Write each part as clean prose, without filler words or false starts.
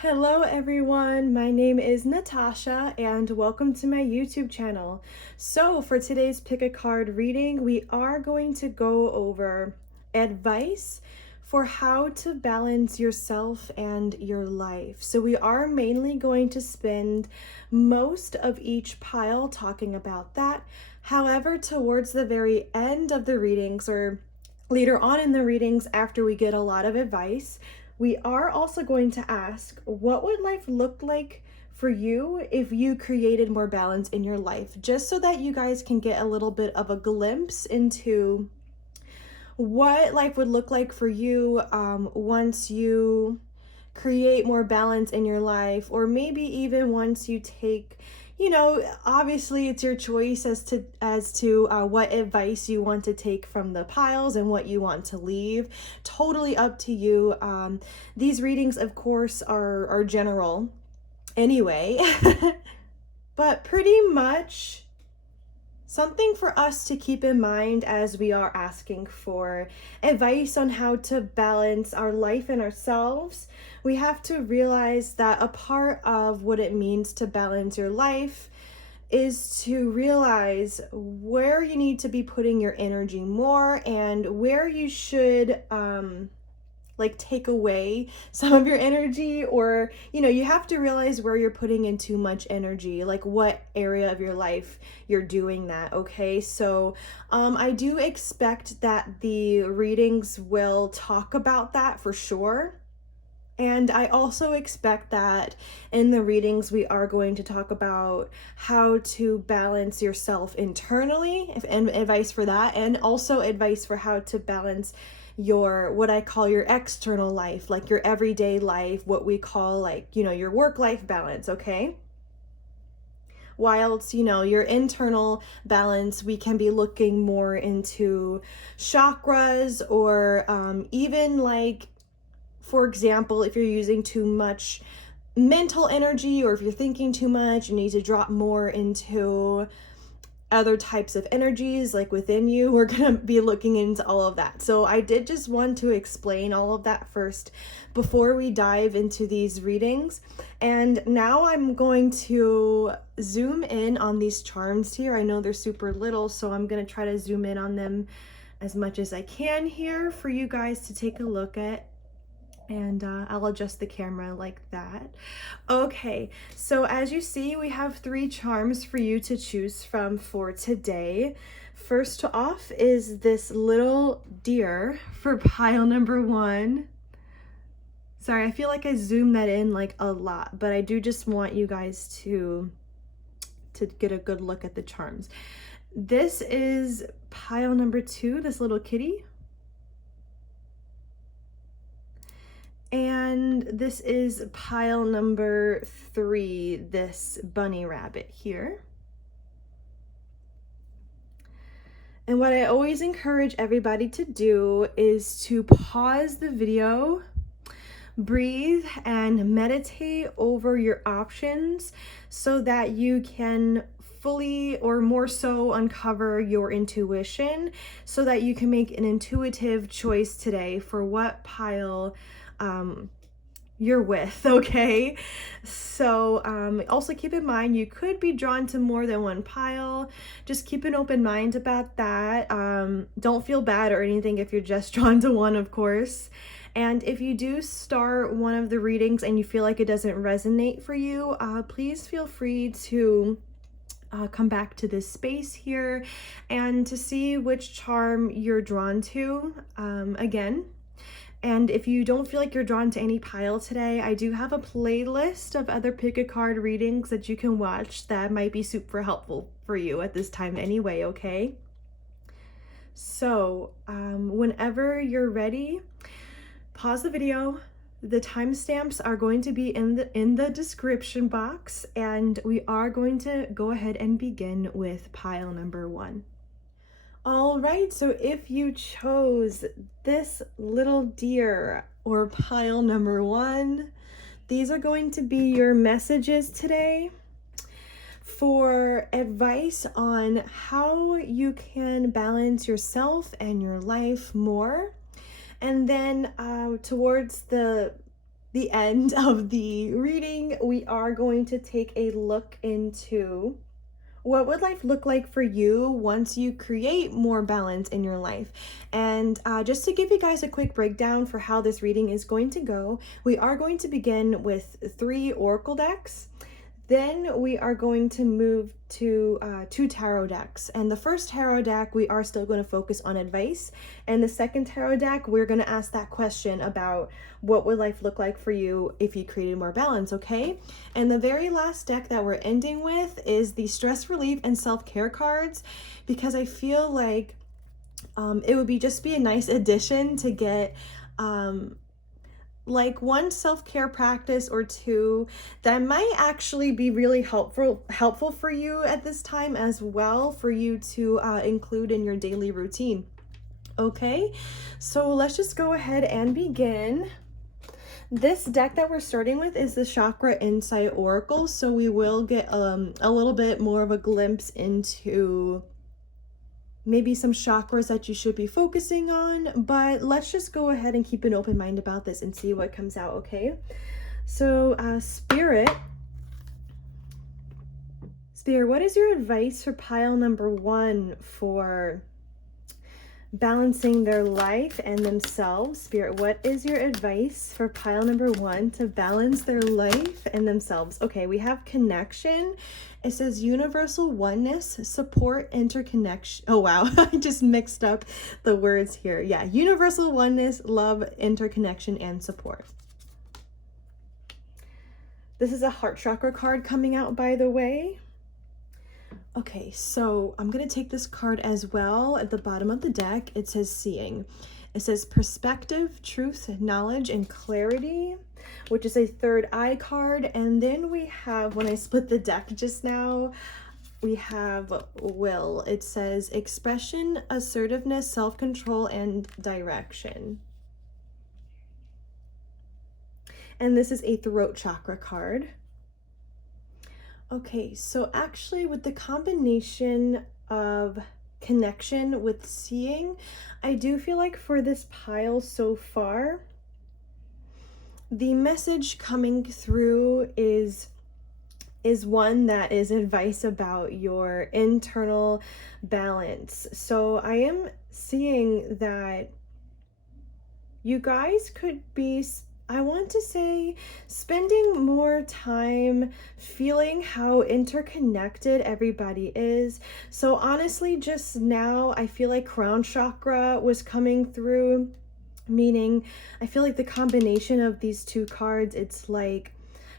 Hello everyone, my name is Natasha and welcome to my YouTube channel. So for today's pick a card reading, we are going to go over advice for how to balance yourself and your life. So we are mainly going to spend most of each pile talking about that. However, towards the very end of the readings or later on in the readings after we get a lot of advice, we are also going to ask, what would life look like for you if you created more balance in your life? Just so that you guys can get a little bit of a glimpse into what life would look like for you once you create more balance in your life, or maybe even once you take, obviously it's your choice as to what advice you want to take from the piles and what you want to leave. Totally up to you. These readings, of course, are general anyway, but pretty much something for us to keep in mind as we are asking for advice on how to balance our life and ourselves. We have to realize that a part of what it means to balance your life is to realize where you need to be putting your energy more and where you should take away some of your energy, or you have to realize where you're putting in too much energy, like what area of your life you're doing that. Okay, so I do expect that the readings will talk about that for sure. And I also expect that in the readings, we are going to talk about how to balance yourself internally, and advice for that, and also advice for how to balance your, what I call your external life, like your everyday life, what we call your work-life balance, okay? Whilst, your internal balance, we can be looking more into chakras, or even for example, if you're using too much mental energy, or if you're thinking too much, you need to drop more into other types of energies like within you. We're going to be looking into all of that. So I did just want to explain all of that first before we dive into these readings. And now I'm going to zoom in on these charms here. I know they're super little, so I'm going to try to zoom in on them as much as I can here for you guys to take a look at. And I'll adjust the camera like that. Okay, so as you see, we have 3 charms for you to choose from for today. First off is this little deer for pile number 1. Sorry, I feel like I zoomed that in like a lot, but I do just want you guys to get a good look at the charms. This is pile number 2, this little kitty. And this is pile number 3, this bunny rabbit here. And what I always encourage everybody to do is to pause the video, breathe, and meditate over your options so that you can fully, or more so, uncover your intuition, so that you can make an intuitive choice today for what pile you're with, okay? So also keep in mind, you could be drawn to more than one pile. Just keep an open mind about that. Don't feel bad or anything if you're just drawn to one, of course. And if you do start one of the readings and you feel like it doesn't resonate for you, please feel free to come back to this space here and to see which charm you're drawn to again. And if you don't feel like you're drawn to any pile today, I do have a playlist of other pick a card readings that you can watch that might be super helpful for you at this time anyway, okay? So whenever you're ready, pause the video. The timestamps are going to be in the description box, and we are going to go ahead and begin with pile number 1. All right, so if you chose this little deer or pile number 1, these are going to be your messages today for advice on how you can balance yourself and your life more. And then towards the the end of the reading, we are going to take a look into what would life look like for you once you create more balance in your life. And just to give you guys a quick breakdown for how this reading is going to go, we are going to begin with 3 oracle decks. Then we are going to move to 2 tarot decks. And the first tarot deck, we are still going to focus on advice. And the second tarot deck, we're going to ask that question about what would life look like for you if you created more balance, okay? And the very last deck that we're ending with is the stress relief and self-care cards, because I feel like it would be a nice addition to get like 1 self-care practice or 2 that might actually be really helpful for you at this time as well, for you to include in your daily routine. Okay, so let's just go ahead and begin. This deck that we're starting with is the Chakra Insight Oracle, so we will get a little bit more of a glimpse into maybe some chakras that you should be focusing on, but let's just go ahead and keep an open mind about this and see what comes out, okay? So Spirit, what is your advice for pile number 1 for balancing their life and themselves? Spirit, what is your advice for pile number 1 to balance their life and themselves? Okay, we have connection. It says universal oneness, support, interconnection. Oh, wow. I just mixed up the words here. Yeah, universal oneness, love, interconnection, and support. This is a heart chakra card coming out, by the way. Okay, so I'm going to take this card as well. At the bottom of the deck, it says seeing. It says perspective, truth, knowledge, and clarity, which is a 3rd eye card. And then we have, when I split the deck just now, we have will. It says expression, assertiveness, self-control, and direction. And this is a throat chakra card. Okay, so actually with the combination of connection with seeing, I do feel like for this pile so far, the message coming through is one that is advice about your internal balance. So I am seeing that you guys could be, I want to say, spending more time feeling how interconnected everybody is. So honestly, just now, I feel like crown chakra was coming through, meaning I feel like the combination of these 2 cards, it's like,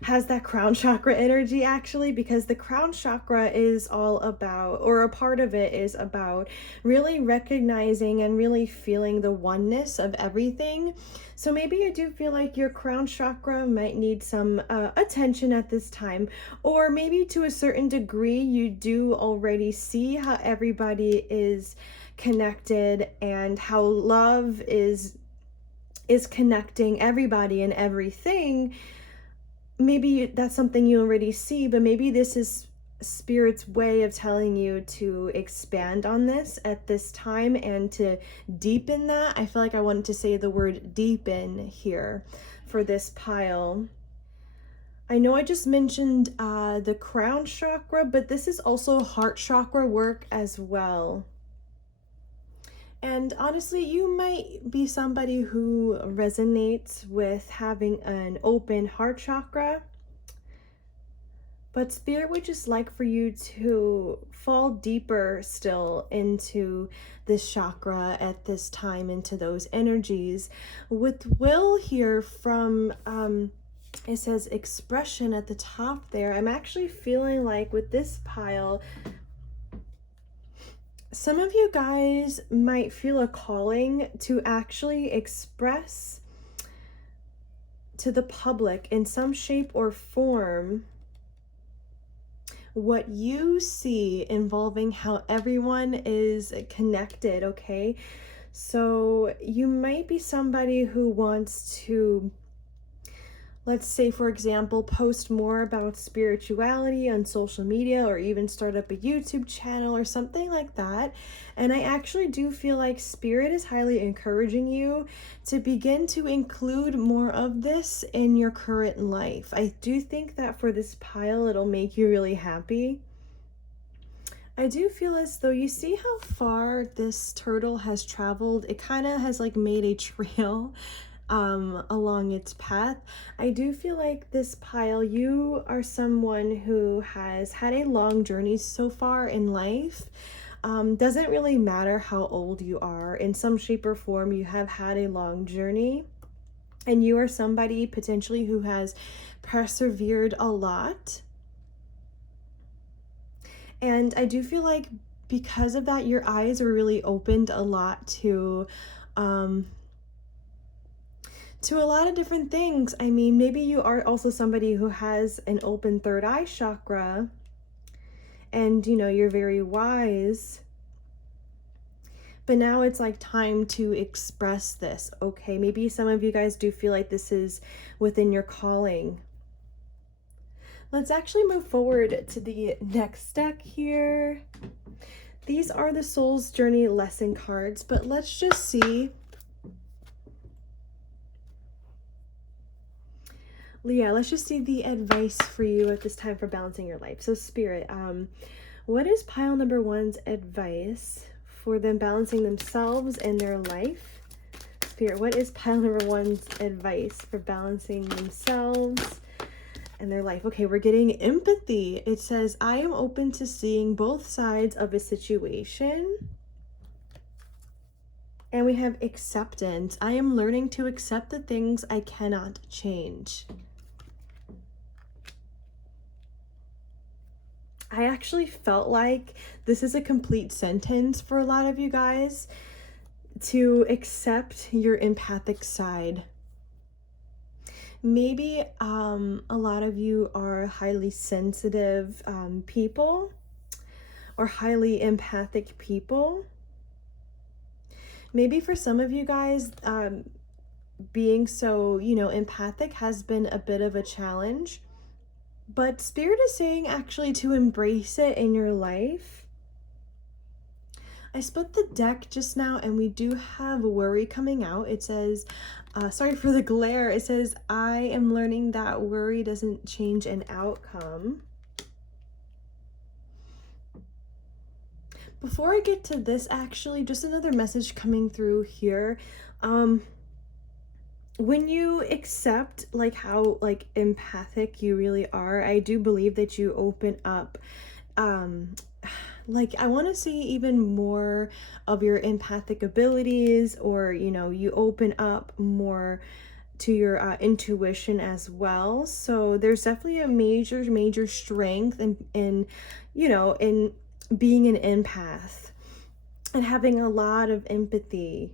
has that crown chakra energy actually, because the crown chakra is all about, or a part of it is about really recognizing and really feeling the oneness of everything. So maybe I do feel like your crown chakra might need some attention at this time, or maybe to a certain degree you do already see how everybody is connected and how love is connecting everybody and everything. Maybe that's something you already see, but maybe this is Spirit's way of telling you to expand on this at this time and to deepen that. I feel like I wanted to say the word deepen here for this pile. I know I just mentioned the crown chakra, but this is also heart chakra work as well. And honestly, you might be somebody who resonates with having an open heart chakra, but Spirit would just like for you to fall deeper still into this chakra at this time, into those energies. With will here from, it says expression at the top there. I'm actually feeling like with this pile, some of you guys might feel a calling to actually express to the public in some shape or form what you see involving how everyone is connected, okay? So you might be somebody who wants to let's say, for example, post more about spirituality on social media or even start up a YouTube channel or something like that. And I actually do feel like Spirit is highly encouraging you to begin to include more of this in your current life. I do think that for this pile, it'll make you really happy. I do feel as though, you see how far this turtle has traveled? It kind of has like made a trail along its path. I do feel like this pile, you are someone who has had a long journey so far in life. Doesn't really matter how old you are, in some shape or form, you have had a long journey. And you are somebody potentially who has persevered a lot. And I do feel like because of that, your eyes are really opened a lot to a lot of different things. I mean, maybe you are also somebody who has an open third eye chakra, and you know, you're very wise. But now it's like time to express this, okay? Maybe some of you guys do feel like this is within your calling. Let's actually move forward to the next deck here. These are the Soul's Journey lesson cards, but let's just see. Yeah, let's just see the advice for you at this time for balancing your life. So Spirit, what is pile number one's advice for them balancing themselves and their life? Spirit, what is pile number one's advice for balancing themselves and their life? Okay, we're getting empathy. It says, I am open to seeing both sides of a situation. And we have acceptance. I am learning to accept the things I cannot change. I actually felt like this is a complete sentence for a lot of you guys, to accept your empathic side. Maybe a lot of you are highly sensitive people, or highly empathic people. Maybe for some of you guys, being so, you know, empathic has been a bit of a challenge. But Spirit is saying actually to embrace it in your life. I split the deck just now and we do have worry coming out. It says, sorry for the glare. It says, I am learning that worry doesn't change an outcome. Before I get to this, actually, just another message coming through here. When you accept like how like empathic you really are, I do believe that you open up, like I want to see even more of your empathic abilities, or you know, you open up more to your intuition as well. So there's definitely a major strength in you know, in being an empath and having a lot of empathy.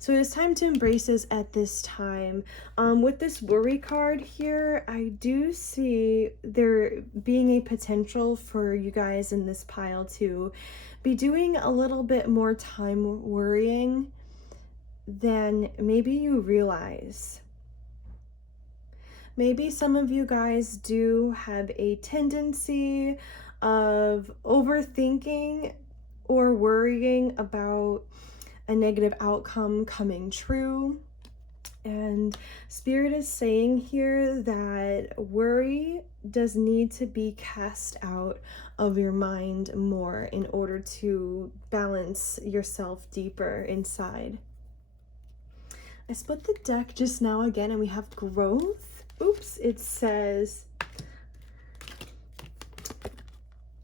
So it is time to embrace this at this time. With this worry card here, I do see there being a potential for you guys in this pile to be doing a little bit more time worrying than maybe you realize. Maybe some of you guys do have a tendency of overthinking or worrying about a negative outcome coming true. And Spirit is saying here that worry does need to be cast out of your mind more in order to balance yourself deeper inside. I split the deck just now again and we have growth. Oops, it says,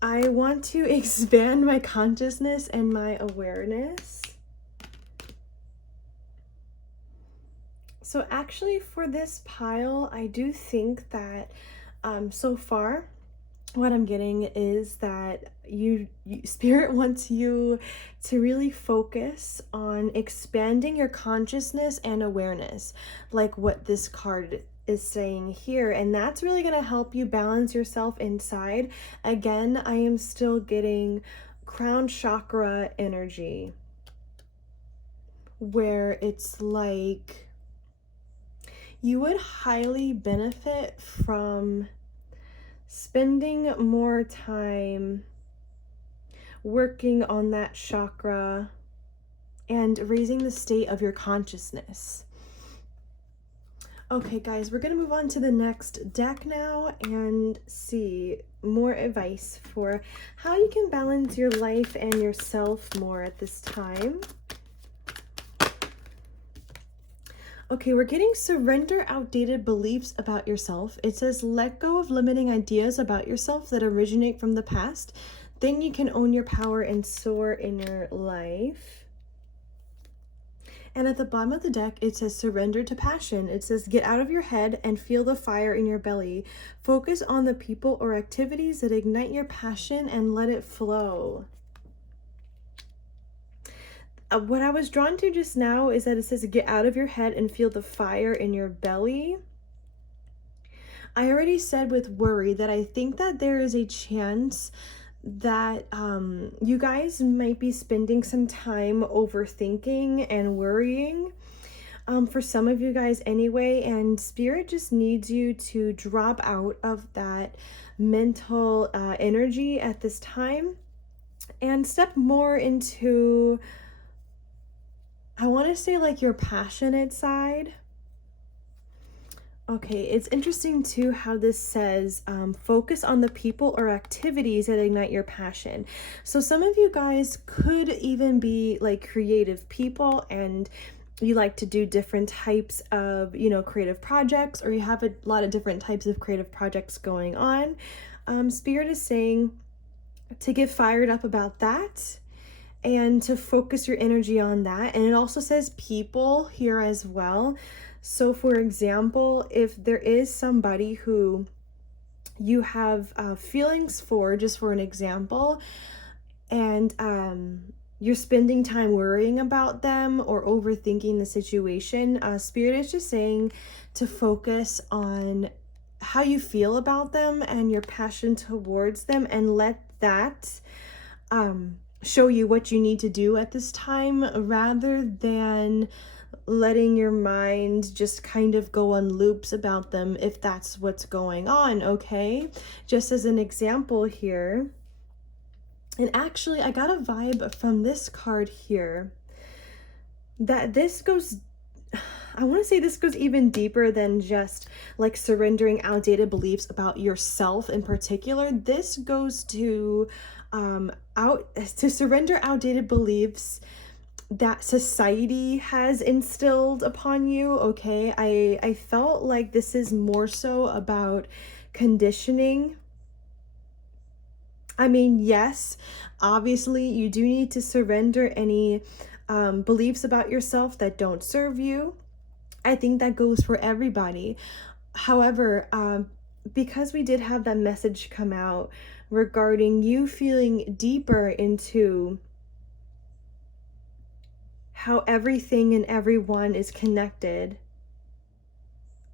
I want to expand my consciousness and my awareness. So actually for this pile, I do think that so far what I'm getting is that Spirit wants you to really focus on expanding your consciousness and awareness, like what this card is saying here, and that's really going to help you balance yourself inside. Again, I am still getting crown chakra energy, where it's like you would highly benefit from spending more time working on that chakra and raising the state of your consciousness. Okay, guys, we're going to move on to the next deck now and see more advice for how you can balance your life and yourself more at this time. Okay, we're getting surrender outdated beliefs about yourself. It says let go of limiting ideas about yourself that originate from the past. Then you can own your power and soar in your life. And at the bottom of the deck, it says surrender to passion. It says get out of your head and feel the fire in your belly. Focus on the people or activities that ignite your passion and let it flow. What I was drawn to just now is that it says get out of your head and feel the fire in your belly. I already said with worry that I think that there is a chance that you guys might be spending some time overthinking and worrying, for some of you guys anyway, and Spirit just needs you to drop out of that mental energy at this time and step more into, I want to say, like your passionate side. Okay, it's interesting too how this says focus on the people or activities that ignite your passion. So some of you guys could even be like creative people and you like to do different types of, creative projects, or you have a lot of different types of creative projects going on. Spirit is saying to get fired up about that and to focus your energy on that. And it also says people here as well. So for example, if there is somebody who you have feelings for, just for an example, and you're spending time worrying about them or overthinking the situation, Spirit is just saying to focus on how you feel about them and your passion towards them, and let that show you what you need to do at this time, rather than letting your mind just kind of go on loops about them if that's what's going on, okay? Just as an example here, and actually I got a vibe from this card here that this goes, I want to say this goes even deeper than just like surrendering outdated beliefs about yourself in particular. This goes to surrender outdated beliefs that society has instilled upon you, okay? I felt like this is more so about conditioning. I mean, yes, obviously you do need to surrender any beliefs about yourself that don't serve you. I think that goes for everybody. However, because we did have that message come out regarding you feeling deeper into how everything and everyone is connected,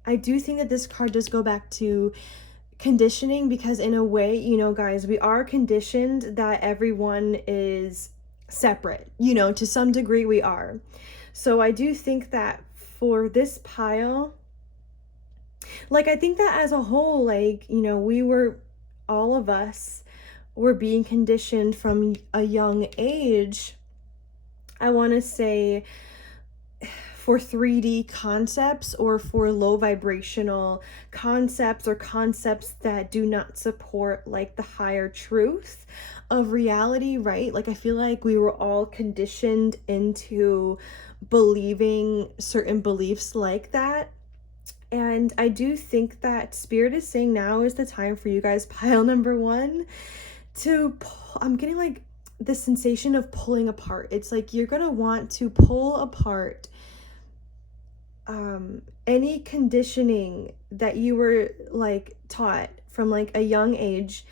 I do think that this card does go back to conditioning, because in a way, guys, we are conditioned that everyone is separate, to some degree we are. So I do think that for this pile, like, I think that as a whole, like, all of us were being conditioned from a young age, I want to say, for 3D concepts or for low vibrational concepts, or concepts that do not support like the higher truth of reality, right? Like, I feel like we were all conditioned into believing certain beliefs like that. And I do think that Spirit is saying now is the time for you guys, pile number one, to pull. I'm getting like the sensation of pulling apart. It's like you're gonna want to pull apart any conditioning that you were like taught from like a young age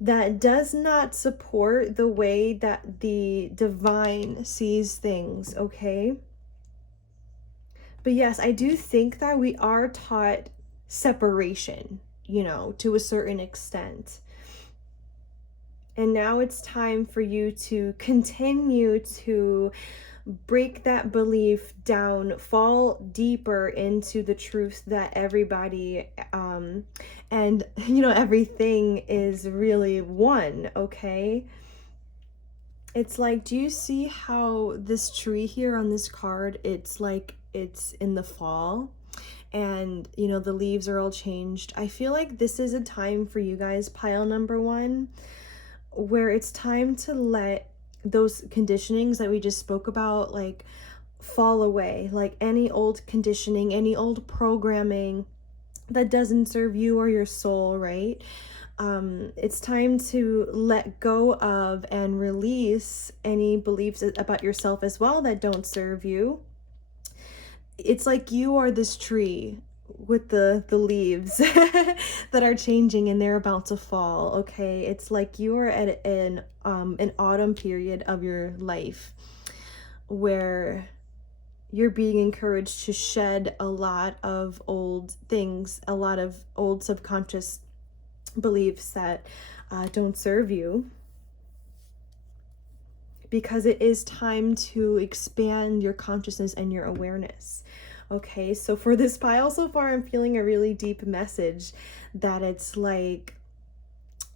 that does not support the way that the divine sees things, okay? But yes, I do think that we are taught separation, to a certain extent. And now it's time for you to continue to break that belief down, fall deeper into the truth that everybody and everything is really one, okay? It's like, do you see how this tree here on this card, it's like it's in the fall and the leaves are all changed. I feel like this is a time for you guys, pile number one, where it's time to let those conditionings that we just spoke about like fall away, like any old conditioning, any old programming that doesn't serve you or your soul, right? It's time to let go of and release any beliefs about yourself as well that don't serve you. It's like you are this tree with the leaves that are changing and they're about to fall, okay? It's like you are at an autumn period of your life where you're being encouraged to shed a lot of old things, a lot of old subconscious beliefs that don't serve you, because it is time to expand your consciousness and your awareness. Okay, so for this pile so far, I'm feeling a really deep message that it's like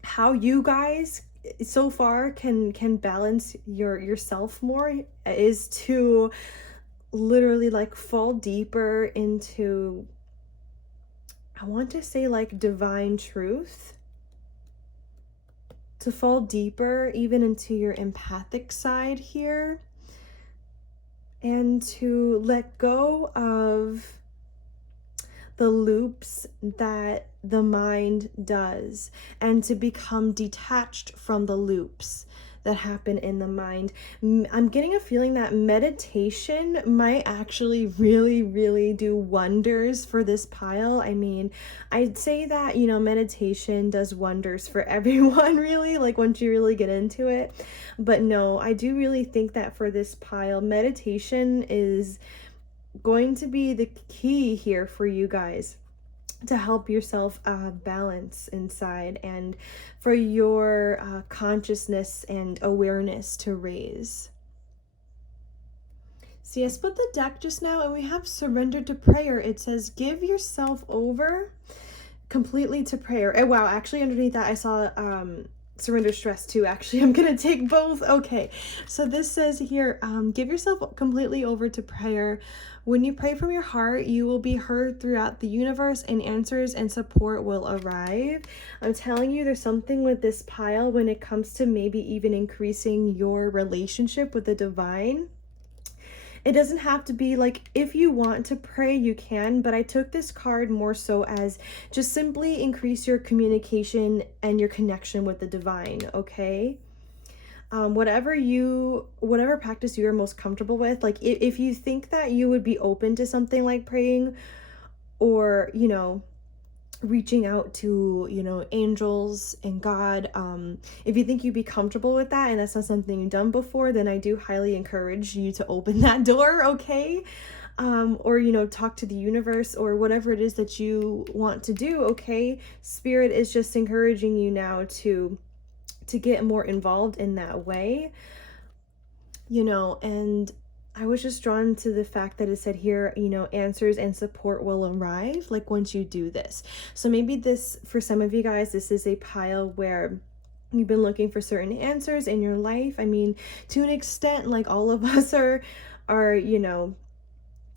how you guys so far can balance yourself more is to literally like fall deeper into, I want to say, like divine truth, to fall deeper even into your empathic side here, and to let go of the loops that the mind does, and to become detached from the loops that happen in the mind. I'm getting a feeling that meditation might actually really, really do wonders for this pile. I mean, I'd say that, meditation does wonders for everyone, really, like once you really get into it. But no, I do really think that for this pile, meditation is going to be the key here for you guys to help yourself balance inside, and for your consciousness and awareness to raise. See, I split the deck just now and we have surrender to prayer. It says give yourself over completely to prayer. And wow, actually underneath that I saw surrender stress too. Actually, I'm gonna take both. Okay, so this says here, give yourself completely over to prayer. When you pray from your heart, you will be heard throughout the universe, and answers and support will arrive. I'm telling you, there's something with this pile when it comes to maybe even increasing your relationship with the divine. It doesn't have to be like, if you want to pray, you can, but I took this card more so as just simply increase your communication and your connection with the divine, okay? Whatever practice you are most comfortable with, like if you think that you would be open to something like praying, or, reaching out to, angels and God, if you think you'd be comfortable with that and that's not something you've done before, then I do highly encourage you to open that door, okay? Or talk to the universe or whatever it is that you want to do, okay? Spirit is just encouraging you now to get more involved in that way, and I was just drawn to the fact that it said here, answers and support will arrive, like once you do this. So maybe this, for some of you guys, this is a pile where you've been looking for certain answers in your life. I mean, to an extent, like all of us are,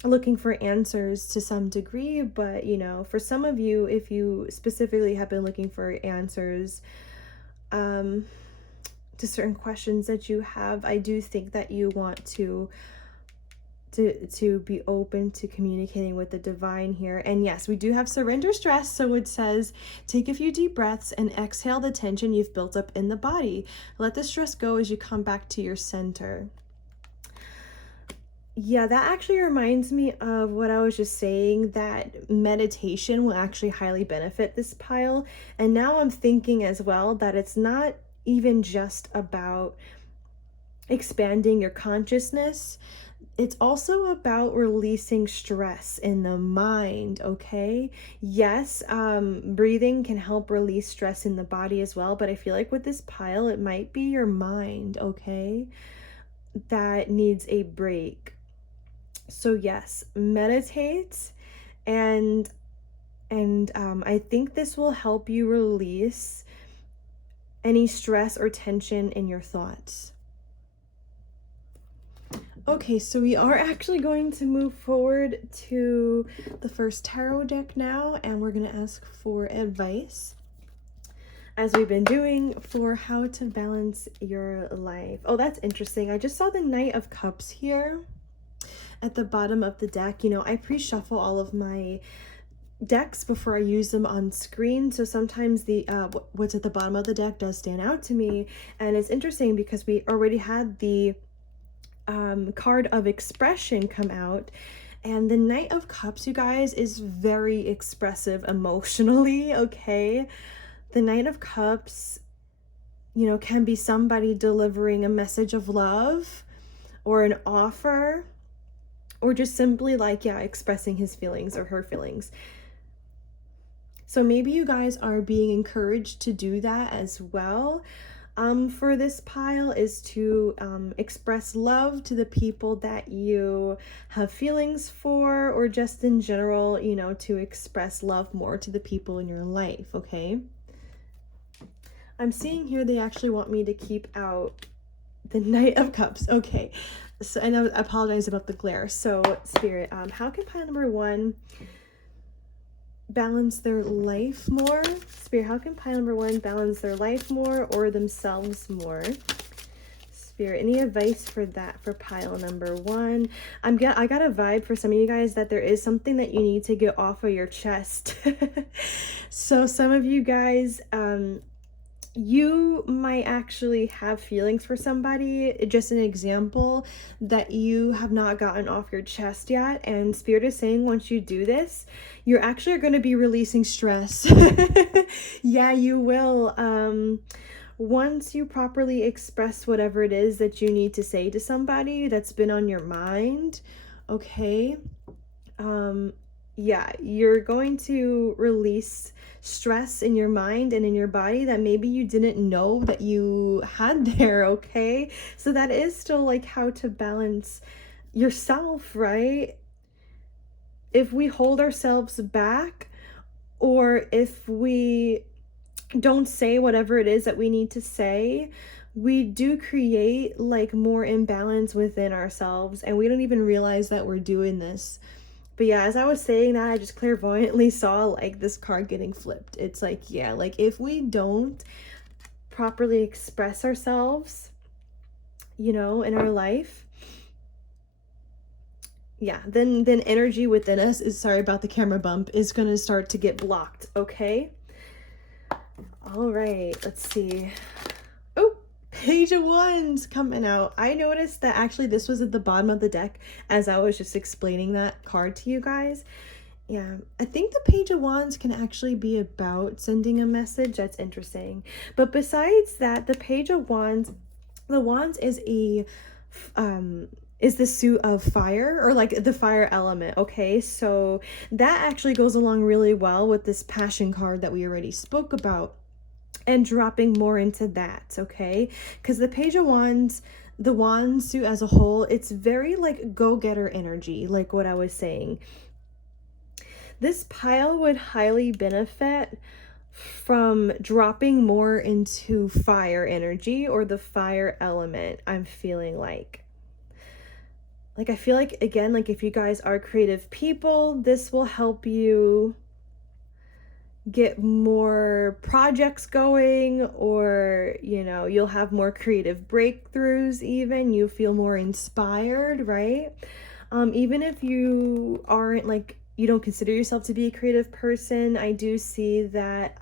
looking for answers to some degree, but, for some of you, if you specifically have been looking for answers, to certain questions that you have, I do think that you want to be open to communicating with the divine here. And yes, we do have surrender stress. So it says, take a few deep breaths and exhale the tension you've built up in the body. Let the stress go as you come back to your center. Yeah, that actually reminds me of what I was just saying, that meditation will actually highly benefit this pile. And now I'm thinking as well that it's not even just about expanding your consciousness. It's also about releasing stress in the mind, okay? Yes, breathing can help release stress in the body as well, but I feel like with this pile, it might be your mind, okay? that needs a break. So yes, meditate, and I think this will help you release any stress or tension in your thoughts. Okay, so we are actually going to move forward to the first tarot deck now, and we're going to ask for advice, as we've been doing, for how to balance your life. Oh, that's interesting. I just saw the Knight of Cups here at the bottom of the deck. You know, I pre-shuffle all of my decks before I use them on screen, so sometimes the what's at the bottom of the deck does stand out to me. And it's interesting because we already had the card of expression come out, and the Knight of Cups, you guys, is very expressive emotionally. Okay, the Knight of Cups, you know, can be somebody delivering a message of love or an offer, or just simply like, yeah, expressing his feelings or her feelings. So maybe you guys are being encouraged to do that as well. For this pile is to express love to the people that you have feelings for, or just in general, you know, to express love more to the people in your life, okay? I'm seeing here they actually want me to keep out the Knight of Cups. Okay, so I apologize about the glare. So Spirit, how can pile number 1 balance their life more? Spirit, how can pile number 1 balance their life more or themselves more? Spirit, any advice for that for pile number 1? I got a vibe for some of you guys that there is something that you need to get off of your chest. So some of you guys, you might actually have feelings for somebody, just an example, that you have not gotten off your chest yet, and Spirit is saying once you do this, you're actually going to be releasing stress. Yeah, you will. Once you properly express whatever it is that you need to say to somebody that's been on your mind, okay, yeah, you're going to release stress in your mind and in your body that maybe you didn't know that you had there, okay? So that is still like how to balance yourself, right? If we hold ourselves back, or if we don't say whatever it is that we need to say, we do create like more imbalance within ourselves, and we don't even realize that we're doing this. But yeah, as I was saying that, I just clairvoyantly saw like this card getting flipped. It's like, yeah, like if we don't properly express ourselves, you know, in our life, yeah, then energy within us is, sorry about the camera bump, is going to start to get blocked, okay? All right, let's see. Oh, Page of Wands coming out. I noticed that actually this was at the bottom of the deck as I was just explaining that card to you guys. Yeah, I think the Page of Wands can actually be about sending a message. That's interesting. But besides that, the Page of Wands, the Wands is the suit of fire, or like the fire element, okay? So that actually goes along really well with this Passion card that we already spoke about, and dropping more into that, okay? Because the Page of Wands, the wand suit as a whole, it's very like go-getter energy, like what I was saying. This pile would highly benefit from dropping more into fire energy, or the fire element. I'm feeling like I feel like, again, like if you guys are creative people, this will help you get more projects going, or you know, you'll have more creative breakthroughs, even you feel more inspired, right? Even if you aren't like, you don't consider yourself to be a creative person, I do see that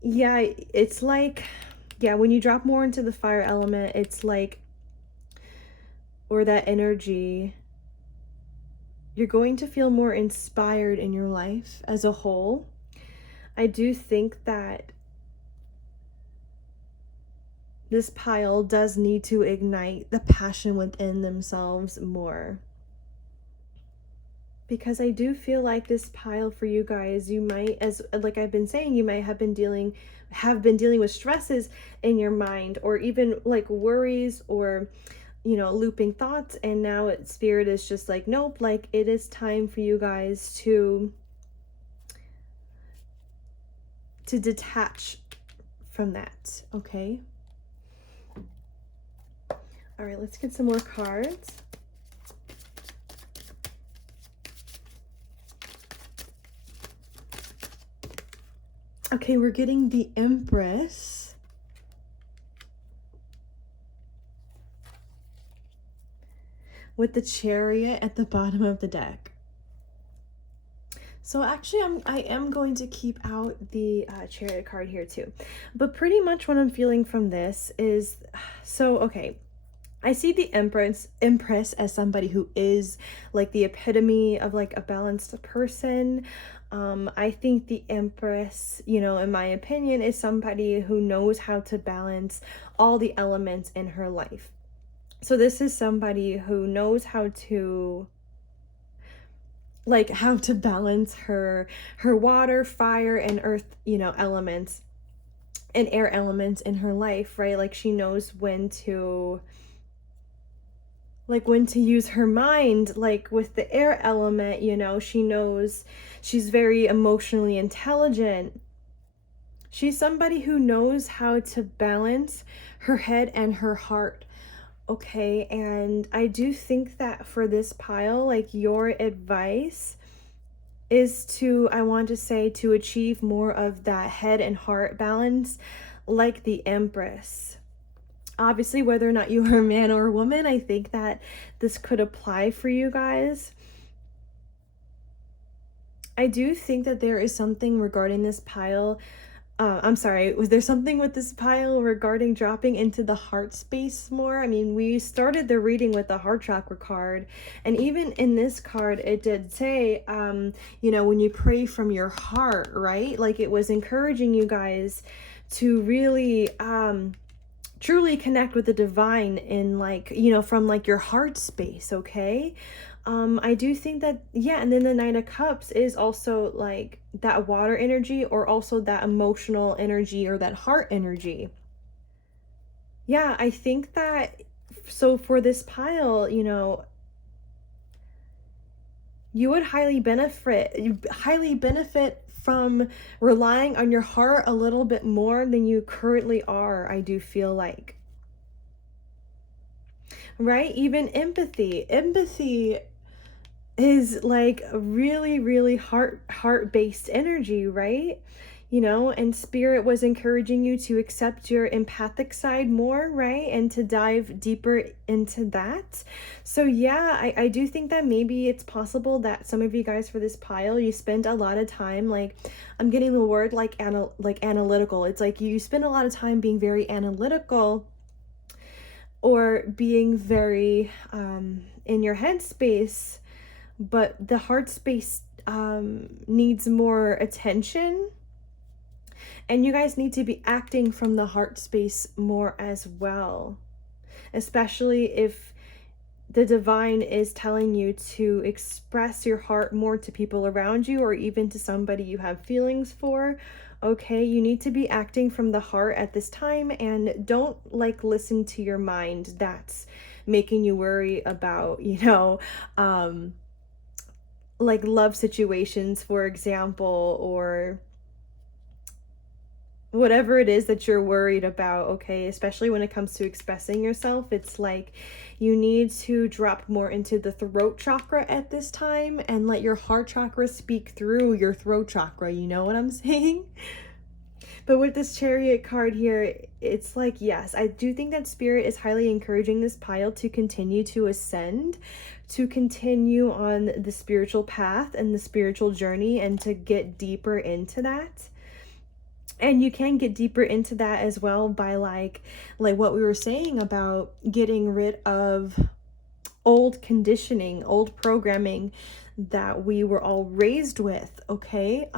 yeah, it's like, yeah, when you drop more into the fire element, it's like, or that energy, you're going to feel more inspired in your life as a whole. I do think that this pile does need to ignite the passion within themselves more. Because I do feel like this pile for you guys, you might, as like I've been saying, you might have been dealing with stresses in your mind, or even like worries, or looping thoughts, and now Spirit is just like, nope, like it is time for you guys to detach from that, okay? All right, let's get some more cards. Okay, we're getting the Empress. With the Chariot at the bottom of the deck. So actually, I am going to keep out the Chariot card here too. But pretty much what I'm feeling from this is, so, okay, I see the Empress as somebody who is like the epitome of like a balanced person. I think the Empress, in my opinion, is somebody who knows how to balance all the elements in her life. So this is somebody who knows how to balance her water, fire, and earth, elements and air elements in her life, right? Like she knows when to use her mind, like with the air element, she knows she's very emotionally intelligent. She's somebody who knows how to balance her head and her heart. Okay, and I do think that for this pile, like your advice is to, I want to say, to achieve more of that head and heart balance like the Empress. Obviously, whether or not you are a man or a woman, I think that this could apply for you guys. I do think that there is something regarding this pile. I'm sorry, was there something with this pile regarding dropping into the heart space more? I mean, we started the reading with the heart chakra card, and even in this card, it did say, when you pray from your heart, right? Like it was encouraging you guys to really, truly connect with the divine in from like your heart space, okay? I do think that, yeah, and then the Knight of Cups is also like that water energy, or also that emotional energy, or that heart energy. Yeah, I think that, so for this pile, you would highly benefit from relying on your heart a little bit more than you currently are, I do feel like. Right? Even empathy is like a really, really heart-based energy, right? And Spirit was encouraging you to accept your empathic side more, right? And to dive deeper into that. So yeah, I do think that maybe it's possible that some of you guys for this pile, you spend a lot of time, like, I'm getting the word like analytical. It's like you spend a lot of time being very analytical, or being very in your headspace, but the heart space needs more attention, and you guys need to be acting from the heart space more as well, especially if the divine is telling you to express your heart more to people around you, or even to somebody you have feelings for. Okay, you need to be acting from the heart at this time, and don't listen to your mind that's making you worry about, love situations, for example, or whatever it is that you're worried about, okay? Especially when it comes to expressing yourself, it's like you need to drop more into the throat chakra at this time, and let your heart chakra speak through your throat chakra, you know what I'm saying? But with this Chariot card here, it's like, yes, I do think that Spirit is highly encouraging this pile to continue to ascend, to continue on the spiritual path and the spiritual journey, and to get deeper into that. And you can get deeper into that as well by like what we were saying about getting rid of old conditioning, old programming that we were all raised with, okay?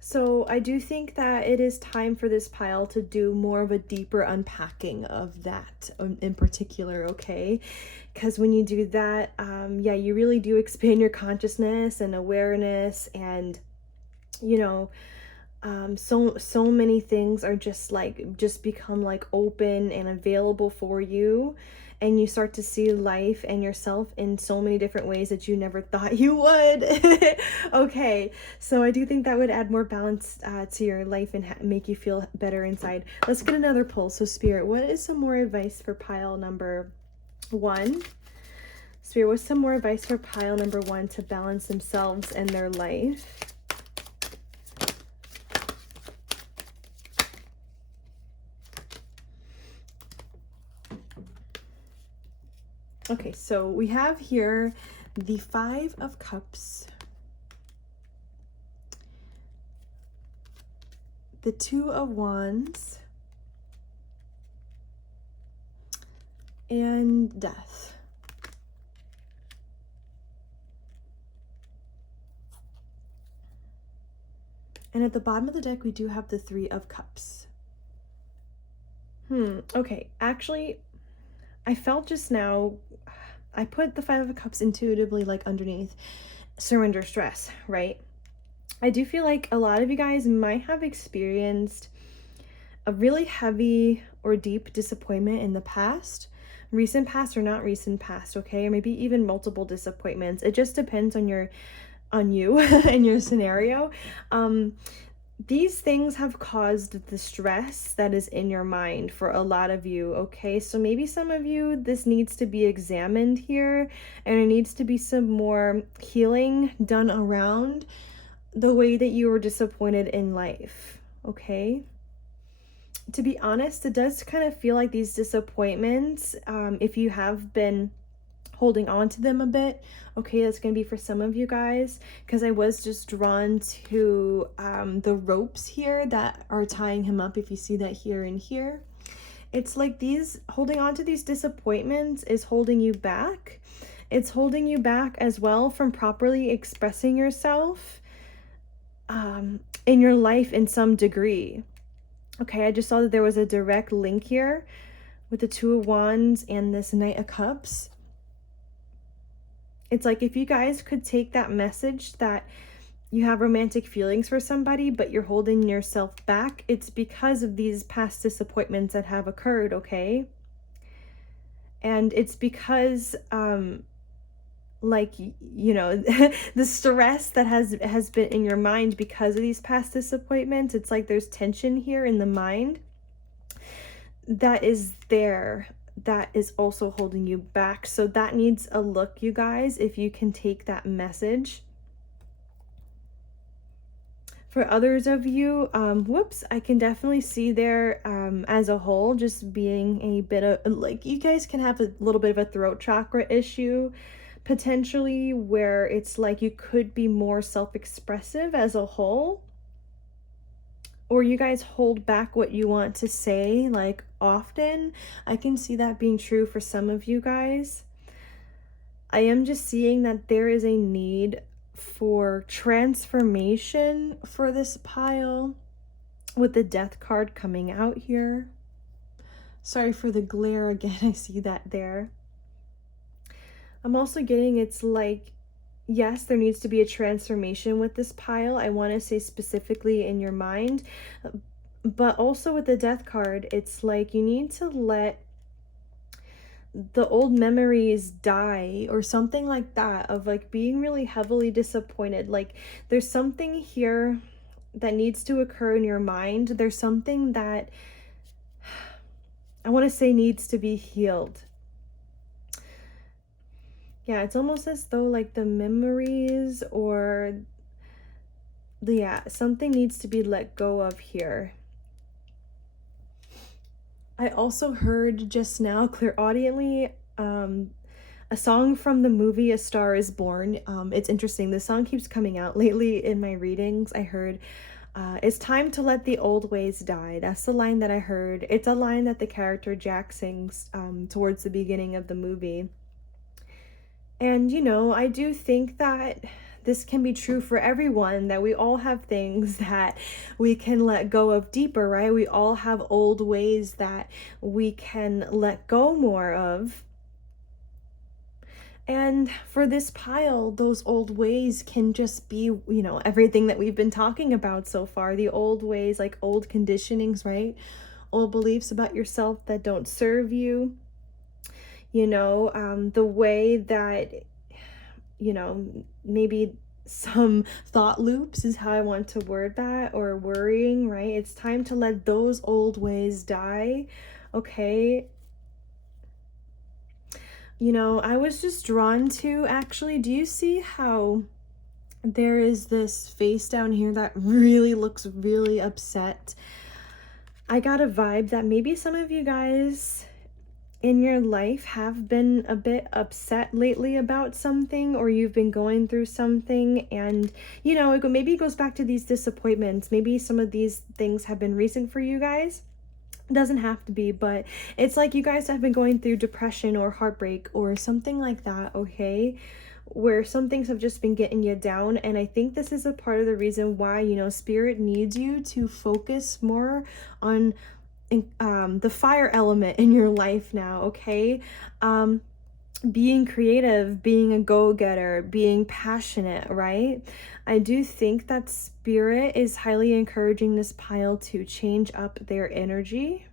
So I do think that it is time for this pile to do more of a deeper unpacking of that in particular, okay? Because when you do that, yeah, you really do expand your consciousness and awareness, and, So many things are just become like open and available for you, and you start to see life and yourself in so many different ways that you never thought you would. Okay, so I do think that would add more balance to your life and make you feel better inside. Let's get another pull. So Spirit, what is some more advice for pile number 1? Spirit, what's some more advice for pile number 1 to balance themselves and their life? Okay, so we have here the 5 of Cups, the 2 of Wands, and Death. And at the bottom of the deck, we do have the 3 of Cups. Okay, actually, I felt just now, I put the 5 of Cups intuitively like underneath surrender stress, right? I do feel like a lot of you guys might have experienced a really heavy or deep disappointment in the past, recent past or not recent past, okay? Or maybe even multiple disappointments. It just depends on you and your scenario. These things have caused the stress that is in your mind for a lot of you, okay? So maybe some of you, this needs to be examined here, and it needs to be some more healing done around the way that you were disappointed in life, okay? To be honest, it does kind of feel like these disappointments, if you have been holding on to them a bit, okay, that's gonna be for some of you guys, because I was just drawn to the ropes here that are tying him up. If you see that here and here, it's like these, holding on to these disappointments is holding you back. It's holding you back as well from properly expressing yourself in your life in some degree. Okay, I just saw that there was a direct link here with the 2 of Wands and this Knight of Cups. It's like if you guys could take that message that you have romantic feelings for somebody, but you're holding yourself back, it's because of these past disappointments that have occurred, okay? And it's because, like, you know, the stress that has been in your mind because of these past disappointments, it's like there's tension here in the mind that is there, that is also holding you back. So that needs a look, you guys, if you can take that message. For others of you, whoops, I can definitely see there as a whole just being a bit of, like, you guys can have a little bit of a throat chakra issue potentially, where it's like you could be more self-expressive as a whole, or you guys hold back what you want to say like often. I can see that being true for some of you guys. I am just seeing that there is a need for transformation for this pile with the Death card coming out here. Sorry for the glare again, I see that there. I'm also getting, it's like, yes, there needs to be a transformation with this pile. I want to say specifically in your mind, but also with the Death card, it's like you need to let the old memories die or something like that, of like being really heavily disappointed. Like there's something here that needs to occur in your mind. There's something that I want to say needs to be healed. Yeah, it's almost as though like the memories or something needs to be let go of here. I also heard just now clairaudiently a song from the movie A Star is Born. It's interesting, this song keeps coming out lately in my readings. I heard it's time to let the old ways die. That's the line that I heard. It's a line that the character Jack sings towards the beginning of the movie. And, you know, I do think that this can be true for everyone, that we all have things that we can let go of deeper, right? We all have old ways that we can let go more of. And for this pile, those old ways can just be, you know, everything that we've been talking about so far. The old ways, like old conditionings, right? Old beliefs about yourself that don't serve you. You know, the way that, you know, maybe some thought loops is how I want to word that, or worrying, right? It's time to let those old ways die, okay? You know, I was just drawn to, actually, do you see how there is this face down here that really looks really upset? I got a vibe that maybe some of you guys in your life have been a bit upset lately about something, or you've been going through something, and you know, maybe it goes back to these disappointments. Maybe some of these things have been recent for you guys. It doesn't have to be, but it's like you guys have been going through depression or heartbreak or something like that, okay? Where some things have just been getting you down. And I think this is a part of the reason why, you know, spirit needs you to focus more on the fire element in your life now, okay? Being creative, being a go-getter, being passionate, right? I do think that spirit is highly encouraging this pile to change up their energy.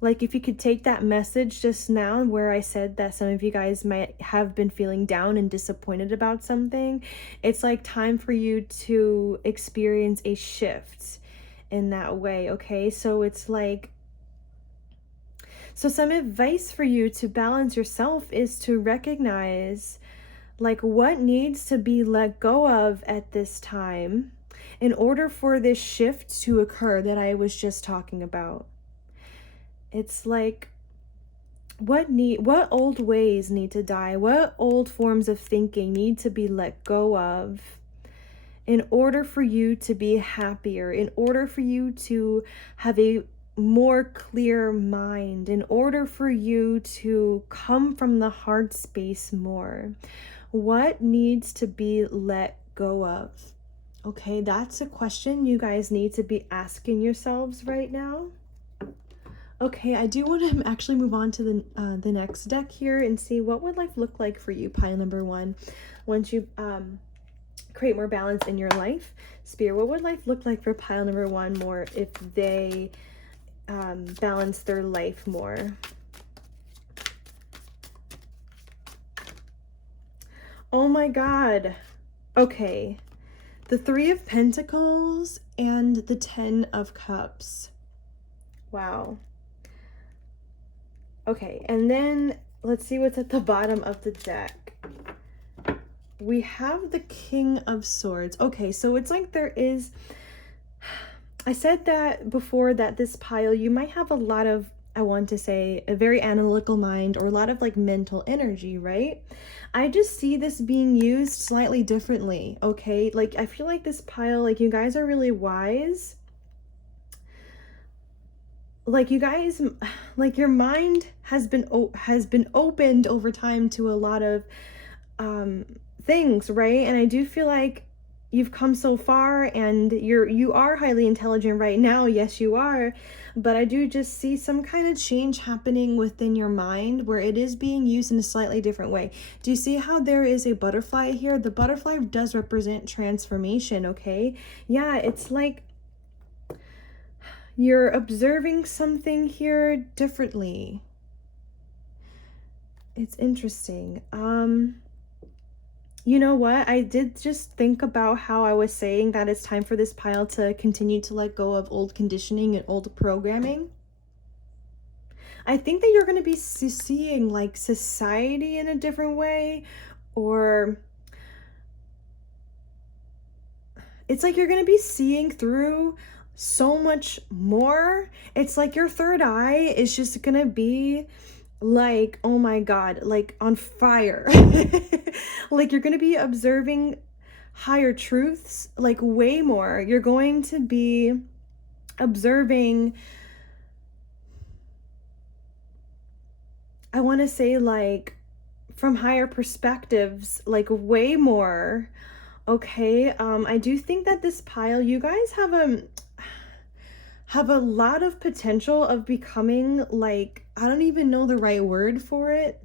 Like, if you could take that message just now where I said that some of you guys might have been feeling down and disappointed about something, it's like time for you to experience a shift in that way, okay? So it's like, so some advice for you to balance yourself is to recognize like what needs to be let go of at this time in order for this shift to occur that I was just talking about. It's like, what old ways need to die? What old forms of thinking need to be let go of in order for you to be happier, in order for you to have a more clear mind, in order for you to come from the heart space more? What needs to be let go of? Okay, that's a question you guys need to be asking yourselves right now. Okay, I do want to actually move on to the next deck here and see what would life look like for you, pile number one, once you create more balance in your life. Spirit, what would life look like for pile number one more if they balance their life more? Oh my God. Okay. The Three of Pentacles and the Ten of Cups. Wow. Okay, and then let's see what's at the bottom of the deck. We have the King of Swords. Okay, so it's like there is, I said that before, that this pile, you might have a lot of, I want to say, a very analytical mind, or a lot of like mental energy, right? I just see this being used slightly differently, okay? Like, I feel like this pile, like, you guys are really wise. Like, you guys, like, your mind has been opened over time to a lot of things, right? And I do feel like you've come so far, and you are highly intelligent right now. Yes, you are. But I do just see some kind of change happening within your mind where it is being used in a slightly different way. Do you see how there is a butterfly here? The butterfly does represent transformation, okay? Yeah, it's like you're observing something here differently. It's interesting. You know what? I did just think about how I was saying that it's time for this pile to continue to let go of old conditioning and old programming. I think that you're going to be seeing like society in a different way, or it's like you're going to be seeing through so much more. It's like your third eye is just going to be like, oh my God, like on fire. Like, you're going to be observing higher truths, like way more. You're going to be observing, I want to say, like from higher perspectives, like way more. Okay, I do think that this pile, you guys have a lot of potential of becoming like I don't even know the right word for it.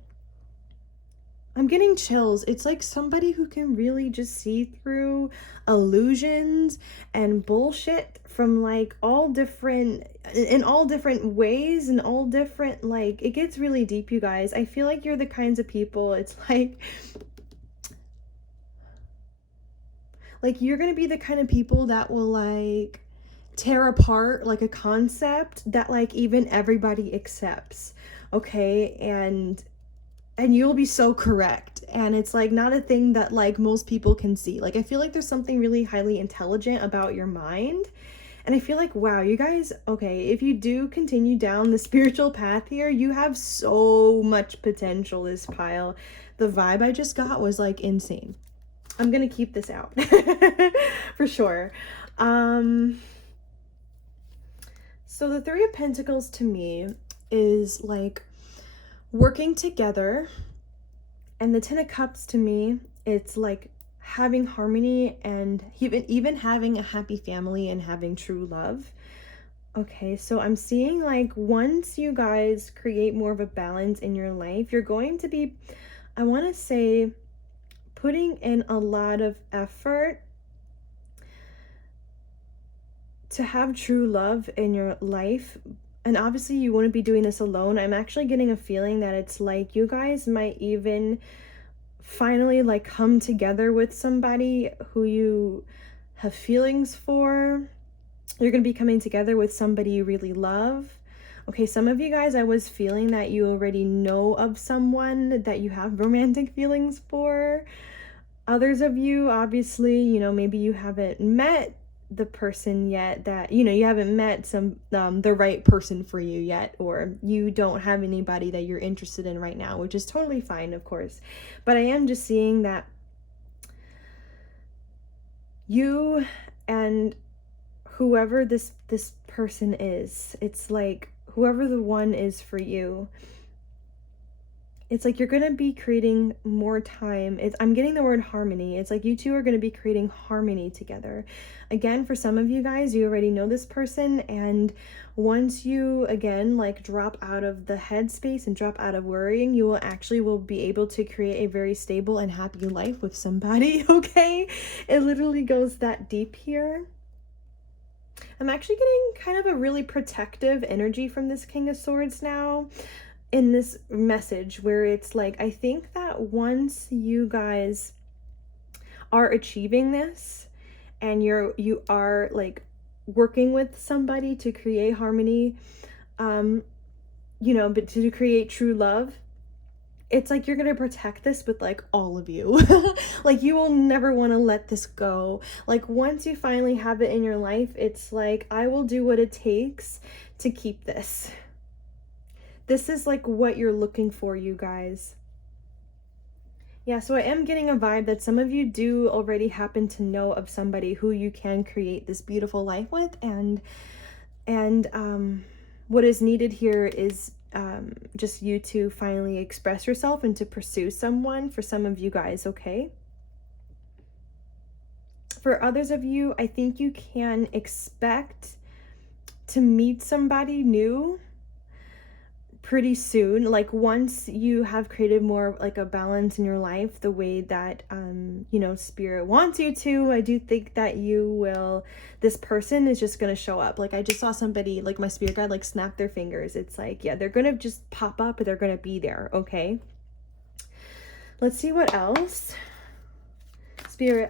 I'm getting chills. It's like somebody who can really just see through illusions and bullshit from like in all different ways and all different, like, it gets really deep, you guys. I feel like you're the kinds of people, it's like you're gonna be the kind of people that will like tear apart like a concept that like even everybody accepts, okay? And you'll be so correct, and it's like not a thing that like most people can see. Like I feel like there's something really highly intelligent about your mind, and I feel like, wow, you guys, okay, if you do continue down the spiritual path here, you have so much potential. This pile, the vibe I just got was like insane. I'm gonna keep this out for sure. So the Three of Pentacles to me is like working together, and the Ten of Cups to me, it's like having harmony and even having a happy family and having true love. Okay, so I'm seeing like once you guys create more of a balance in your life, you're going to be, I want to say, putting in a lot of effort to have true love in your life. And obviously you wouldn't be doing this alone. I'm actually getting a feeling that it's like you guys might even finally like come together with somebody who you have feelings for. You're going to be coming together with somebody you really love. Okay, some of you guys, I was feeling that you already know of someone that you have romantic feelings for. Others of you, obviously, you know, maybe you haven't met the person yet, that, you know, you haven't met the right person for you yet, or you don't have anybody that you're interested in right now, which is totally fine, of course. But I am just seeing that you and whoever this person is, it's like whoever the one is for you, it's like you're going to be creating more time. I'm getting the word harmony. It's like you two are going to be creating harmony together. Again, for some of you guys, you already know this person, and once you again like drop out of the headspace and drop out of worrying, you will be able to create a very stable and happy life with somebody. Okay, it literally goes that deep here. I'm actually getting kind of a really protective energy from this King of Swords now in this message, where it's like, I think that once you guys are achieving this and you are like working with somebody to create harmony, you know, but to create true love, it's like you're gonna protect this with like all of you. Like you will never want to let this go. Like once you finally have it in your life, it's like, I will do what it takes to keep this. This is like what you're looking for, you guys. Yeah, so I am getting a vibe that some of you do already happen to know of somebody who you can create this beautiful life with, and what is needed here is just you to finally express yourself and to pursue someone, for some of you guys, okay? For others of you, I think you can expect to meet somebody new pretty soon. Like once you have created more like a balance in your life, the way that you know, spirit wants you to, I do think that you will, this person is just gonna show up. Like I just saw somebody, like my spirit guide, like snap their fingers. It's like, yeah, they're gonna just pop up, they're gonna be there. Okay, let's see what else. Spirit,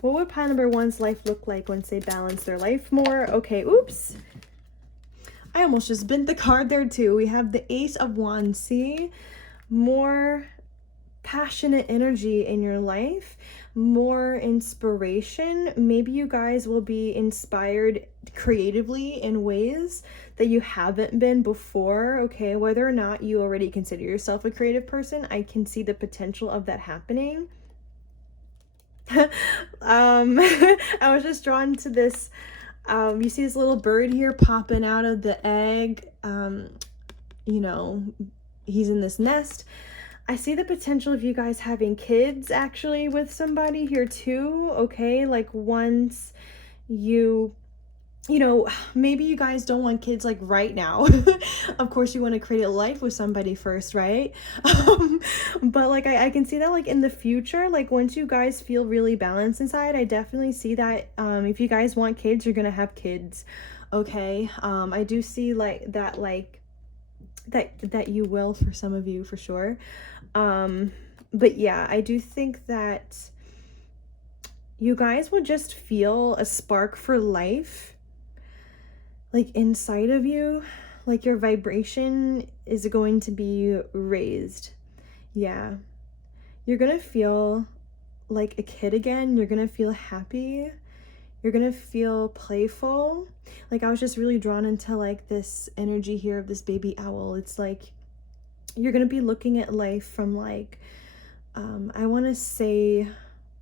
what would pile number one's life look like once they balance their life more? Okay, oops, I almost just bent the card there too. We have the Ace of Wands. See, more passionate energy in your life, more inspiration. Maybe you guys will be inspired creatively in ways that you haven't been before. Okay, whether or not you already consider yourself a creative person, I can see the potential of that happening. I was just drawn to this. You see this little bird here popping out of the egg. You know, he's in this nest. I see the potential of you guys having kids actually with somebody here too, okay? Like once you you know, maybe you guys don't want kids like right now. Of course, you want to create a life with somebody first, right? Um, but like, I can see that like in the future, like once you guys feel really balanced inside, I definitely see that if you guys want kids, you're gonna have kids. Okay. I do see like that, that you will for some of you for sure. But yeah, I do think that you guys will just feel a spark for life like inside of you, like your vibration is going to be raised. Yeah. You're gonna feel like a kid again. You're gonna feel happy. You're gonna feel playful. Like I was just really drawn into like this energy here of this baby owl. It's like you're gonna be looking at life from like, I wanna say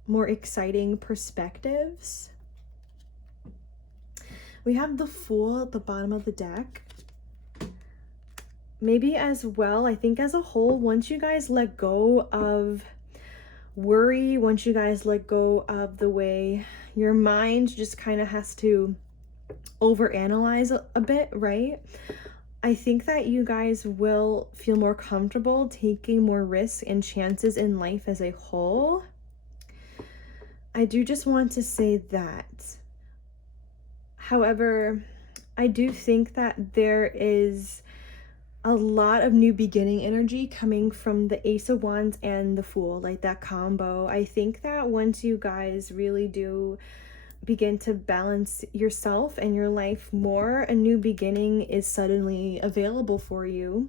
more exciting perspectives. We have the Fool at the bottom of the deck. Maybe as well, I think as a whole, once you guys let go of worry, once you guys let go of the way your mind just kind of has to overanalyze a bit, right? I think that you guys will feel more comfortable taking more risks and chances in life as a whole. I do just want to say that. However, I do think that there is a lot of new beginning energy coming from the Ace of Wands and the Fool, like that combo. I think that once you guys really do begin to balance yourself and your life more, a new beginning is suddenly available for you.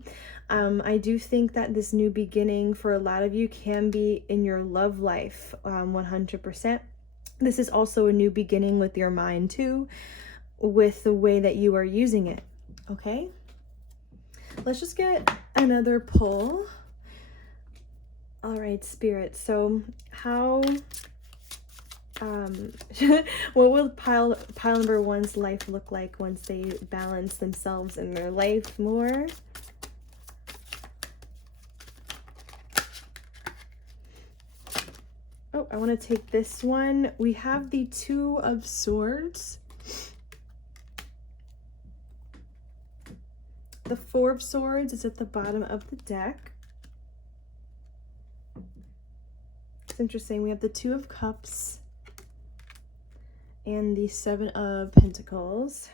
I do think that this new beginning for a lot of you can be in your love life, 100%. This is also a new beginning with your mind too, with the way that you are using it. Okay, let's just get another pull. All right, Spirit. So how what will pile number one's life look like once they balance themselves in their life more? Oh, I want to take this one. We have the Two of Swords. The Four of Swords is at the bottom of the deck. It's interesting. We have the Two of Cups and the Seven of Pentacles.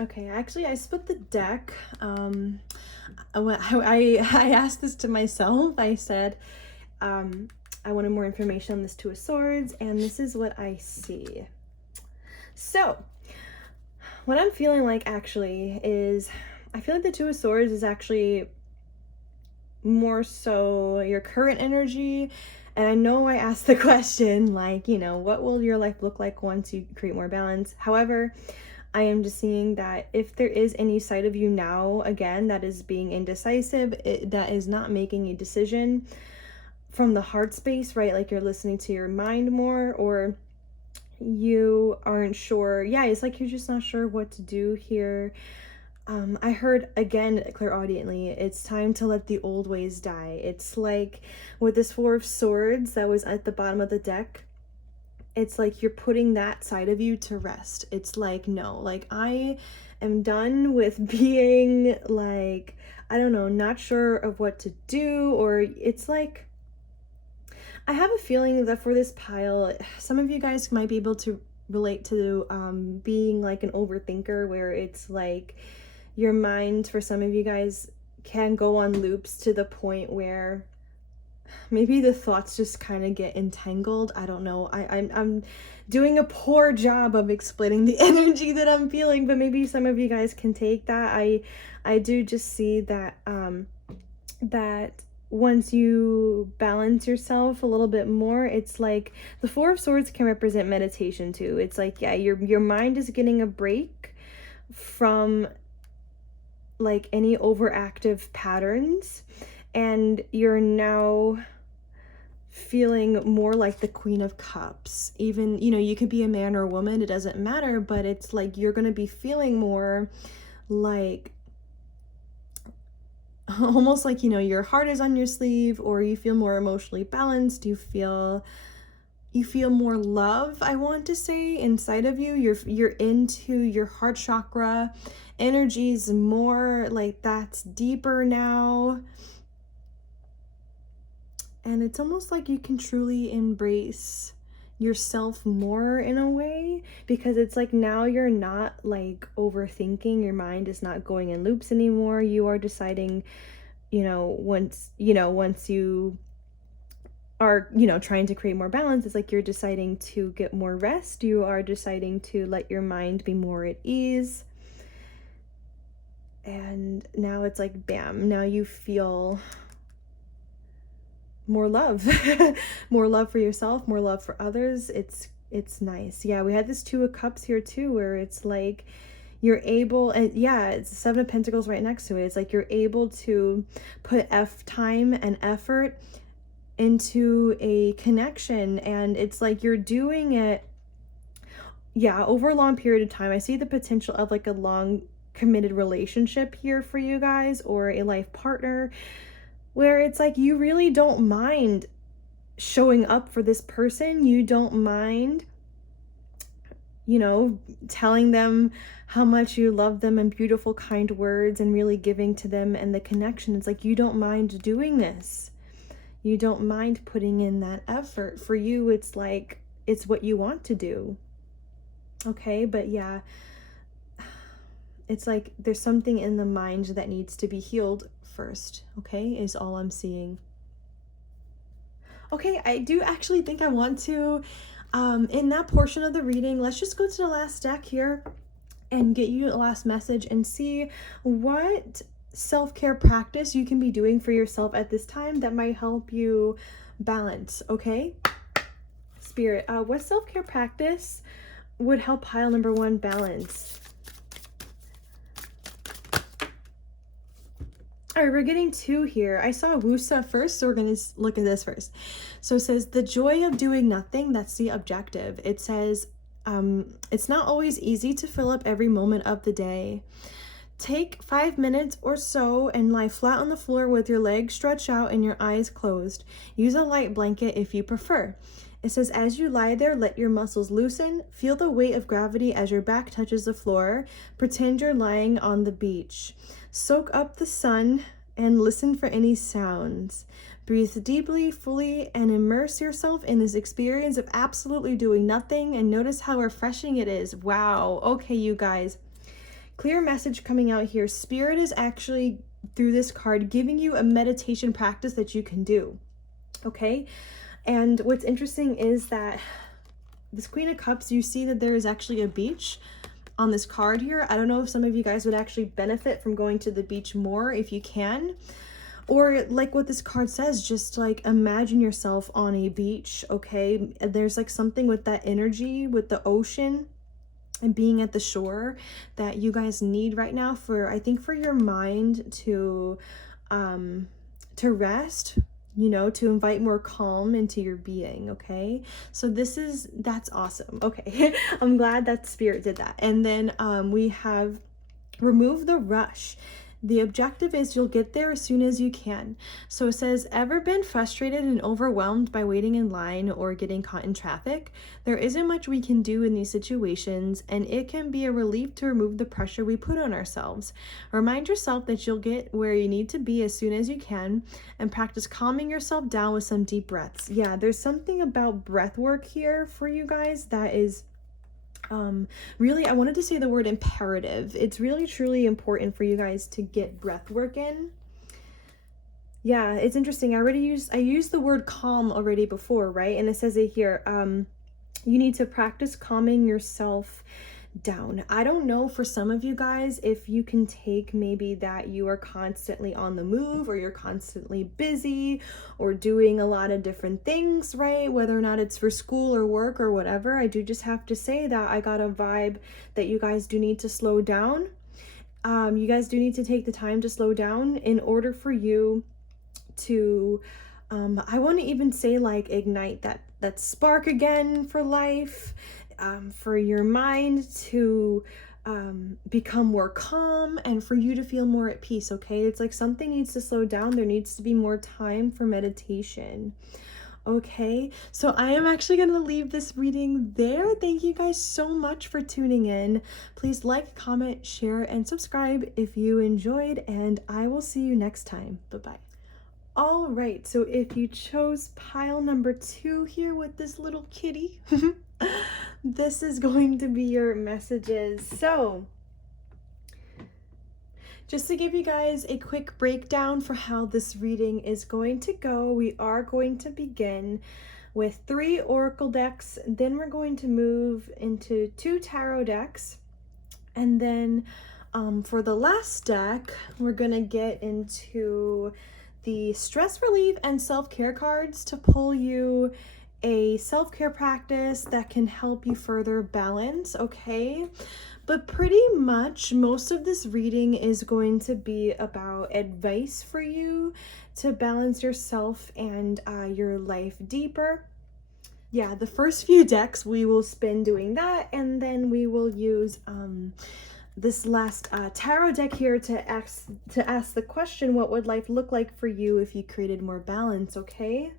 Okay, actually, I split the deck. I asked this to myself. I said, I wanted more information on this Two of Swords, and this is what I see. So, what I'm feeling like actually is, I feel like the Two of Swords is actually more so your current energy. And I know I asked the question, like, you know, what will your life look like once you create more balance? However, I am just seeing that if there is any side of you now, again, that is being indecisive, that is not making a decision from the heart space, right? Like you're listening to your mind more, or you aren't sure. Yeah, it's like you're just not sure what to do here. I heard again clairaudiently, it's time to let the old ways die. It's like with this Four of Swords that was at the bottom of the deck, it's like you're putting that side of you to rest. It's like, no, like I am done with being like, I don't know, not sure of what to do, or it's like, I have a feeling that for this pile, some of you guys might be able to relate to being like an overthinker, where it's like your mind, for some of you guys, can go on loops to the point where maybe the thoughts just kind of get entangled. I don't know. I'm doing a poor job of explaining the energy that I'm feeling, but maybe some of you guys can take that. I do just see that that once you balance yourself a little bit more, it's like the Four of Swords can represent meditation too. It's like, yeah, your mind is getting a break from like any overactive patterns, and you're now feeling more like the Queen of Cups. Even, you know, you could be a man or a woman, it doesn't matter, but it's like you're going to be feeling more like almost like, you know, your heart is on your sleeve, or you feel more emotionally balanced. You feel, you feel more love, I want to say, inside of you. You're into your heart chakra. Energy's more like that's deeper now. And it's almost like you can truly embrace yourself more in a way, because it's like now you're not like overthinking. Your mind is not going in loops anymore. You are deciding, once you are, trying to create more balance, it's like you're deciding to get more rest. You are deciding to let your mind be more at ease. And now it's like, bam, now you feel more love. More love for yourself, more love for others. It's nice. Yeah, we had this Two of Cups here too, where it's like you're able, and yeah, it's the Seven of Pentacles right next to it. It's like you're able to put time and effort into a connection, and it's like you're doing it, yeah, over a long period of time. I see the potential of like a long committed relationship here for you guys, or a life partner, where it's like you really don't mind showing up for this person. You don't mind, telling them how much you love them in beautiful, kind words, and really giving to them and the connection. It's like you don't mind doing this. You don't mind putting in that effort. For you, it's like it's what you want to do. Okay, but yeah, it's like there's something in the mind that needs to be healed first, okay, is all I'm seeing. Okay, I do actually think I want to, in that portion of the reading, let's just go to the last deck here and get you a last message and see what self-care practice you can be doing for yourself at this time that might help you balance, okay? Spirit, what self-care practice would help pile number one balance? All right, we're getting two here. I saw Wusa first, so we're going to look at this first. So it says, the joy of doing nothing, that's the objective. It says, it's not always easy to fill up every moment of the day. Take 5 minutes or so and lie flat on the floor with your legs stretched out and your eyes closed. Use a light blanket if you prefer. It says, as you lie there, let your muscles loosen. Feel the weight of gravity as your back touches the floor. Pretend you're lying on the beach. Soak up the sun and listen for any sounds. Breathe deeply, fully, and immerse yourself in this experience of absolutely doing nothing, and notice how refreshing it is. Wow. Okay, you guys. Clear message coming out here. Spirit is actually, through this card, giving you a meditation practice that you can do. Okay? And what's interesting is that this Queen of Cups, you see that there is actually a beach on this card here. I don't know if some of you guys would actually benefit from going to the beach more if you can. Or like what this card says, just like imagine yourself on a beach, okay? There's like something with that energy, with the ocean and being at the shore, that you guys need right now for, I think, for your mind to rest, to invite more calm into your being, okay? So that's awesome. Okay. I'm glad that Spirit did that. And then we have remove the rush. The objective is you'll get there as soon as you can. So it says, ever been frustrated and overwhelmed by waiting in line or getting caught in traffic? There isn't much we can do in these situations, and it can be a relief to remove the pressure we put on ourselves. Remind yourself that you'll get where you need to be as soon as you can, and practice calming yourself down with some deep breaths. Yeah, there's something about breath work here for you guys that is really, I wanted to say the word imperative. It's really truly important for you guys to get breath work in. Yeah, it's interesting. I used the word calm already before, right? And it says it here, you need to practice calming yourself down. I don't know, for some of you guys, if you can take maybe that you are constantly on the move, or you're constantly busy or doing a lot of different things, right? Whether or not it's for school or work or whatever. I do just have to say that I got a vibe that you guys do need to slow down. You guys do need to take the time to slow down in order for you to I want to even say like ignite that spark again for life, for your mind to become more calm, and for you to feel more at peace, okay? It's like something needs to slow down. There needs to be more time for meditation. Okay, so I am actually going to leave this reading there. Thank you guys so much for tuning in. Please like, comment, share, and subscribe if you enjoyed, and I will see you next time. Bye-bye. All right, so if you chose pile number 2 here with this little kitty, this is going to be your messages. So, just to give you guys a quick breakdown for how this reading is going to go, we are going to begin with 3 oracle decks, then we're going to move into 2 tarot decks, and then for the last deck, we're gonna get into the stress relief and self-care cards to pull you a self-care practice that can help you further balance, okay? But pretty much most of this reading is going to be about advice for you to balance yourself and your life deeper. Yeah, the first few decks we will spin doing that, and then we will use this last tarot deck here to ask the question, what would life look like for you if you created more balance, okay?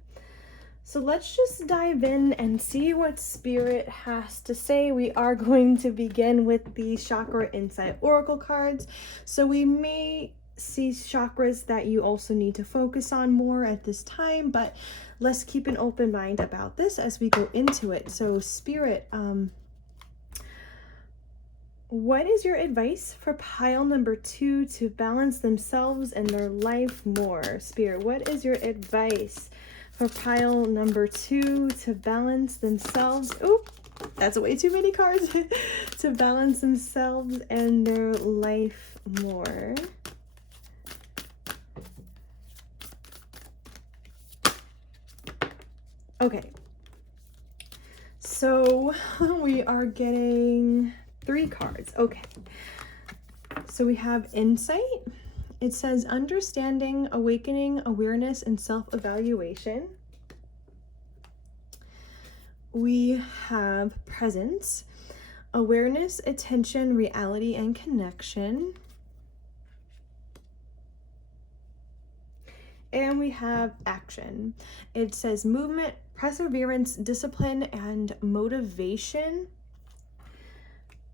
So let's just dive in and see what Spirit has to say. We are going to begin with the Chakra Insight Oracle cards. So we may see chakras that you also need to focus on more at this time, but let's keep an open mind about this as we go into it. So Spirit, what is your advice for pile number 2 to balance themselves and their life more? Spirit, what is your advice for pile number 2 to balance themselves? Oop, that's way too many cards. To balance themselves and their life more. Okay. So we are getting 3 cards. Okay. So we have Insight. It says understanding, awakening, awareness, and self-evaluation. We have Presence, awareness, attention, reality, and connection. And we have Action. It says movement, perseverance, discipline, and motivation.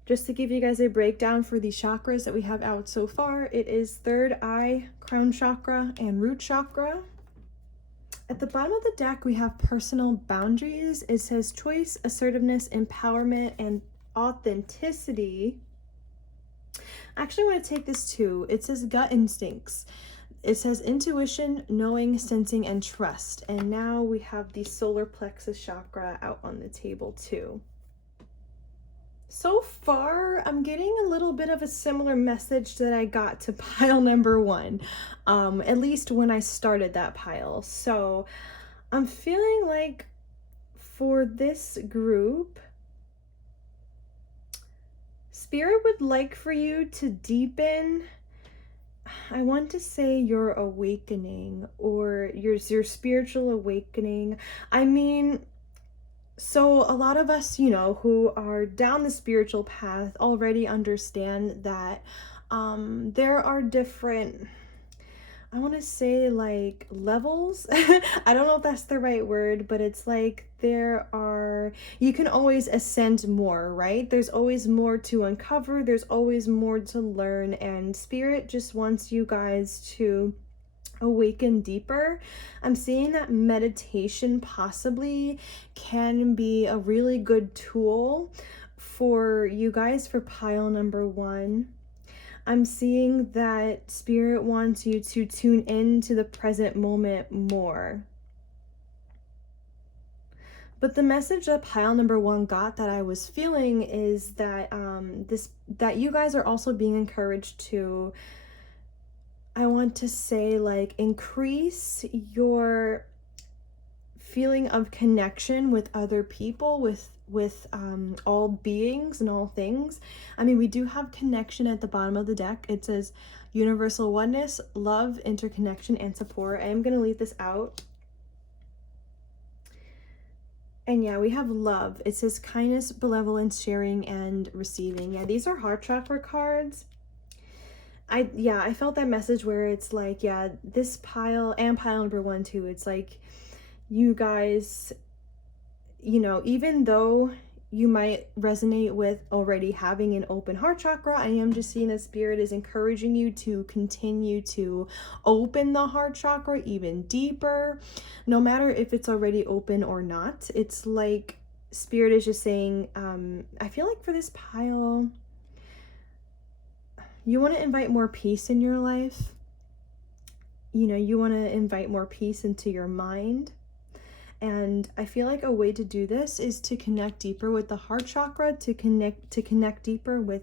Just to give you guys a breakdown for the chakras that we have out so far, it is third eye, crown chakra, and root chakra. At the bottom of the deck, we have personal boundaries. It says choice, assertiveness, empowerment, and authenticity. I actually want to take this too. It says gut instincts. It says intuition, knowing, sensing, and trust. And now we have the solar plexus chakra out on the table too. So far, I'm getting a little bit of a similar message that I got to pile number 1, at least when I started that pile. So I'm feeling like for this group, Spirit would like for you to deepen, I want to say your awakening or your spiritual awakening. I mean, so a lot of us, you know, who are down the spiritual path already understand that there are different, I want to say like levels. I don't know if that's the right word, but it's like you can always ascend more, right? There's always more to uncover. There's always more to learn. And Spirit just wants you guys to awaken deeper. I'm seeing that meditation possibly can be a really good tool for you guys for pile number 1. I'm seeing that Spirit wants you to tune into the present moment more. But the message that pile number 1 got that I was feeling is that that you guys are also being encouraged to, I want to say, like, increase your feeling of connection with other people, with all beings and all things. I mean, we do have connection at the bottom of the deck. It says universal oneness, love, interconnection, and support. I am going to leave this out. And yeah, we have love. It says kindness, benevolence, sharing, and receiving. Yeah, these are heart chakra cards. I felt that message where it's like, yeah, this pile and pile number 1 too, it's like you guys, even though you might resonate with already having an open heart chakra, I am just seeing that Spirit is encouraging you to continue to open the heart chakra even deeper, no matter if it's already open or not. It's like Spirit is just saying, I feel like for this pile, you want to invite more peace in your life. You want to invite more peace into your mind. And I feel like a way to do this is to connect deeper with the heart chakra, to connect deeper with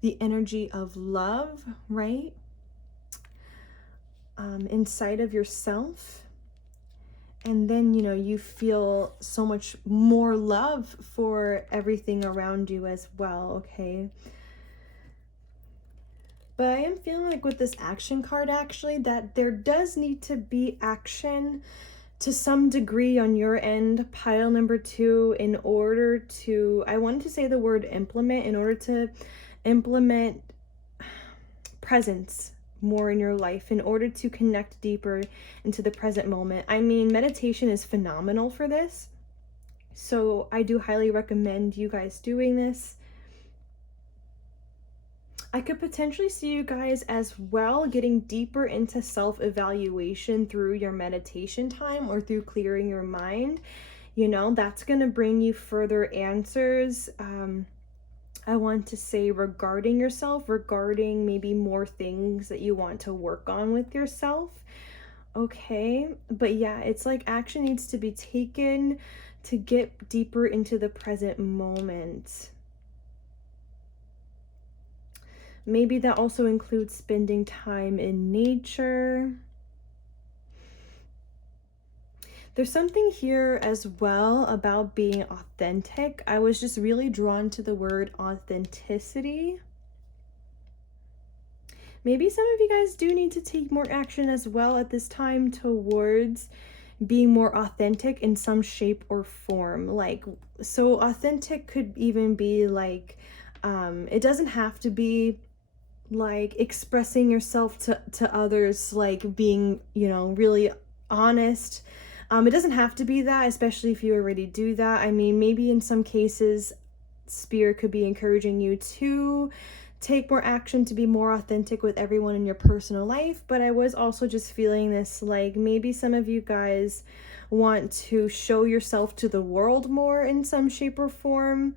the energy of love, right? Inside of yourself. And then, you feel so much more love for everything around you as well, okay? But I am feeling like with this action card, actually, that there does need to be action to some degree on your end, pile number 2, in order to, I wanted to say the word implement, in order to implement presence more in your life, in order to connect deeper into the present moment. I mean, meditation is phenomenal for this. So I do highly recommend you guys doing this. I could potentially see you guys as well getting deeper into self-evaluation through your meditation time or through clearing your mind. That's going to bring you further answers. I want to say regarding yourself, regarding maybe more things that you want to work on with yourself. Okay, but yeah, it's like action needs to be taken to get deeper into the present moment. Maybe that also includes spending time in nature. There's something here as well about being authentic. I was just really drawn to the word authenticity. Maybe some of you guys do need to take more action as well at this time towards being more authentic in some shape or form. Like, so authentic could even be like, it doesn't have to be like expressing yourself to others, like being, really honest. It doesn't have to be that, especially if you already do that. I mean, maybe in some cases, Spirit could be encouraging you to take more action to be more authentic with everyone in your personal life. But I was also just feeling this, like maybe some of you guys want to show yourself to the world more in some shape or form,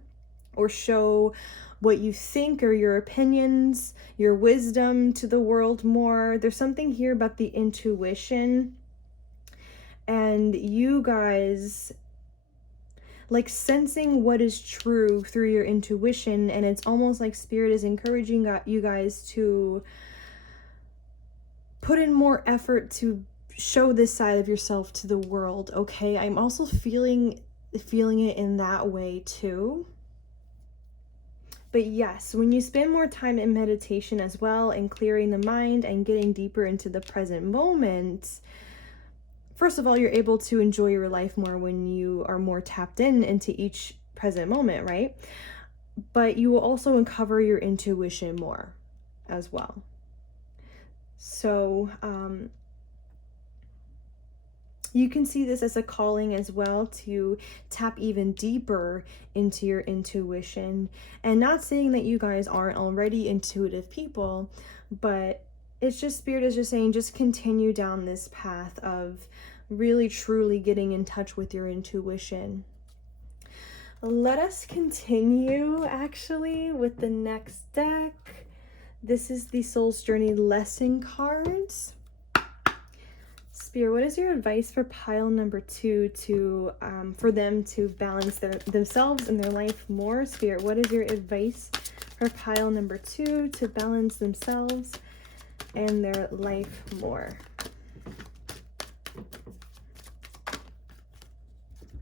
or show what you think or your opinions, your wisdom to the world more. There's something here about the intuition and you guys like sensing what is true through your intuition. And it's almost like Spirit is encouraging you guys to put in more effort to show this side of yourself to the world, okay? I'm also feeling it in that way too. But yes, when you spend more time in meditation as well and clearing the mind and getting deeper into the present moment, first of all, you're able to enjoy your life more when you are more tapped into each present moment, right? But you will also uncover your intuition more as well. So, you can see this as a calling as well to tap even deeper into your intuition. And not saying that you guys aren't already intuitive people, but it's just Spirit is just saying, just continue down this path of really truly getting in touch with your intuition. Let us continue actually with the next deck. This is the Soul's Journey lesson cards. Spirit, what is your advice for pile number 2 to for them to balance themselves and their life more? Spirit, what is your advice for pile number 2 to balance themselves and their life more?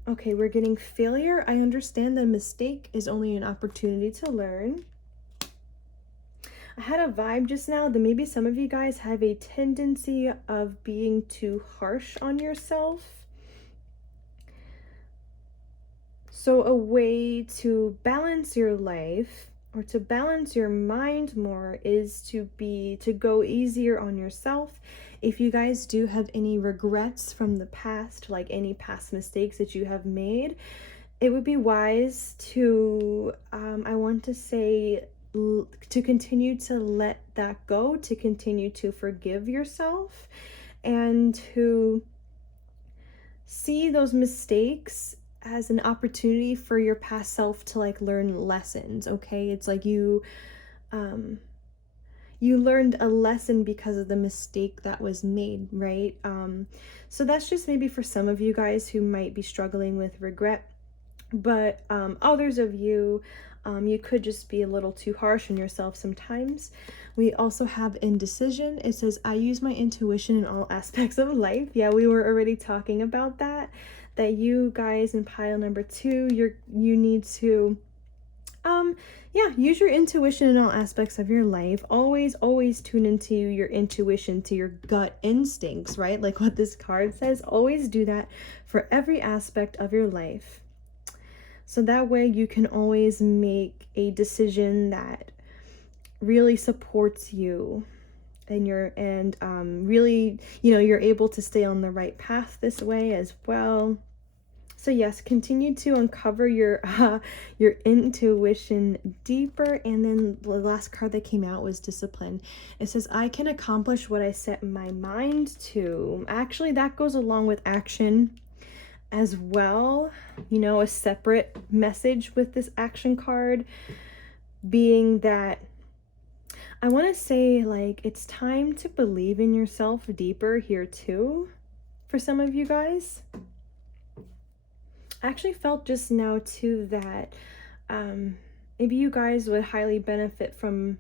Okay, we're getting failure. I understand that a mistake is only an opportunity to learn. I had a vibe just now that maybe some of you guys have a tendency of being too harsh on yourself. So a way to balance your life or to balance your mind more is to go easier on yourself If you guys do have any regrets from the past, like any past mistakes that you have made, it would be wise to, I want to say, to continue to let that go, to continue to forgive yourself, and to see those mistakes as an opportunity for your past self to like learn lessons. Okay, it's like um you learned a lesson because of the mistake that was made, right? So that's just maybe for some of you guys who might be struggling with regret, but others of you, you could just be a little too harsh on yourself sometimes. We also have indecision. It says, I use my intuition in all aspects of life. Yeah, we were already talking about that you guys in pile number 2, you need to yeah, use your intuition in all aspects of your life. Always tune into your intuition, to your gut instincts, right? Like what this card says, always do that for every aspect of your life. So that way you can always make a decision that really supports you and really, you're able to stay on the right path this way as well. So yes, continue to uncover your intuition deeper. And then the last card that came out was discipline. It says, I can accomplish what I set my mind to. Actually, that goes along with action as well. A separate message with this action card being that I want to say, like, it's time to believe in yourself deeper here too for some of you guys. I actually felt just now too that maybe you guys would highly benefit from,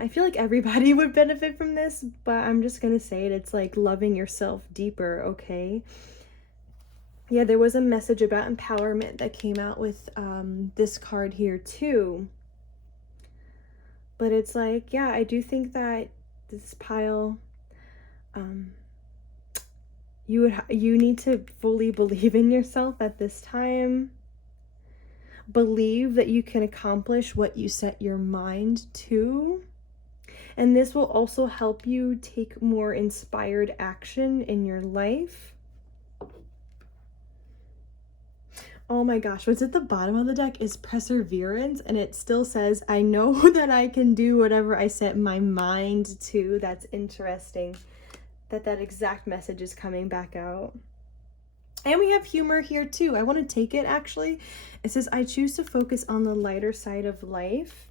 I feel like everybody would benefit from this, but I'm just gonna say it, it's like loving yourself deeper, okay? Yeah, there was a message about empowerment that came out with this card here too. But it's like, yeah, I do think that this pile, you need to fully believe in yourself at this time. Believe that you can accomplish what you set your mind to. And this will also help you take more inspired action in your life. Oh my gosh, what's at the bottom of the deck is perseverance, and it still says, I know that I can do whatever I set my mind to. That's interesting that exact message is coming back out. And we have humor here too. I want to take it actually. It says, I choose to focus on the lighter side of life.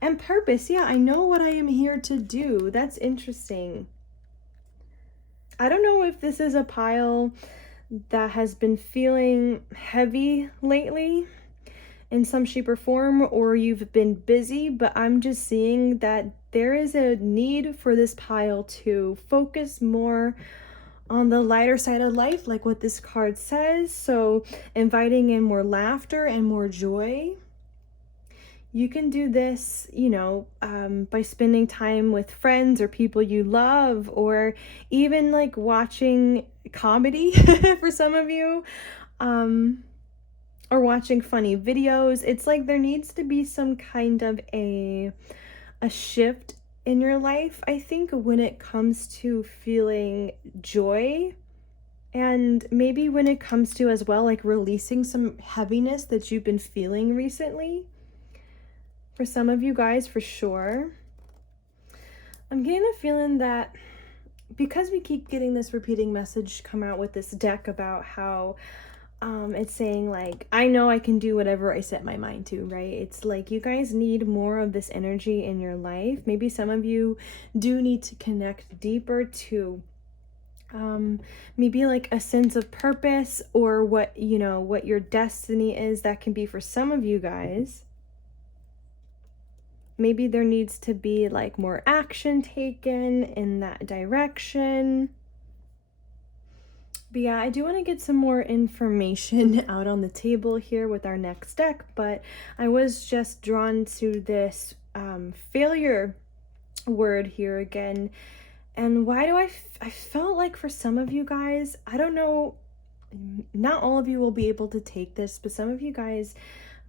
And purpose. Yeah, I know what I am here to do. That's interesting. I don't know if this is a pile that has been feeling heavy lately in some shape or form, or you've been busy, but I'm just seeing that there is a need for this pile to focus more on the lighter side of life, like what this card says. So inviting in more laughter and more joy. You can do this, by spending time with friends or people you love, or even like watching comedy for some of you, or watching funny videos. It's like there needs to be some kind of a shift in your life, I think, when it comes to feeling joy. And maybe when it comes to as well, like releasing some heaviness that you've been feeling recently. For some of you guys, for sure. I'm getting a feeling that because we keep getting this repeating message come out with this deck about how it's saying like, I know I can do whatever I set my mind to, right? It's like you guys need more of this energy in your life. Maybe some of you do need to connect deeper to maybe like a sense of purpose, or what your destiny is. That can be for some of you guys. Maybe there needs to be like more action taken in that direction. But yeah, I do want to get some more information out on the table here with our next deck, but I was just drawn to this failure word here again. And why do I felt like for some of you guys, I don't know, not all of you will be able to take this, but some of you guys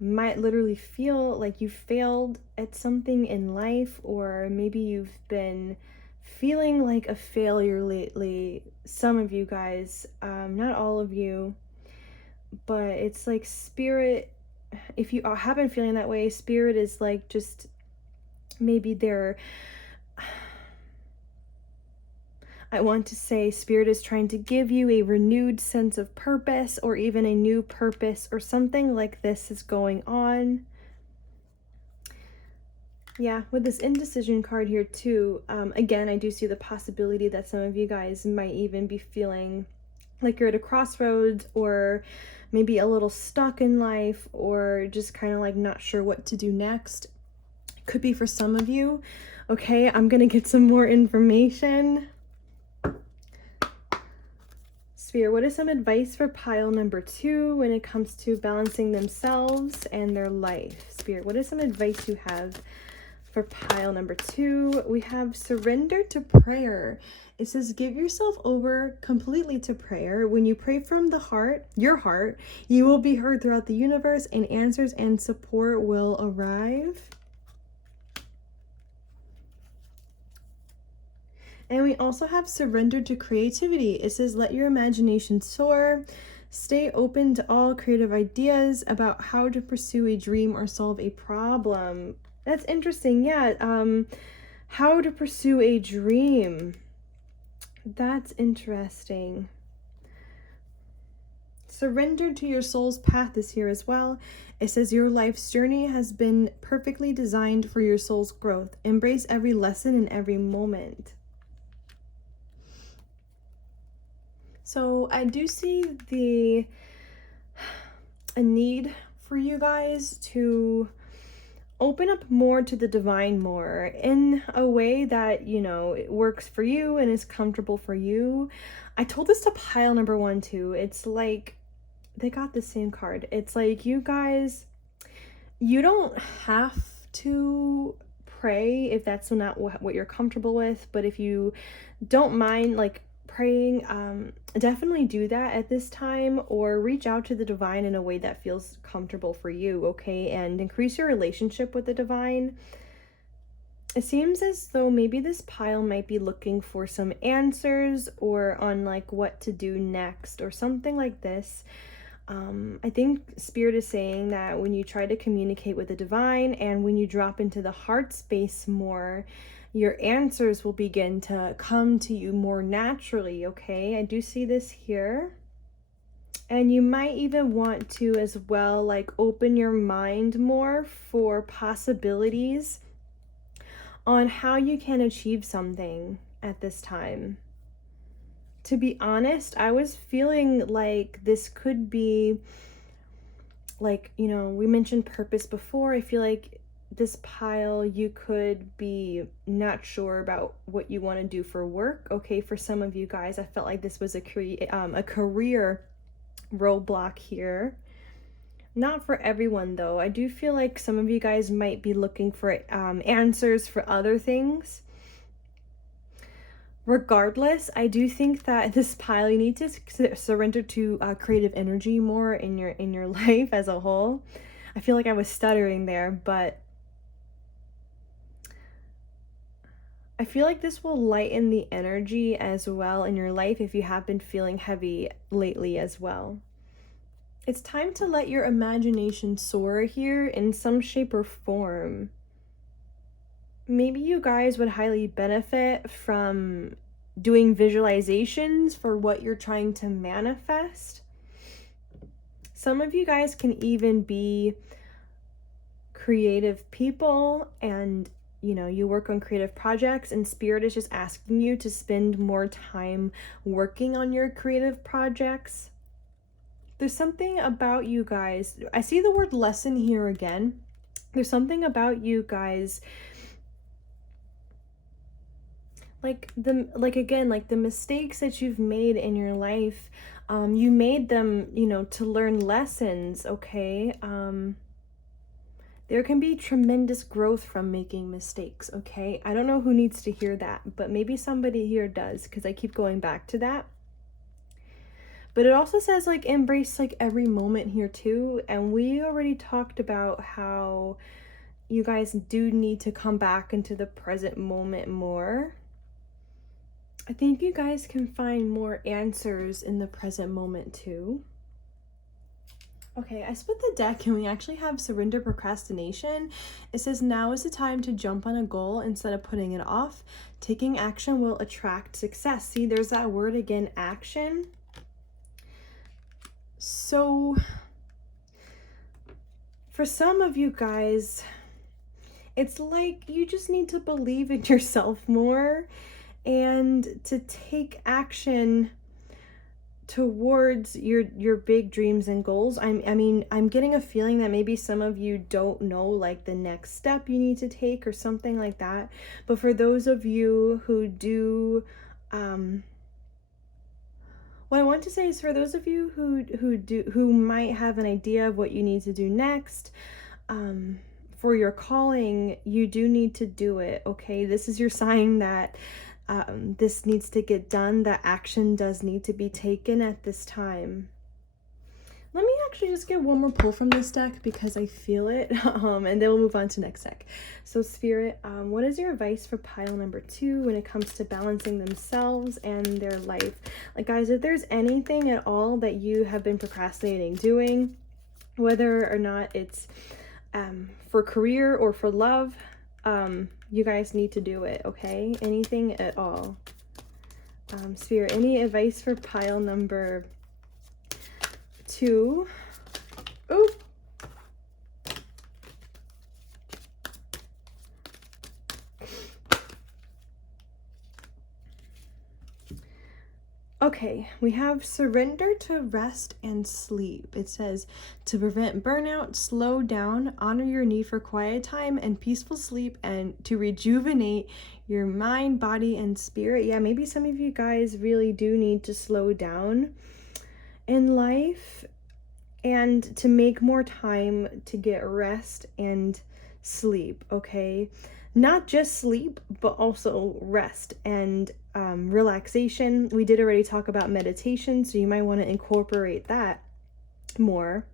might literally feel like you failed at something in life, or maybe you've been feeling like a failure lately. Some of you guys, not all of you, but it's like spirit, if you have been feeling that way, spirit is like just maybe they're, I want to say spirit is trying to give you a renewed sense of purpose, or even a new purpose, or something like this is going on. Yeah, with this indecision card here too, again, I do see the possibility that some of you guys might even be feeling like you're at a crossroads, or maybe a little stuck in life, or just kind of like not sure what to do next. Could be for some of you. Okay, I'm gonna get some more information. Spirit, what is some advice for pile number 2 when it comes to balancing themselves and their life? Spirit, what is some advice you have for pile number 2? We have surrender to prayer. It says give yourself over completely to prayer. When you pray from the heart, your heart, you will be heard throughout the universe, and answers and support will arrive. And we also have surrender to creativity. It says let your imagination soar. Stay open to all creative ideas about how to pursue a dream or solve a problem. That's interesting. Yeah. How to pursue a dream. That's interesting. Surrender to your soul's path is here as well. It says your life's journey has been perfectly designed for your soul's growth. Embrace every lesson in every moment. So I do see a need for you guys to open up more to the divine more in a way that, you know, it works for you and is comfortable for you. I told this to pile number 1 too. It's like they got the same card. It's like you guys, you don't have to pray if that's not what you're comfortable with, but if you don't mind like praying, definitely do that at this time, or reach out to the divine in a way that feels comfortable for you, okay? And increase your relationship with the divine. It seems as though maybe this pile might be looking for some answers, or on like what to do next, or something like this. I think Spirit is saying that when you try to communicate with the divine, and when you drop into the heart space more, your answers will begin to come to you more naturally, okay? I do see this here. And you might even want to as well, like, open your mind more for possibilities on how you can achieve something at this time. To be honest, I was feeling like this could be, like, you know, we mentioned purpose before. I feel like this pile, you could be not sure about what you want to do for work. Okay, for some of you guys, I felt like this was a career roadblock here. Not for everyone though. I do feel like some of you guys might be looking for answers for other things. Regardless, I do think that this pile, you need to surrender to creative energy more in your life as a whole. I feel like I was stuttering there, but I feel like this will lighten the energy as well in your life if you have been feeling heavy lately as well. It's time to let your imagination soar here in some shape or form. Maybe you guys would highly benefit from doing visualizations for what you're trying to manifest. Some of you guys can even be creative people, and you know, you work on creative projects, and Spirit is just asking you to spend more time working on your creative projects. There's something about you guys, I see the word lesson here again. There's something about you guys, like the mistakes that you've made in your life, you made them, you know, to learn lessons, okay? There can be tremendous growth from making mistakes, okay? I don't know who needs to hear that, but maybe somebody here does, because I keep going back to that. But it also says, like, embrace, like, every moment here, too. And we already talked about how you guys do need to come back into the present moment more. I think you guys can find more answers in the present moment too. Okay, I split the deck and we actually have surrender procrastination. It says now is the time to jump on a goal instead of putting it off. Taking action will attract success. See, there's that word again, action. So for some of you guys, it's like you just need to believe in yourself more and to take action towards your big dreams and goals. I mean, I'm getting a feeling that maybe some of you don't know like the next step you need to take or something like that. But for those of you who do, what I want to say is for those of you who might have an idea of what you need to do next, for your calling, you do need to do it. Okay, this is your sign that this needs to get done, that action does need to be taken at this time. Let me actually just get one more pull from this deck because I feel it, and then we'll move on to next deck. So Spirit, what is your advice for pile number 2 when it comes to balancing themselves and their life? Like guys, if there's anything at all that you have been procrastinating doing, whether or not it's for career or for love, you guys need to do it, okay? Anything at all. Spirit, any advice for pile number 2? Oh, okay, we have surrender to rest and sleep. It says to prevent burnout, slow down, honor your need for quiet time and peaceful sleep, and to rejuvenate your mind, body, and spirit. Yeah, maybe some of you guys really do need to slow down in life and to make more time to get rest and sleep, okay? Not just sleep, but also rest and relaxation. We did already talk about meditation, so you might want to incorporate that more.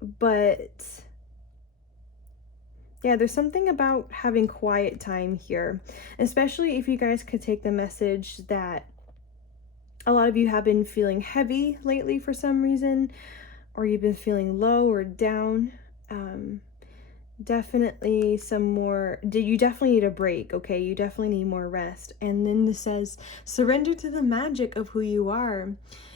But yeah, there's something about having quiet time here, especially if you guys could take the message that a lot of you have been feeling heavy lately for some reason, or you've been feeling low or down. Definitely some more, you definitely need a break, okay? You definitely need more rest. And then this says, surrender to the magic of who you are.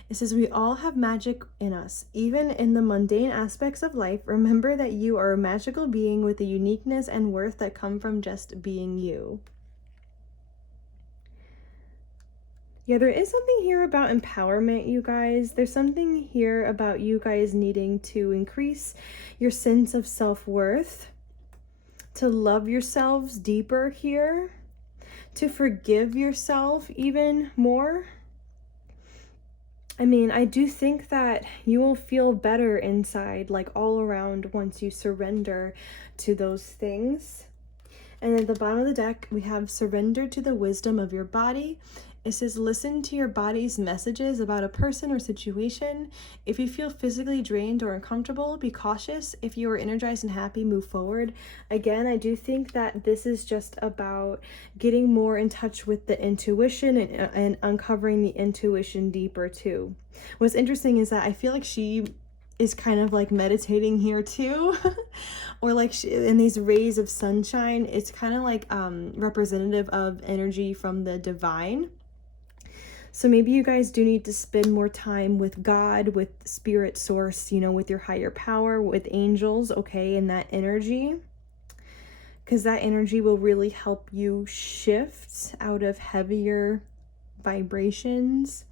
It says, we all have magic in us. Even in the mundane aspects of life, remember that you are a magical being with a uniqueness and worth that come from just being you. Yeah, there is something here about empowerment, you guys. There's something here about you guys needing to increase your sense of self-worth, to love yourselves deeper here, to forgive yourself even more. I mean, I do think that you will feel better inside, like all around, once you surrender to those things. And at the bottom of the deck, we have surrender to the wisdom of your body. It says, listen to your body's messages about a person or situation. If you feel physically drained or uncomfortable, be cautious. If you are energized and happy, move forward. Again, I do think that this is just about getting more in touch with the intuition and uncovering the intuition deeper too. What's interesting is that I feel like she is kind of like meditating here too. Or like in these rays of sunshine, it's kind of like representative of energy from the divine. So maybe you guys do need to spend more time with God, with spirit source, you know, with your higher power, with angels, okay, and that energy. Because that energy will really help you shift out of heavier vibrations.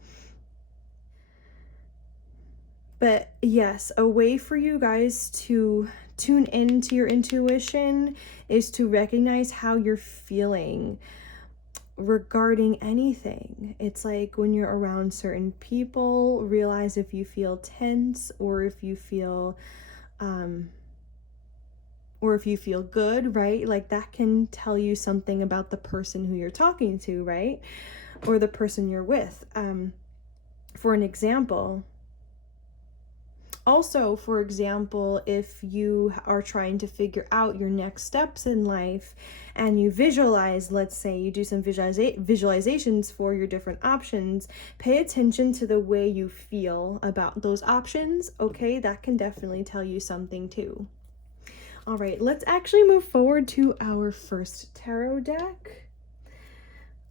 But yes, a way for you guys to tune into your intuition is to recognize how you're feeling regarding anything. It's like when you're around certain people, realize if you feel tense or if you feel good, right? Like that can tell you something about the person who you're talking to, right? Or the person you're with. For an example, Also, for example, if you are trying to figure out your next steps in life and you visualize, let's say you do some visualizations for your different options, pay attention to the way you feel about those options, okay? That can definitely tell you something too. All right, let's actually move forward to our first tarot deck.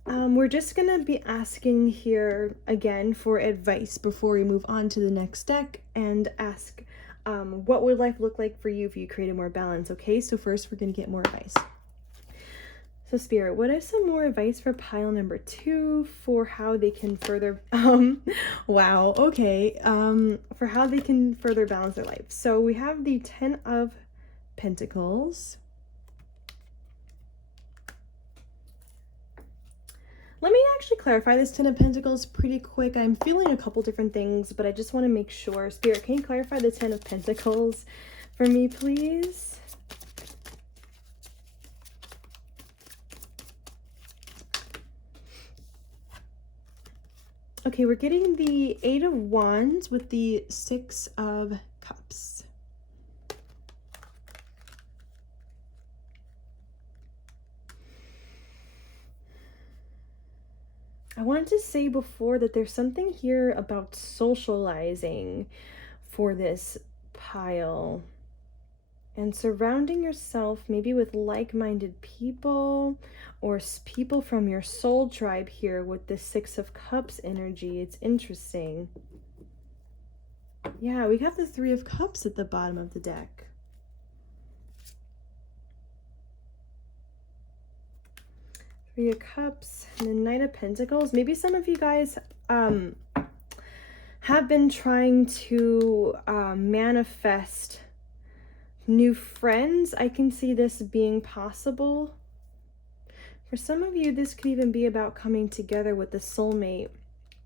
We're just gonna be asking here again for advice before we move on to the next deck and ask what would life look like for you if you created more balance, okay? So first we're gonna get more advice. So Spirit, what is some more advice for pile number 2 for how they can further, wow, okay, for how they can further balance their life. So we have the 10 of Pentacles. Let me actually clarify this 10 of Pentacles pretty quick. I'm feeling a couple different things, but I just want to make sure. Spirit, can you clarify the 10 of Pentacles for me, please? Okay, we're getting the 8 of Wands with the 6 of Cups. I wanted to say before that there's something here about socializing for this pile and surrounding yourself maybe with like-minded people or people from your soul tribe here with the 6 of Cups energy. It's interesting. Yeah, we got the 3 of Cups at the bottom of the deck. 3 of Cups and the Knight of Pentacles. Maybe some of you guys have been trying to manifest new friends. I can see this being possible. For some of you, this could even be about coming together with a soulmate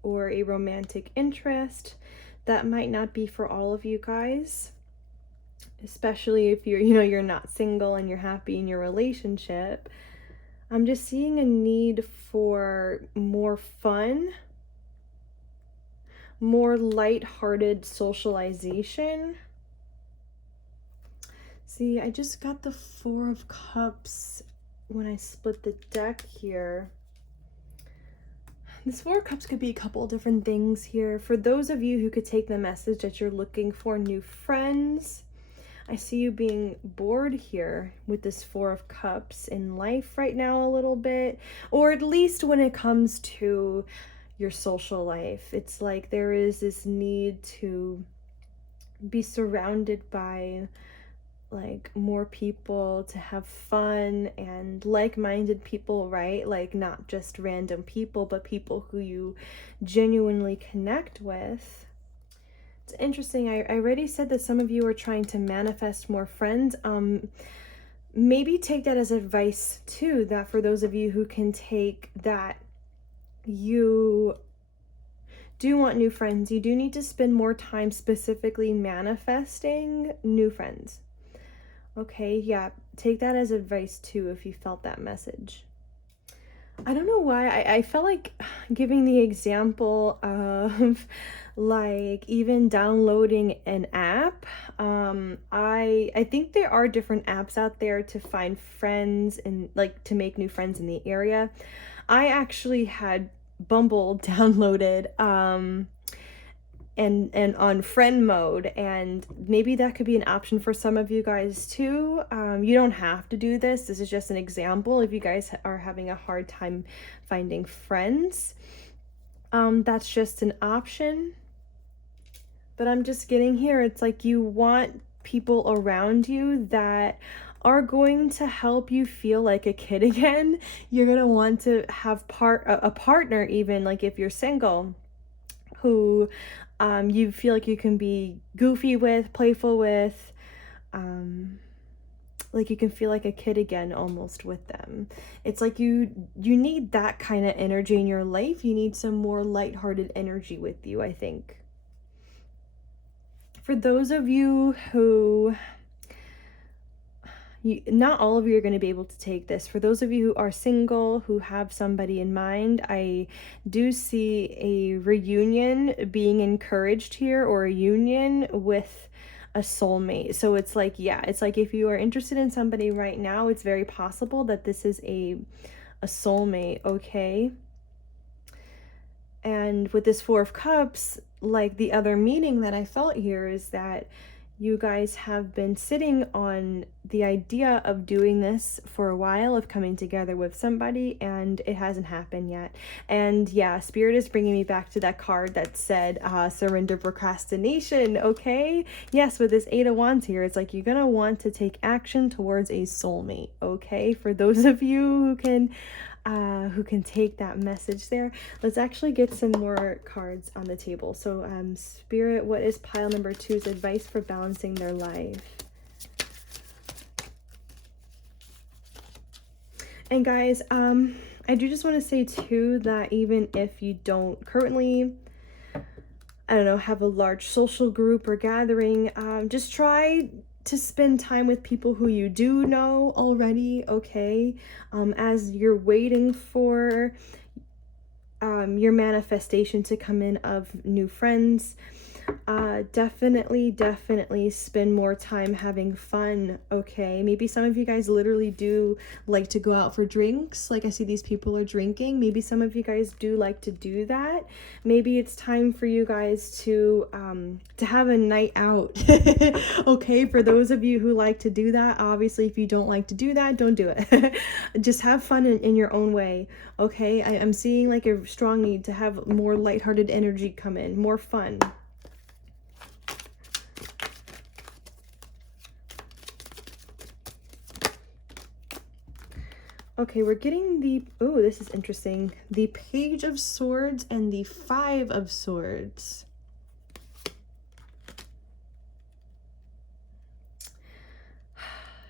or a romantic interest. That might not be for all of you guys, especially if you're not single and you're happy in your relationship. I'm just seeing a need for more fun, more light-hearted socialization. See, I just got the 4 of Cups when I split the deck here. This 4 of Cups could be a couple different things here. For those of you who could take the message that you're looking for new friends, I see you being bored here with this 4 of Cups in life right now a little bit, or at least when it comes to your social life. It's like there is this need to be surrounded by like more people, to have fun and like-minded people, right? Like not just random people, but people who you genuinely connect with. It's interesting. I already said that some of you are trying to manifest more friends. Maybe take that as advice too, that for those of you who can take that, you do want new friends. You do need to spend more time specifically manifesting new friends. Okay, yeah, take that as advice too if you felt that message. I don't know why I felt like giving the example of like even downloading an app. I think there are different apps out there to find friends and like to make new friends in the area. I actually had Bumble downloaded and on friend mode, and maybe that could be an option for some of you guys too. You don't have to do this. This is just an example if you guys are having a hard time finding friends. That's just an option. But I'm just getting here, it's like you want people around you that are going to help you feel like a kid again. You're going to want to have a partner, even like if you're single, who you feel like you can be goofy with, playful with, like you can feel like a kid again almost with them. It's like you need that kind of energy in your life. You need some more lighthearted energy with you, I think. For those of you who not all of you are going to be able to take this. For those of you who are single, who have somebody in mind, I do see a reunion being encouraged here, or a union with a soulmate. So it's like, yeah, it's like if you are interested in somebody right now, it's very possible that this is a soulmate, okay? And with this Four of Cups, like the other meaning that I felt here is that you guys have been sitting on the idea of doing this for a while, of coming together with somebody, and it hasn't happened yet. And yeah, Spirit is bringing me back to that card that said surrender procrastination, okay? Yes, with this Eight of Wands here, it's like you're gonna want to take action towards a soulmate, okay? For those of you who can take that message there. Let's actually get some more cards on the table. So Spirit, what is pile number 2's advice for balancing their life? And guys, I do just want to say too that even if you don't currently, I don't know, have a large social group or gathering, just try to spend time with people who you do know already, okay? As you're waiting for your manifestation to come in of new friends, definitely spend more time having fun, okay? Maybe some of you guys literally do like to go out for drinks. Like I see these people are drinking. Maybe some of you guys do like to do that. Maybe it's time for you guys to have a night out. Okay, for those of you who like to do that, obviously if you don't like to do that, don't do it. Just have fun in your own way, okay? I'm seeing like a strong need to have more lighthearted energy come in, more fun. Okay, we're getting the, oh, this is interesting. The Page of Swords and the Five of Swords.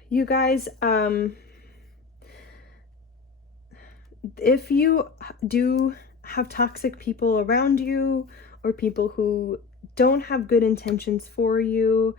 You guys, if you do have toxic people around you, or people who don't have good intentions for you,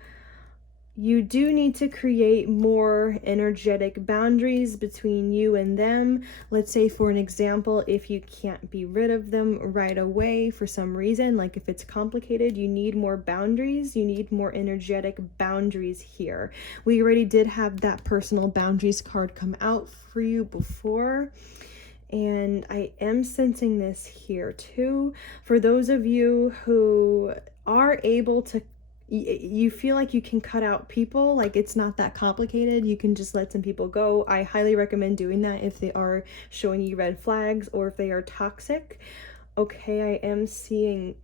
you do need to create more energetic boundaries between you and them. Let's say, for an example, if you can't be rid of them right away for some reason, like if it's complicated, you need more boundaries. You need more energetic boundaries here. We already did have that personal boundaries card come out for you before. And I am sensing this here too. For those of you who are able to, you feel like you can cut out people, like it's not that complicated, you can just let some people go. I highly recommend doing that if they are showing you red flags or if they are toxic. Okay, I am seeing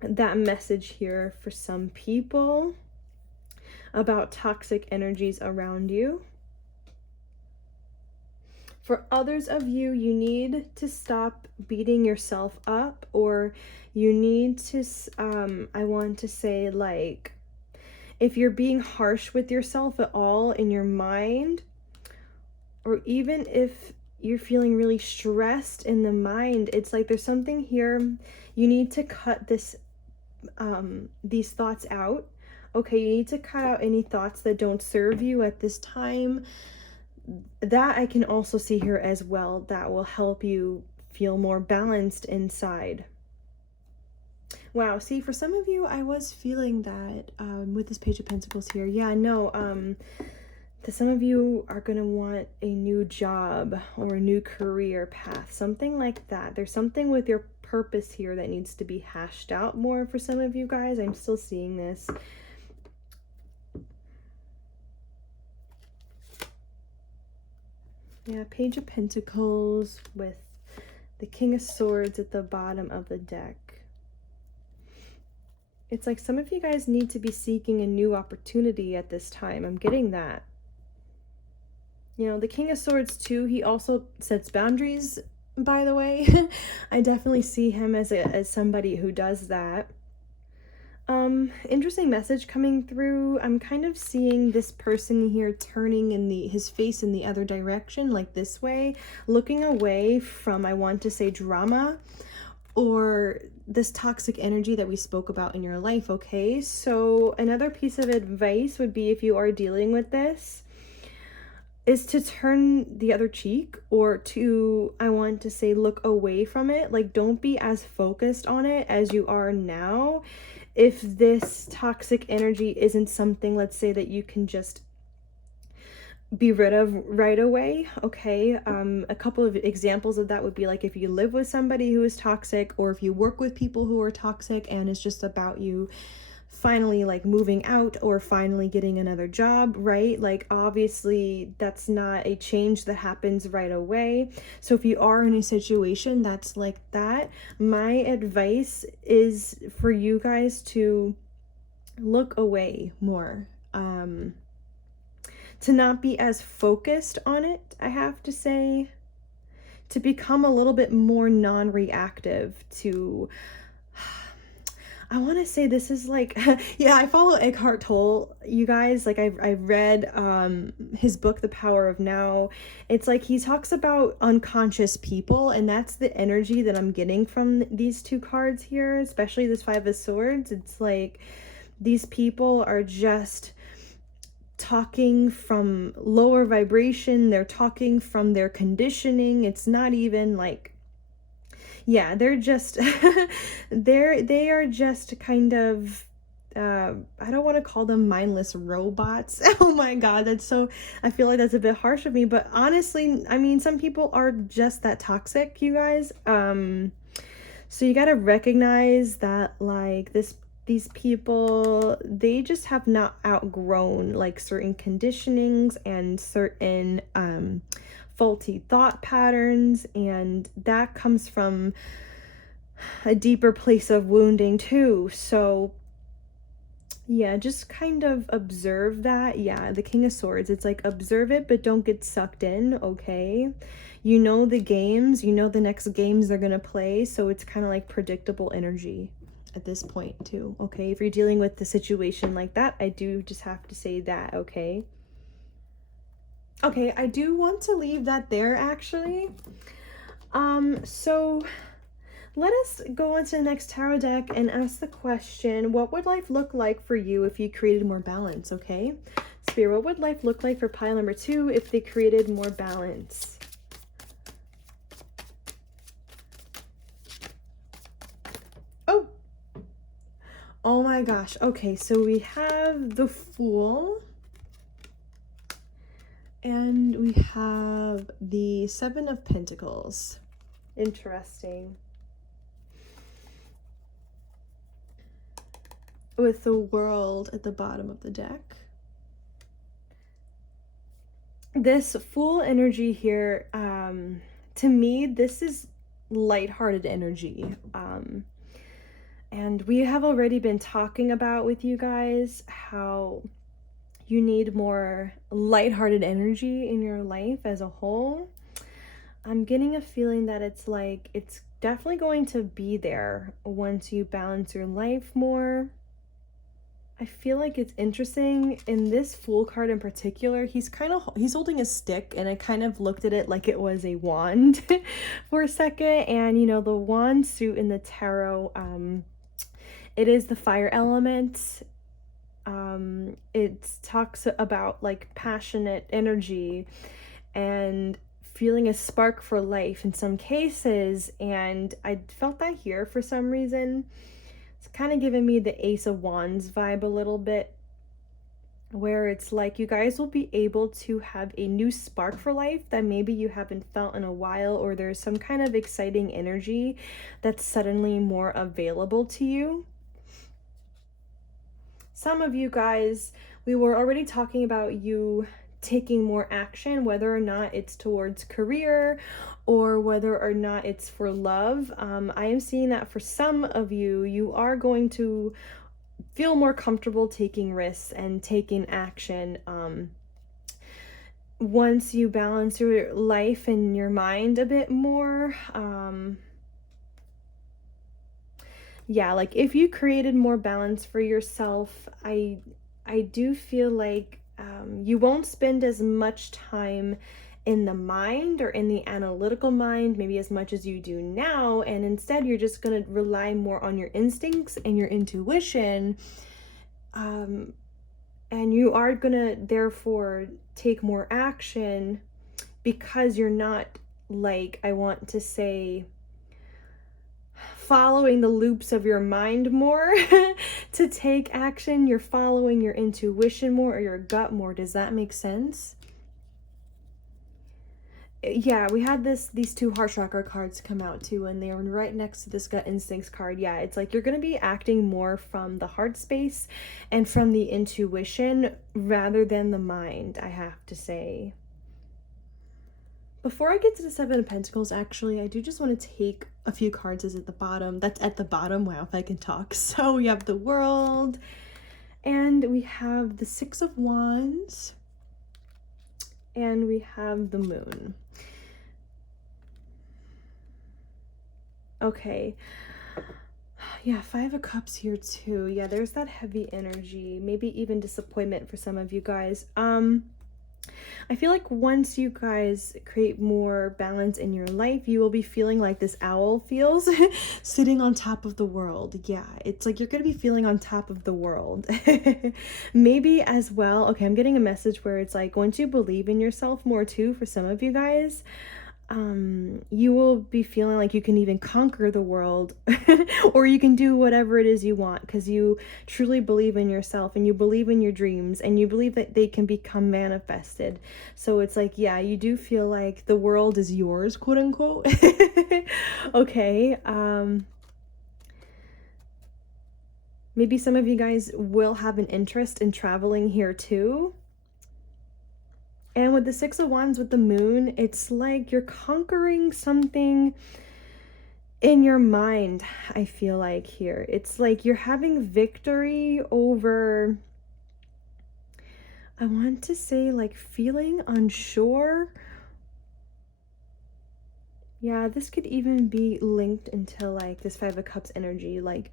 that message here for some people about toxic energies around you. For others of you, you need to stop beating yourself up, or you need to, I want to say, like, if you're being harsh with yourself at all in your mind, or even if you're feeling really stressed in the mind, it's like there's something here, you need to cut this, these thoughts out. Okay, you need to cut out any thoughts that don't serve you at this time. That I can also see here as well. That will help you feel more balanced inside. Wow, see, for some of you, I was feeling that with this Page of Pentacles here. Yeah, no, that some of you are going to want a new job or a new career path, something like that. There's something with your purpose here that needs to be hashed out more for some of you guys. I'm still seeing this. Yeah, Page of Pentacles with the King of Swords at the bottom of the deck. It's like some of you guys need to be seeking a new opportunity at this time. I'm getting that. You know, the King of Swords too, he also sets boundaries, by the way. I definitely see him as somebody who does that. Interesting message coming through. I'm kind of seeing this person here turning in his face in the other direction, like this way, looking away from, I want to say, drama or this toxic energy that we spoke about in your life, okay? So another piece of advice would be, if you are dealing with this, is to turn the other cheek, or to, I want to say, look away from it. Like, don't be as focused on it as you are now. If this toxic energy isn't something, let's say, that you can just be rid of right away, okay? A couple of examples of that would be like if you live with somebody who is toxic, or if you work with people who are toxic and it's just about you finally like moving out or finally getting another job, right? Like, obviously that's not a change that happens right away. So if you are in a situation that's like that, my advice is for you guys to look away more, to not be as focused on it, I have to say, to become a little bit more non-reactive to, I want to say this is like, yeah, I follow Eckhart Tolle, you guys. Like, I've read his book, The Power of Now. It's like he talks about unconscious people, and that's the energy that I'm getting from these two cards here, especially this Five of Swords. It's like these people are just talking from lower vibration. They're talking from their conditioning. It's not even like, yeah, they're just they are just kind of I don't want to call them mindless robots. Oh my god, that's so, I feel like that's a bit harsh of me, but honestly, I mean, some people are just that toxic, you guys. So you got to recognize that, like, these people, they just have not outgrown like certain conditionings and certain faulty thought patterns, and that comes from a deeper place of wounding too. So yeah, just kind of observe that. Yeah, the King of Swords, it's like, observe it, but don't get sucked in, okay? You know the games, you know the next games they're gonna play, so it's kind of like predictable energy at this point too, okay? If you're dealing with the situation like that, I do just have to say that, okay? Okay, I do want to leave that there, actually. So let us go on to the next tarot deck and ask the question, what would life look like for you if you created more balance, okay? Spirit, what would life look like for pile number 2 if they created more balance? Oh! Oh my gosh. Okay, so we have the Fool. And we have the Seven of Pentacles. Interesting. With the World at the bottom of the deck. This Fool energy here, to me, this is lighthearted energy. And we have already been talking about with you guys how you need more lighthearted energy in your life as a whole. I'm getting a feeling that it's like, it's definitely going to be there once you balance your life more. I feel like it's interesting in this Fool card in particular. He's holding a stick, and I kind of looked at it like it was a wand for a second. And you know, the wand suit in the tarot, it is the fire element. It talks about like passionate energy and feeling a spark for life in some cases, and I felt that here for some reason. It's kind of giving me the Ace of Wands vibe a little bit, where it's like you guys will be able to have a new spark for life that maybe you haven't felt in a while, or there's some kind of exciting energy that's suddenly more available to you. Some of you guys, we were already talking about you taking more action, whether or not it's towards career or whether or not it's for love. I am seeing that for some of you, you are going to feel more comfortable taking risks and taking action once you balance your life and your mind a bit more. Yeah, like if you created more balance for yourself, I do feel like you won't spend as much time in the mind or in the analytical mind, maybe as much as you do now, and instead you're just going to rely more on your instincts and your intuition, And you are gonna therefore take more action because you're not, like, I want to say, following the loops of your mind more to take action. You're following your intuition more, or your gut more. Does that make sense? Yeah, we had these two heart chakra cards come out too, and they were right next to this gut instincts card. Yeah, it's like you're going to be acting more from the heart space and from the intuition rather than the mind, I have to say. Before I get to the Seven of Pentacles, actually, I do just want to take a few cards as at the bottom. That's at the bottom. Wow, if I can talk. So we have the World, and we have the Six of Wands, and we have the Moon. Okay. Yeah, Five of Cups here too. Yeah, there's that heavy energy, maybe even disappointment for some of you guys. I feel like once you guys create more balance in your life, you will be feeling like this owl feels, sitting on top of the world. Yeah, it's like you're going to be feeling on top of the world. Maybe as well. Okay, I'm getting a message where it's like once you believe in yourself more too, for some of you guys, you will be feeling like you can even conquer the world or you can do whatever it is you want because you truly believe in yourself and you believe in your dreams and you believe that they can become manifested. So it's like, yeah, you do feel like the world is yours, quote unquote. Okay. Maybe some of you guys will have an interest in traveling here too. And with the Six of Wands with the Moon, it's like you're conquering something in your mind, I feel like here. It's like you're having victory over, I want to say, like feeling unsure. Yeah, this could even be linked into like this Five of Cups energy, like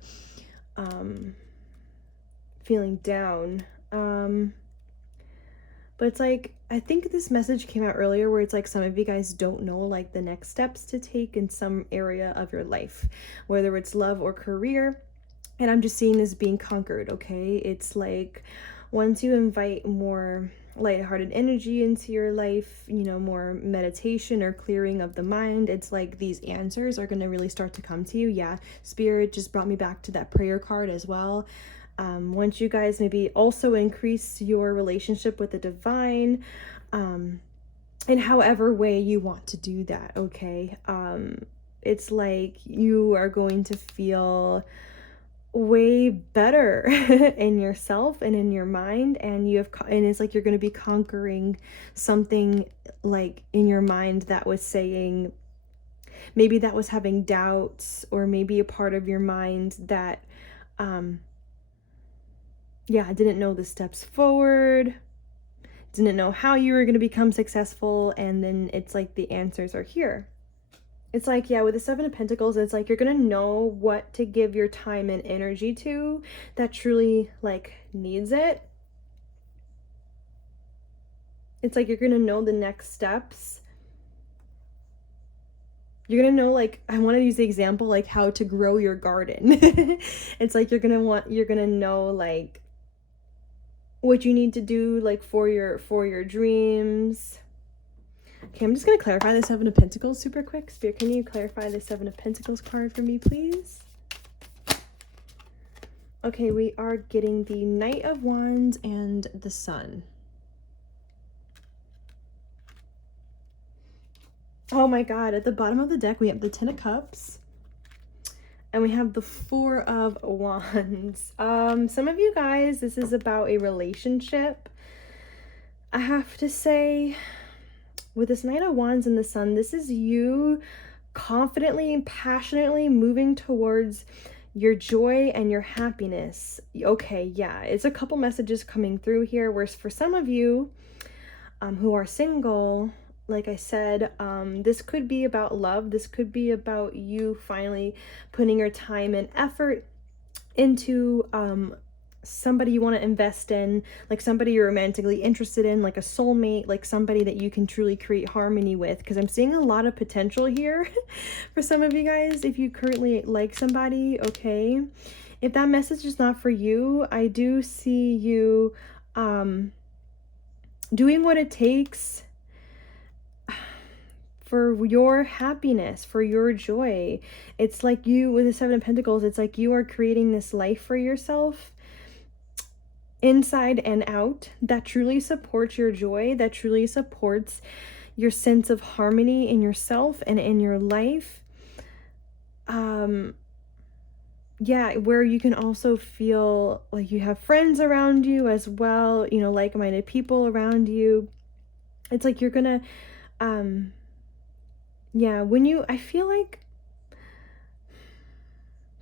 feeling down. But it's like, I think this message came out earlier where it's like some of you guys don't know like the next steps to take in some area of your life, whether it's love or career. And I'm just seeing this being conquered, okay? It's like once you invite more lighthearted energy into your life, you know, more meditation or clearing of the mind, it's like these answers are going to really start to come to you. Yeah, Spirit just brought me back to that prayer card as well. Once you guys maybe also increase your relationship with the divine, in however way you want to do that, okay? It's like you are going to feel way better in yourself and in your mind, and it's like you're going to be conquering something like in your mind that was saying, maybe that was having doubts, or maybe a part of your mind that yeah, didn't know the steps forward, didn't know how you were going to become successful, and then it's like the answers are here. It's like, yeah, with the Seven of Pentacles, it's like you're going to know what to give your time and energy to that truly like needs it. It's like you're going to know the next steps. You're going to know, like, I want to use the example, like how to grow your garden. It's like you're going to know like what you need to do like for your dreams. Okay, I'm just going to clarify the Seven of Pentacles super quick. Spirit, can you clarify the Seven of Pentacles card for me, please? Okay, we are getting the Knight of Wands and the Sun. Oh my god, at the bottom of the deck, we have the Ten of Cups. And we have the Four of Wands. Some of you guys, this is about a relationship. I have to say, with this Knight of Wands and the Sun, this is you confidently and passionately moving towards your joy and your happiness. Okay, yeah, it's a couple messages coming through here, where for some of you who are single, like I said, this could be about love. This could be about you finally putting your time and effort into somebody you want to invest in, like somebody you're romantically interested in, like a soulmate, like somebody that you can truly create harmony with, because I'm seeing a lot of potential here for some of you guys if you currently like somebody. Okay, if that message is not for you, I do see you doing what it takes for your happiness, for your joy. It's like you, with the Seven of Pentacles, it's like you are creating this life for yourself, inside and out, that truly supports your joy, that truly supports your sense of harmony in yourself and in your life. Yeah, where you can also feel like you have friends around you as well, you know, like-minded people around you. It's like you're gonna, yeah, I feel like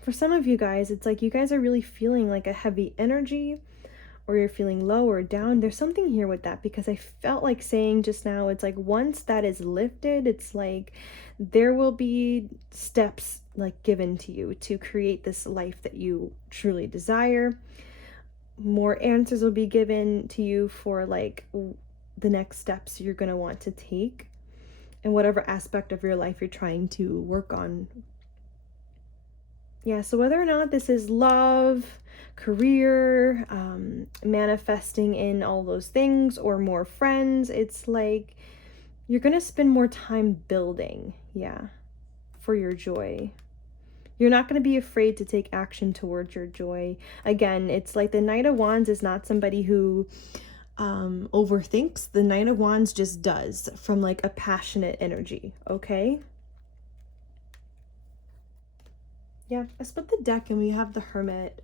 for some of you guys, it's like you guys are really feeling like a heavy energy, or you're feeling low or down. There's something here with that, because I felt like saying just now, it's like once that is lifted, it's like there will be steps like given to you to create this life that you truly desire. More answers will be given to you for like the next steps you're going to want to take in whatever aspect of your life you're trying to work on. Yeah, so whether or not this is love, career, manifesting in all those things, or more friends, it's like you're going to spend more time building, yeah, for your joy. You're not going to be afraid to take action towards your joy. Again, it's like the Knight of Wands is not somebody who overthinks. The Knight of Wands just does, from like a passionate energy, okay? Yeah, I split the deck and we have the Hermit.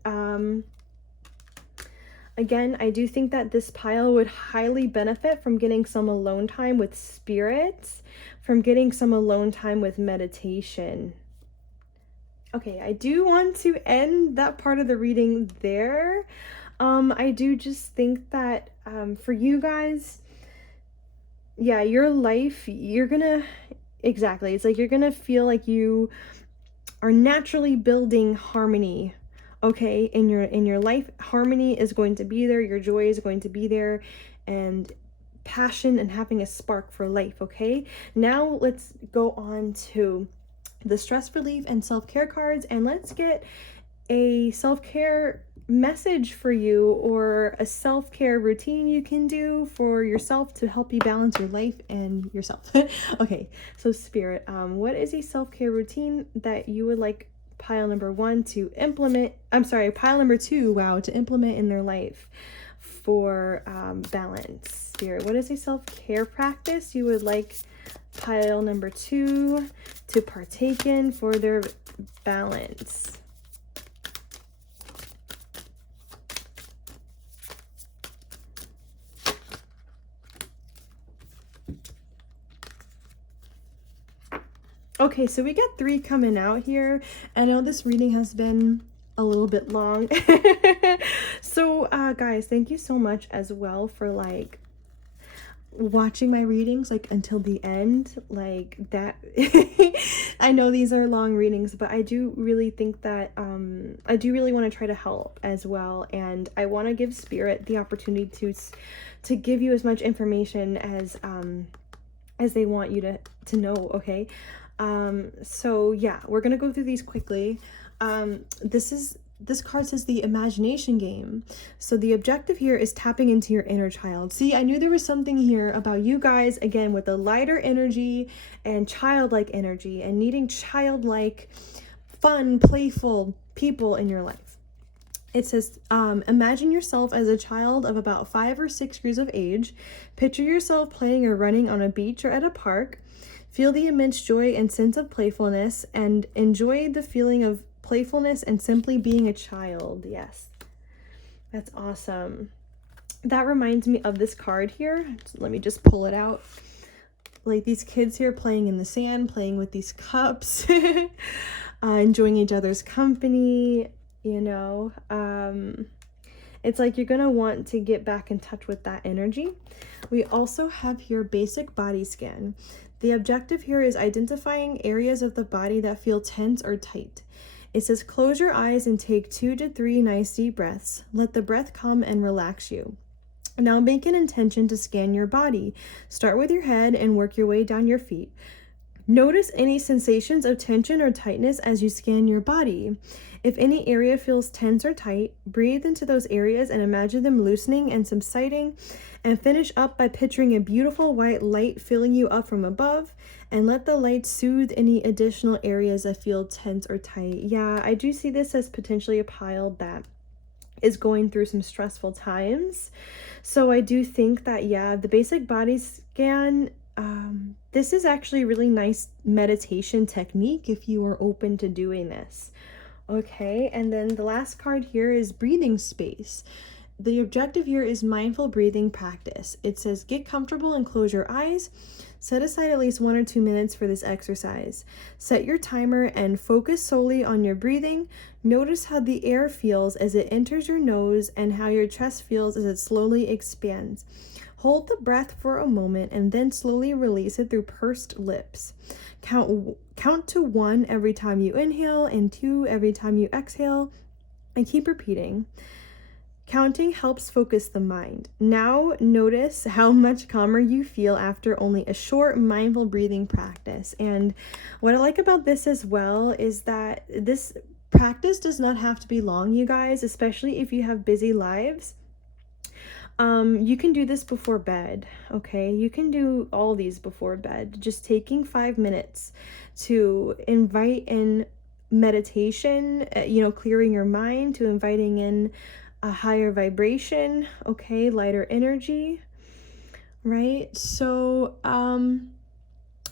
Again, I do think that this pile would highly benefit from getting some alone time with spirits, from getting some alone time with meditation. Okay, I do want to end that part of the reading there. I do just think that for you guys, yeah, your life, you're gonna, exactly, it's like you're gonna feel like you are naturally building harmony, okay, in your life. Harmony is going to be there, your joy is going to be there, and passion and having a spark for life, okay? Now let's go on to the stress relief and self-care cards, and let's get a self-care message for you, or a self-care routine you can do for yourself to help you balance your life and yourself. Okay, so Spirit, what is a self-care routine that you would like pile number one to implement, pile number two, wow, to implement in their life for balance? Spirit, what is a self-care practice you would like pile number two to partake in for their balance? Okay, so we got three coming out here. I know this reading has been a little bit long. So guys, thank you so much as well for like watching my readings like until the end, like that. I know these are long readings, but I do really think that I do really want to try to help as well, and I want to give Spirit the opportunity to give you as much information as they want you to know, okay? So yeah, we're gonna go through these quickly. This card says the imagination game. So the objective here is tapping into your inner child. See, I knew there was something here about you guys, again, with the lighter energy and childlike energy, and needing childlike, fun, playful people in your life. It says, imagine yourself as a child of about 5 or 6 years of age. Picture yourself playing or running on a beach or at a park. Feel the immense joy and sense of playfulness, and enjoy the feeling of playfulness and simply being a child. Yes, that's awesome. That reminds me of this card here. Let me just pull it out. Like these kids here playing in the sand, playing with these cups, enjoying each other's company, you know. It's like you're gonna want to get back in touch with that energy. We also have here basic body scan. The objective here is identifying areas of the body that feel tense or tight. It says close your eyes and take 2 to 3 nice deep breaths. Let the breath come and relax you. Now make an intention to scan your body. Start with your head and work your way down your feet. Notice any sensations of tension or tightness as you scan your body. If any area feels tense or tight, breathe into those areas and imagine them loosening and subsiding. And finish up by picturing a beautiful white light filling you up from above. And let the light soothe any additional areas that feel tense or tight. Yeah, I do see this as potentially a pile that is going through some stressful times. So I do think that, yeah, the basic body scan, this is actually a really nice meditation technique if you are open to doing this. Okay, and then the last card here is breathing space. The objective here is mindful breathing practice. It says get comfortable and close your eyes. Set aside at least 1 or 2 minutes for this exercise. Set your timer and focus solely on your breathing. Notice how the air feels as it enters your nose and how your chest feels as it slowly expands. Hold the breath for a moment and then slowly release it through pursed lips. Count to 1 every time you inhale and 2 every time you exhale, and keep repeating. Counting helps focus the mind. Now notice how much calmer you feel after only a short mindful breathing practice. And what I like about this as well is that this practice does not have to be long, you guys, especially if you have busy lives. You can do this before bed, okay? You can do all these before bed. Just taking 5 minutes to invite in meditation, clearing your mind, to inviting in a higher vibration, okay, lighter energy, right? So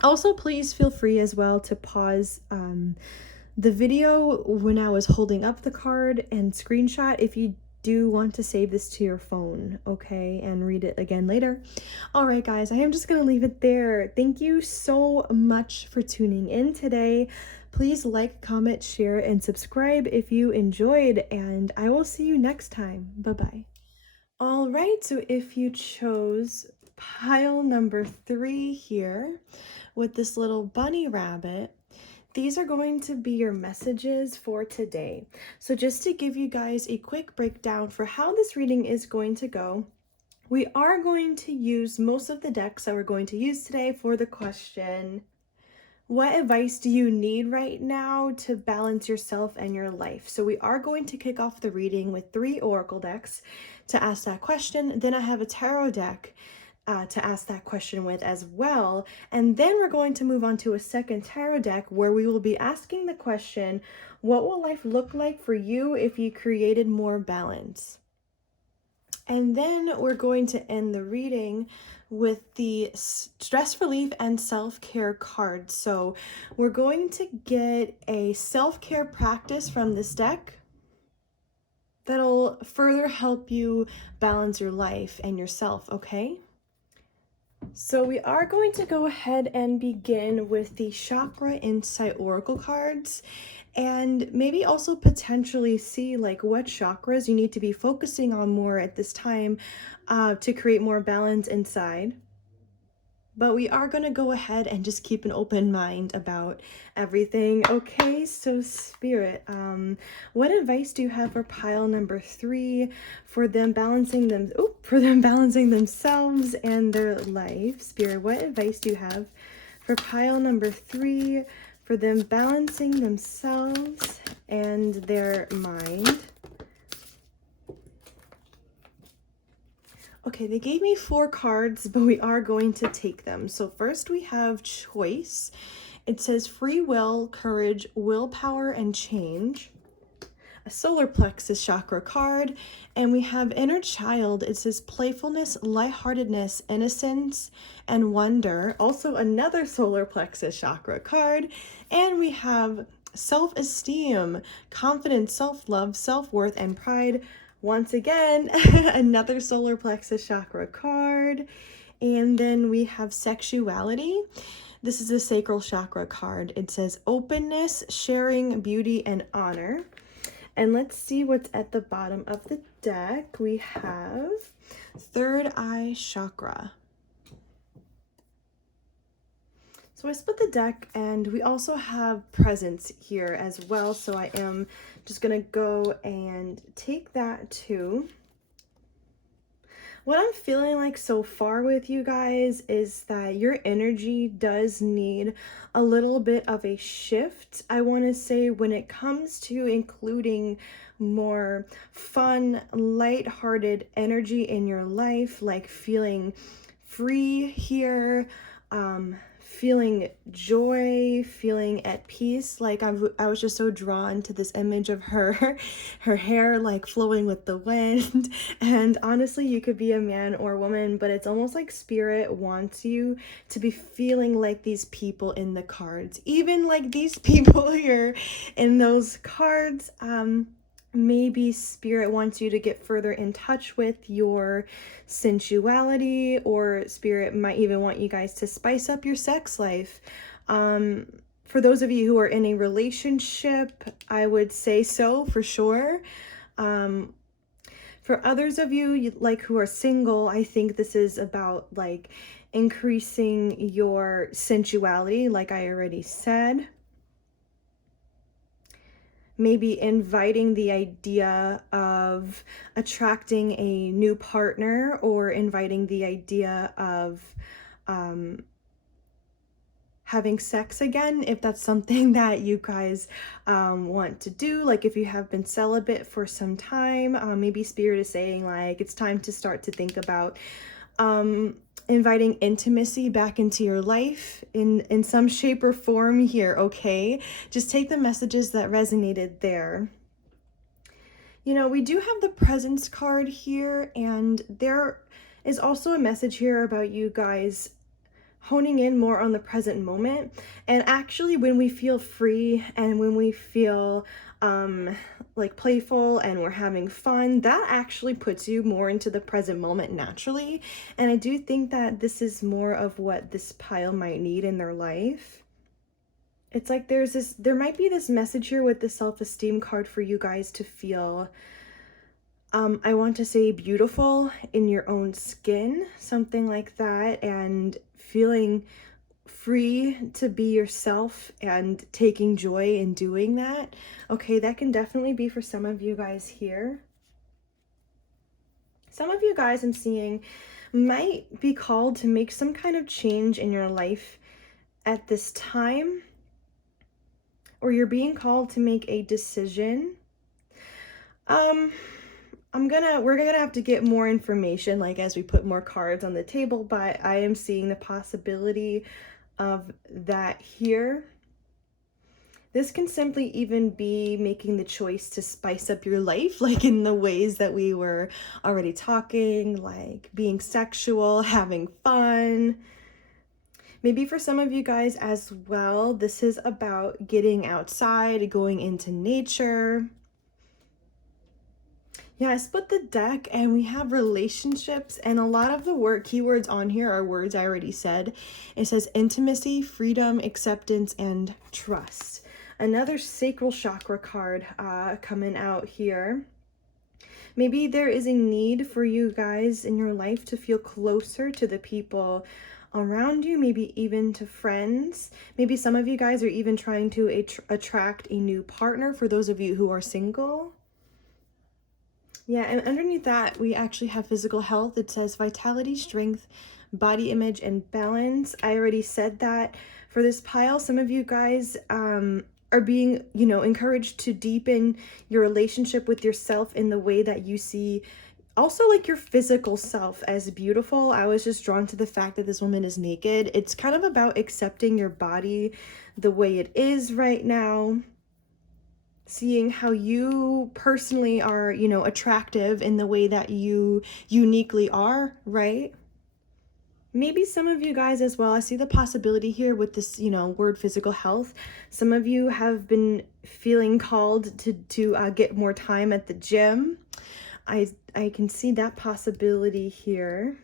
also please feel free as well to pause the video when I was holding up the card and screenshot if you do want to save this to your phone, okay, and read it again later. All right, guys, I am just gonna leave it there. Thank you so much for tuning in today. Please like, comment, share, and subscribe if you enjoyed, and I will see you next time. Bye-bye. All right, so if you chose pile number 3 here with this little bunny rabbit, these are going to be your messages for today. So just to give you guys a quick breakdown for how this reading is going to go, we are going to use most of the decks that we're going to use today for the question, what advice do you need right now to balance yourself and your life? So we are going to kick off the reading with 3 oracle decks to ask that question. Then I have a tarot deck to ask that question with as well. And then we're going to move on to a second tarot deck where we will be asking the question, what will life look like for you if you created more balance? And then we're going to end the reading with the stress relief and self-care cards. So we're going to get a self-care practice from this deck that'll further help you balance your life and yourself, okay? So we are going to go ahead and begin with the Chakra Insight Oracle cards, and maybe also potentially see like what chakras you need to be focusing on more at this time to create more balance inside. But we are going to go ahead and just keep an open mind about everything. Okay, so Spirit, what advice do you have for pile number 3 for them balancing themselves and their life? Spirit, what advice do you have for pile number 3 for them balancing themselves and their mind? Okay, they gave me 4 cards, but we are going to take them. So first we have choice. It says free will, courage, willpower, and change. A solar plexus chakra card. And we have inner child. It says playfulness, lightheartedness, innocence, and wonder. Also another solar plexus chakra card. And we have self-esteem, confidence, self-love, self-worth, and pride. Once again, another solar plexus chakra card. And then we have sexuality. This is a sacral chakra card. It says openness, sharing, beauty, and honor. And let's see what's at the bottom of the deck. We have third eye chakra. So I split the deck, and we also have presence here as well. So I am just going to go and take that too. What I'm feeling like so far with you guys is that your energy does need a little bit of a shift. I want to say when it comes to including more fun, lighthearted energy in your life, like feeling free here, feeling joy, feeling at peace. Like I was just so drawn to this image of her, her hair like flowing with the wind. And honestly, you could be a man or a woman, but it's almost like spirit wants you to be feeling like these people in the cards, even like these people here in those cards. Maybe spirit wants you to get further in touch with your sensuality, or spirit might even want you guys to spice up your sex life. For those of you who are in a relationship, I would say so for sure. For others of you like who are single, I think this is about like increasing your sensuality, like I already said. Maybe inviting the idea of attracting a new partner, or inviting the idea of having sex again, if that's something that you guys want to do. Like if you have been celibate for some time, maybe spirit is saying like it's time to start to think about inviting intimacy back into your life in some shape or form here, okay? Just take the messages that resonated there. You know, we do have the presence card here, and there is also a message here about you guys honing in more on the present moment. And actually, when we feel free and when we feel like playful and we're having fun, that actually puts you more into the present moment naturally. And I do think that this is more of what this pile might need in their life. It's like there might be this message here with the self-esteem card for you guys to feel I want to say beautiful in your own skin, something like that, and feeling free to be yourself and taking joy in doing that. Okay, that can definitely be for some of you guys here. Some of you guys I'm seeing might be called to make some kind of change in your life at this time, or you're being called to make a decision. We're gonna have to get more information like as we put more cards on the table, but I am seeing the possibility of that here. This can simply even be making the choice to spice up your life, like in the ways that we were already talking, like being sexual, having fun. Maybe for some of you guys as well, this is about getting outside, going into nature. Yeah, I split the deck and we have relationships, and a lot of the word keywords on here are words I already said. It says intimacy, freedom, acceptance, and trust. Another sacral chakra card coming out here. Maybe there is a need for you guys in your life to feel closer to the people around you, maybe even to friends. Maybe some of you guys are even trying to attract a new partner for those of you who are single. Yeah, and underneath that, we actually have physical health. It says vitality, strength, body image, and balance. I already said that. For this pile, some of you guys are being, encouraged to deepen your relationship with yourself in the way that you see also like your physical self as beautiful. I was just drawn to the fact that this woman is naked. It's kind of about accepting your body the way it is right now. Seeing how you personally are, attractive in the way that you uniquely are, right? Maybe some of you guys as well, I see the possibility here with this, word physical health. Some of you have been feeling called to get more time at the gym. I can see that possibility here.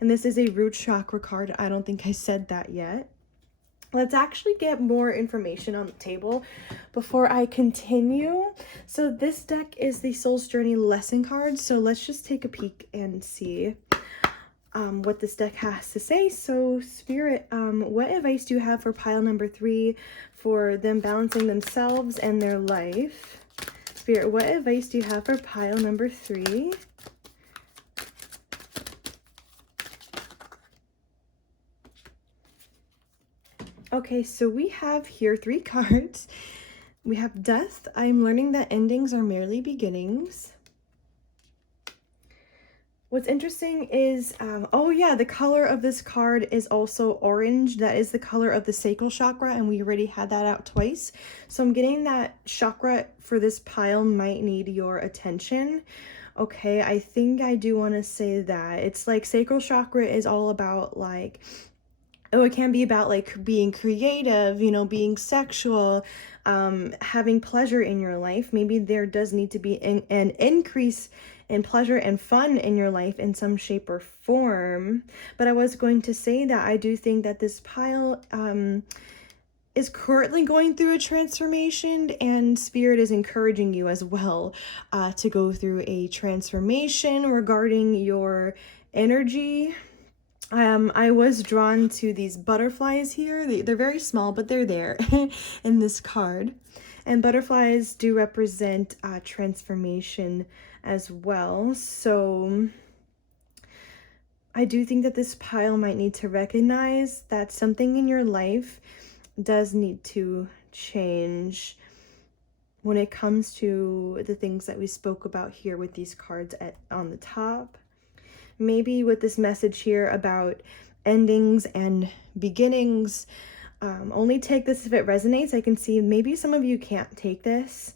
And this is a root chakra card. I don't think I said that yet. Let's actually get more information on the table before I continue. So this deck is the Soul's Journey lesson card. So let's just take a peek and see what this deck has to say. So Spirit, what advice do you have for pile number 3 for them balancing themselves and their life? Spirit, what advice do you have for pile number 3? Okay, so we have here 3 cards. We have Death. I'm learning that endings are merely beginnings. What's interesting is, oh yeah, the color of this card is also orange. That is the color of the sacral chakra, and we already had that out twice. So I'm getting that chakra for this pile might need your attention. Okay, I think I do want to say that. It's like sacral chakra is all about like, oh, it can be about like being creative, you know, being sexual, having pleasure in your life. Maybe there does need to be an increase in pleasure and fun in your life in some shape or form. But I was going to say that I do think that this pile is currently going through a transformation, and Spirit is encouraging you as well to go through a transformation regarding your energy. I was drawn to these butterflies here. They're very small, but they're there in this card. And butterflies do represent transformation as well. So I do think that this pile might need to recognize that something in your life does need to change when it comes to the things that we spoke about here with these cards on the top. Maybe with this message here about endings and beginnings, only take this if it resonates. I can see maybe some of you can't take this,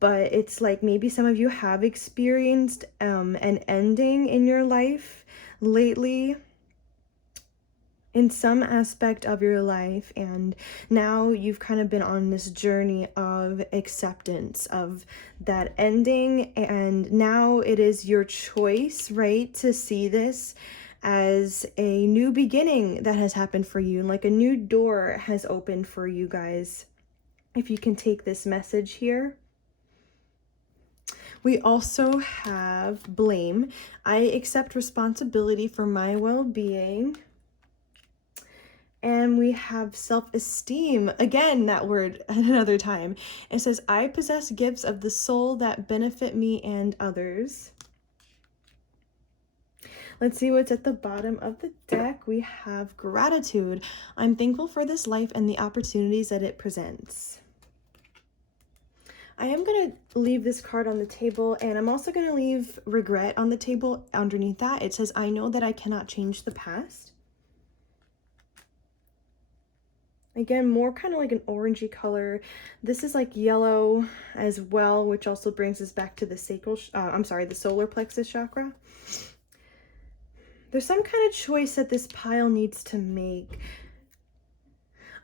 but it's like maybe some of you have experienced an ending in your life lately, in some aspect of your life, and now you've kind of been on this journey of acceptance of that ending, and now it is your choice, right, to see this as a new beginning that has happened for you, like a new door has opened for you guys, if you can take this message here. We also have blame. I accept responsibility for my well-being. And we have self-esteem. Again, that word at another time. It says, I possess gifts of the soul that benefit me and others. Let's see what's at the bottom of the deck. We have gratitude. I'm thankful for this life and the opportunities that it presents. I am going to leave this card on the table, and I'm also going to leave regret on the table underneath that. It says, I know that I cannot change the past. Again, more kind of like an orangey color. This is like yellow as well, which also brings us back to the the solar plexus chakra. There's some kind of choice that this pile needs to make.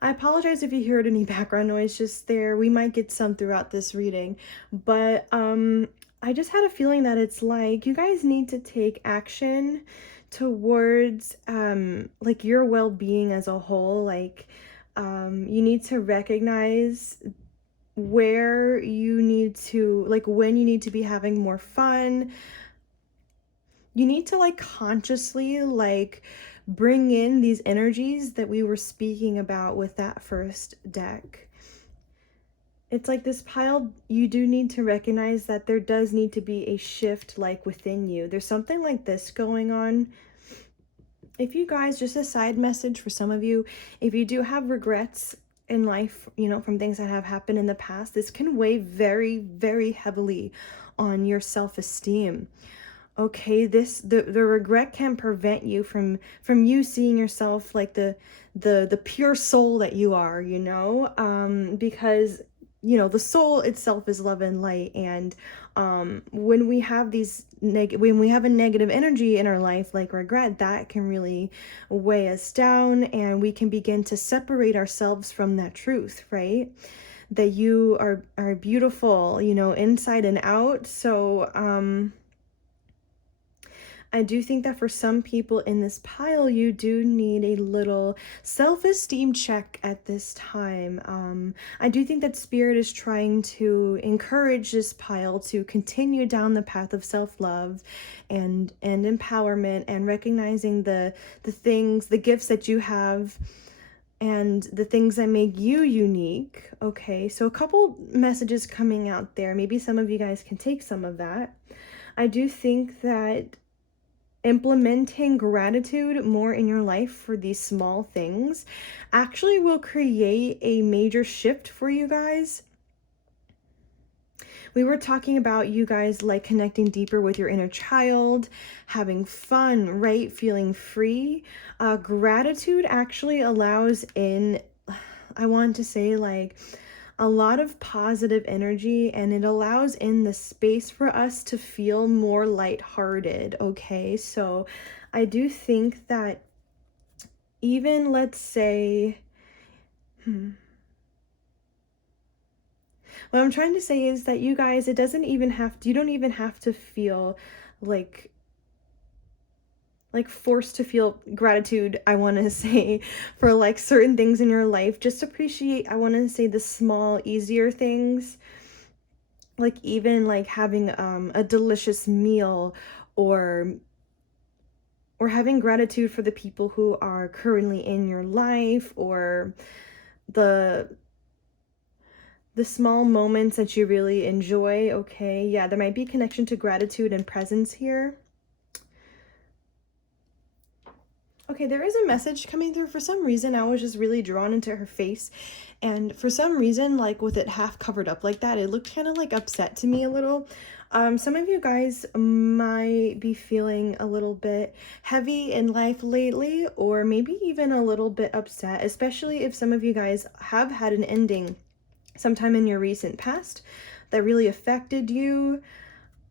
I apologize if you heard any background noise just there. We might get some throughout this reading, but I just had a feeling that it's like you guys need to take action towards like your well-being as a whole. Like you need to recognize where you need to, like when you need to be having more fun. You need to like consciously like bring in these energies that we were speaking about with that first deck. It's like this pile, you do need to recognize that there does need to be a shift like within you. There's something like this going on. If you guys, just a side message for some of you, if you do have regrets in life, you know, from things that have happened in the past, this can weigh very, very heavily on your self-esteem. Okay, the regret can prevent you from you seeing yourself like the pure soul that you are, you know, because you know the soul itself is love and light, and when we have when we have a negative energy in our life like regret, that can really weigh us down, and we can begin to separate ourselves from that truth, right? That you are beautiful, you know, inside and out. So I do think that for some people in this pile, you do need a little self-esteem check at this time. I do think that Spirit is trying to encourage this pile to continue down the path of self-love and empowerment, and recognizing the things, the gifts that you have, and the things that make you unique. Okay, so a couple messages coming out there. Maybe some of you guys can take some of that. I do think that implementing gratitude more in your life for these small things actually will create a major shift for you guys. We were talking about you guys like connecting deeper with your inner child, having fun, right? Feeling free. Gratitude actually allows in, I want to say, like, a lot of positive energy, and it allows in the space for us to feel more lighthearted, okay? So I do think that even, let's say, what I'm trying to say is that you guys, it doesn't even have to, you don't even have to feel like forced to feel gratitude, I want to say, for like certain things in your life. Just appreciate, I want to say, the small easier things, like even like having a delicious meal, or having gratitude for the people who are currently in your life, or the small moments that you really enjoy, okay? Yeah, there might be connection to gratitude and presence here. Okay, there is a message coming through. For some reason, I was just really drawn into her face. And for some reason, like with it half covered up like that, it looked kind of like upset to me a little. Some of you guys might be feeling a little bit heavy in life lately, or maybe even a little bit upset, especially if some of you guys have had an ending sometime in your recent past that really affected you.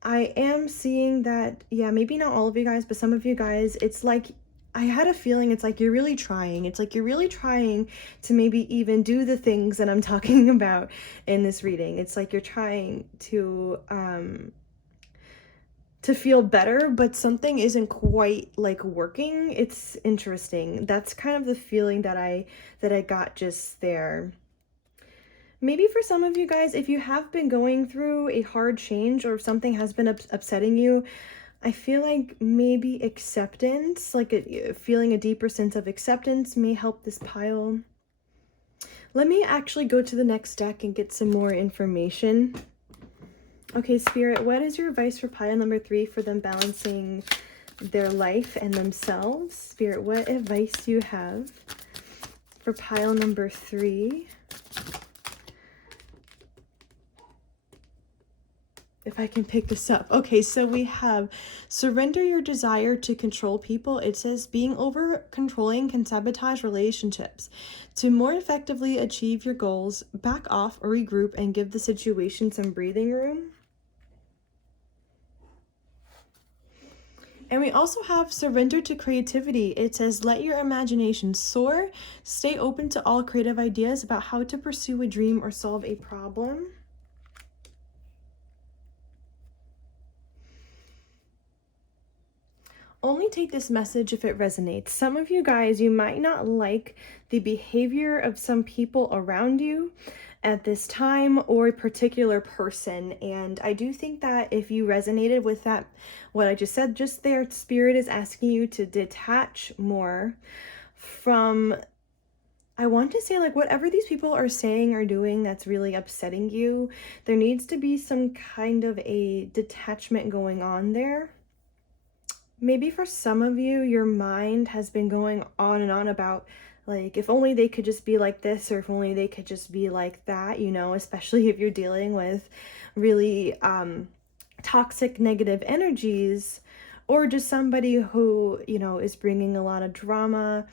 I am seeing that, yeah, maybe not all of you guys, but some of you guys, it's like, I had a feeling it's like you're really trying. It's like you're really trying to maybe even do the things that I'm talking about in this reading. It's like you're trying to feel better, but something isn't quite like working. It's interesting. That's kind of the feeling that I got just there. Maybe for some of you guys, if you have been going through a hard change, or if something has been upsetting you, I feel like maybe acceptance, like feeling a deeper sense of acceptance, may help this pile. Let me actually go to the next deck and get some more information. Okay, Spirit, what is your advice for pile number 3 for them balancing their life and themselves? Spirit, what advice do you have for pile number 3? If I can pick this up. Okay, so we have surrender your desire to control people. It says being over controlling can sabotage relationships. To more effectively achieve your goals, back off or regroup and give the situation some breathing room. And we also have surrender to creativity. It says let your imagination soar. Stay open to all creative ideas about how to pursue a dream or solve a problem. Only take this message if it resonates. Some of you guys, you might not like the behavior of some people around you at this time, or a particular person. And I do think that if you resonated with that, what I just said just there, Spirit is asking you to detach more from, I want to say, like, whatever these people are saying or doing that's really upsetting you. There needs to be some kind of a detachment going on there. Maybe for some of you, your mind has been going on and on about, like, if only they could just be like this, or if only they could just be like that, you know, especially if you're dealing with really toxic negative energies, or just somebody who, you know, is bringing a lot of drama.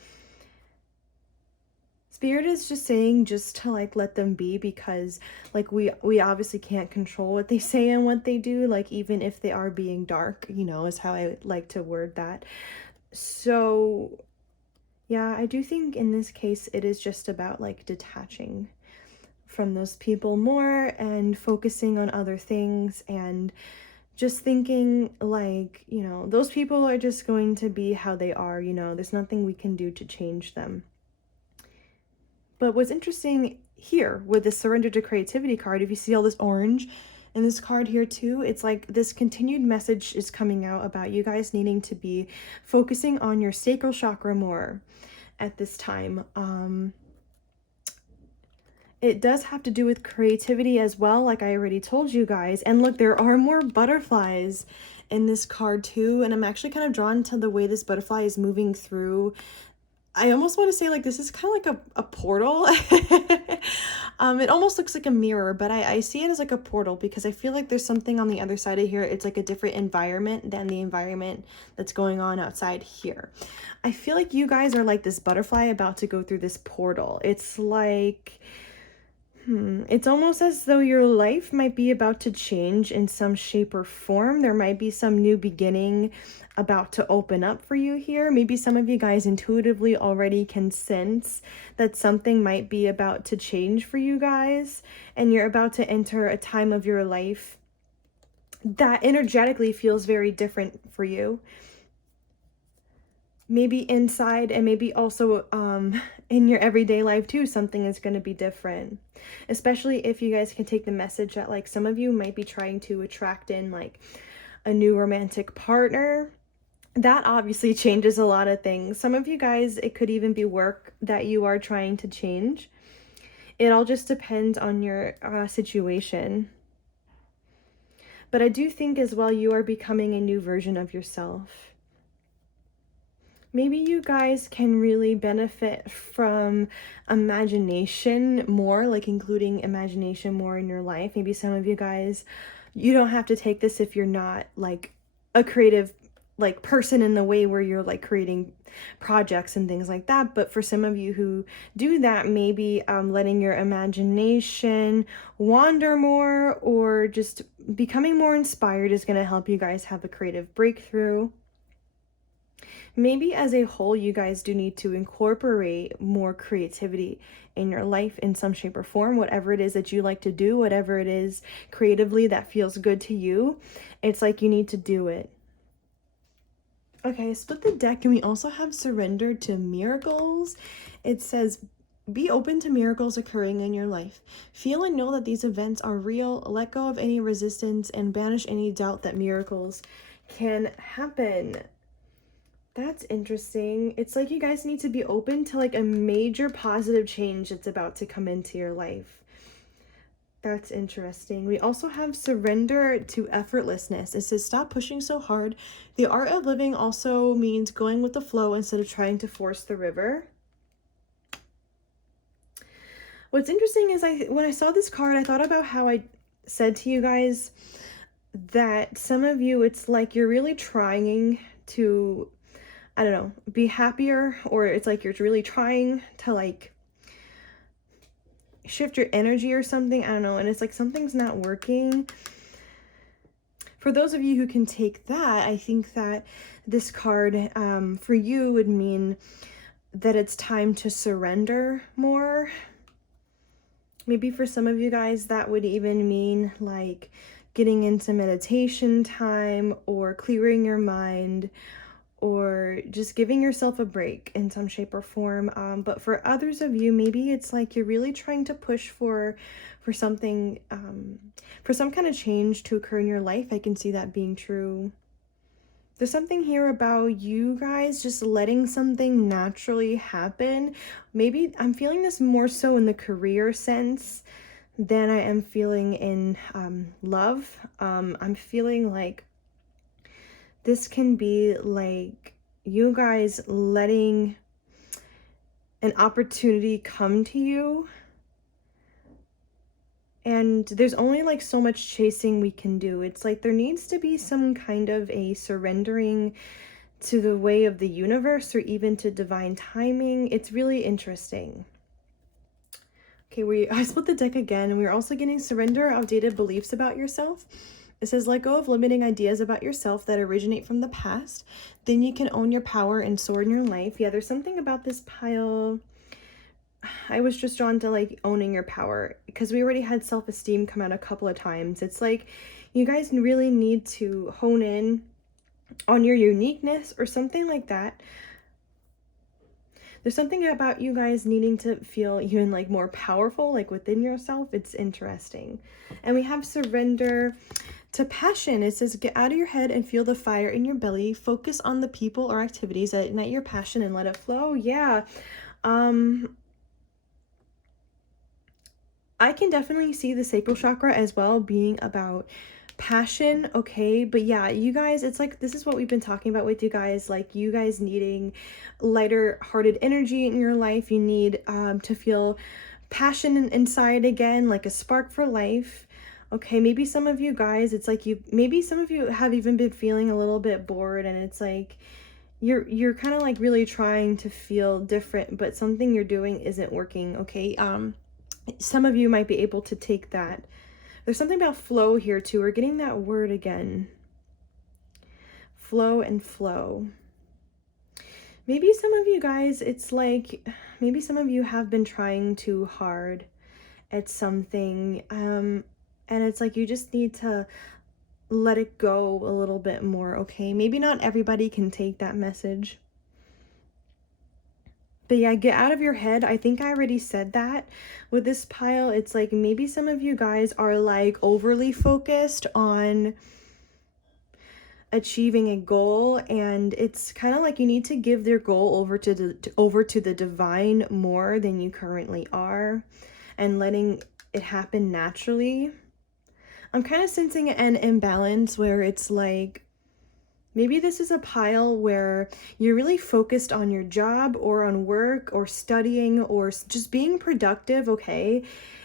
Spirit is just saying just to like let them be, because like we obviously can't control what they say and what they do, like even if they are being dark, you know, is how I like to word that. So yeah, I do think in this case it is just about like detaching from those people more and focusing on other things, and just thinking like, you know, those people are just going to be how they are, you know, there's nothing we can do to change them. But what's interesting here with the surrender to creativity card, if you see all this orange in this card here too, it's like this continued message is coming out about you guys needing to be focusing on your sacral chakra more at this time. It does have to do with creativity as well, like I already told you guys. And look, there are more butterflies in this card too. And I'm actually kind of drawn to the way this butterfly is moving through. I almost want to say like this is kind of like a portal. It almost looks like a mirror, but I see it as like a portal because I feel like there's something on the other side of here. It's like a different environment than the environment that's going on outside here. I feel like you guys are like this butterfly about to go through this portal. It's like it's almost as though your life might be about to change in some shape or form. There might be some new beginning about to open up for you here. Maybe some of you guys intuitively already can sense that something might be about to change for you guys, and you're about to enter a time of your life that energetically feels very different for you. Maybe inside and maybe also in your everyday life too, something is going to be different. Especially if you guys can take the message that like some of you might be trying to attract in like a new romantic partner. That obviously changes a lot of things. Some of you guys, it could even be work that you are trying to change. It all just depends on your situation. But I do think as well you are becoming a new version of yourself. Maybe you guys can really benefit from imagination more, like including imagination more in your life. Maybe some of you guys, you don't have to take this if you're not like a creative like person in the way where you're like creating projects and things like that. But for some of you who do that, maybe letting your imagination wander more or just becoming more inspired is going to help you guys have a creative breakthrough. Maybe as a whole, you guys do need to incorporate more creativity in your life in some shape or form, whatever it is that you like to do, whatever it is creatively that feels good to you. It's like you need to do it. Okay, split the deck, and we also have surrender to miracles. It says, be open to miracles occurring in your life. Feel and know that these events are real. Let go of any resistance and banish any doubt that miracles can happen. That's interesting. It's like you guys need to be open to like a major positive change that's about to come into your life. That's interesting. We also have surrender to effortlessness. It says stop pushing so hard. The art of living also means going with the flow instead of trying to force the river. What's interesting is when I saw this card, I thought about how I said to you guys that some of you, it's like you're really trying to, I don't know, be happier, or it's like you're really trying to like shift your energy or something. I don't know. And it's like something's not working. For those of you who can take that, I think that this card for you would mean that it's time to surrender more. Maybe for some of you guys, that would even mean like getting into meditation time or clearing your mind, or just giving yourself a break in some shape or form. But for others of you, maybe it's like you're really trying to push for something, for some kind of change to occur in your life. I can see that being true. There's something here about you guys just letting something naturally happen. Maybe I'm feeling this more so in the career sense than I am feeling in love. I'm feeling like this can be like you guys letting an opportunity come to you. And there's only like so much chasing we can do. It's like there needs to be some kind of a surrendering to the way of the universe or even to divine timing. It's really interesting. Okay, I split the deck again, and we're also getting surrender outdated beliefs about yourself. It says, let go of limiting ideas about yourself that originate from the past. Then you can own your power and soar in your life. Yeah, there's something about this pile. I was just drawn to like owning your power because we already had self-esteem come out a couple of times. It's like you guys really need to hone in on your uniqueness or something like that. There's something about you guys needing to feel even like more powerful, like within yourself. It's interesting. And we have surrender to passion. It says, get out of your head and feel the fire in your belly. Focus on the people or activities that ignite your passion and let it flow. Yeah. I can definitely see the sacral chakra as well being about passion, okay? But yeah, you guys, it's like this is what we've been talking about with you guys, like you guys needing lighter hearted energy in your life. You need to feel passion inside again, like a spark for life. Okay, maybe some of you guys, it's like maybe some of you have even been feeling a little bit bored, and it's like you're kind of like really trying to feel different, but something you're doing isn't working, okay? Some of you might be able to take that. There's something about flow here too. We're getting that word again. Flow and flow. Maybe some of you guys, it's like, maybe some of you have been trying too hard at something. And it's like you just need to let it go a little bit more, okay? Maybe not everybody can take that message. But yeah, get out of your head. I think I already said that with this pile. It's like maybe some of you guys are like overly focused on achieving a goal, and it's kind of like you need to give their goal over to the divine more than you currently are, and letting it happen naturally. I'm kind of sensing an imbalance where it's like maybe this is a pile where you're really focused on your job or on work or studying or just being productive, okay?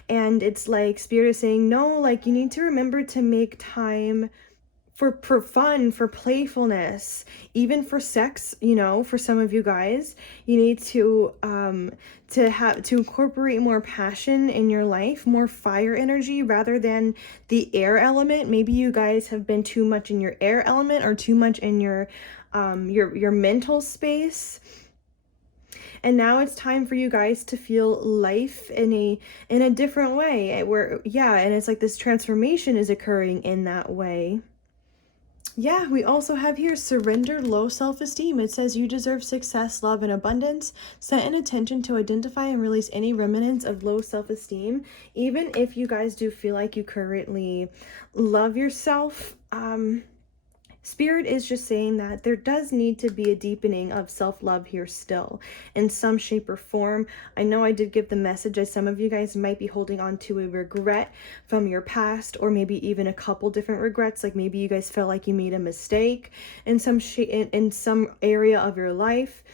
And it's like Spirit is saying, no, like you need to remember to make time for fun, for playfulness, even for sex, you know, for some of you guys. You need to incorporate more passion in your life, more fire energy rather than the air element. Maybe you guys have been too much in your air element or too much in your mental space. And now it's time for you guys to feel life in a different way, where yeah, and it's like this transformation is occurring in that way. Yeah, we also have here surrender low self-esteem. It says you deserve success, love, and abundance. Set an intention to identify and release any remnants of low self-esteem. Even if you guys do feel like you currently love yourself, Spirit is just saying that there does need to be a deepening of self-love here still in some shape or form. I know I did give the message that some of you guys might be holding on to a regret from your past, or maybe even a couple different regrets. Like maybe you guys felt like you made a mistake in some area of your life,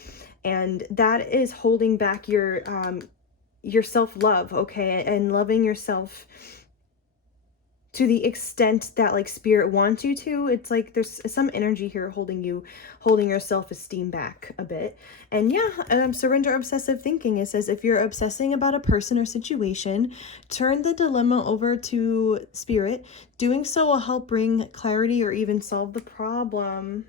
and that is holding back your self-love, okay? And loving yourself to the extent that like Spirit wants you to. It's like there's some energy here holding your self-esteem back a bit. And yeah, surrender obsessive thinking. It says if you're obsessing about a person or situation, turn the dilemma over to Spirit. Doing so will help bring clarity or even solve the problem.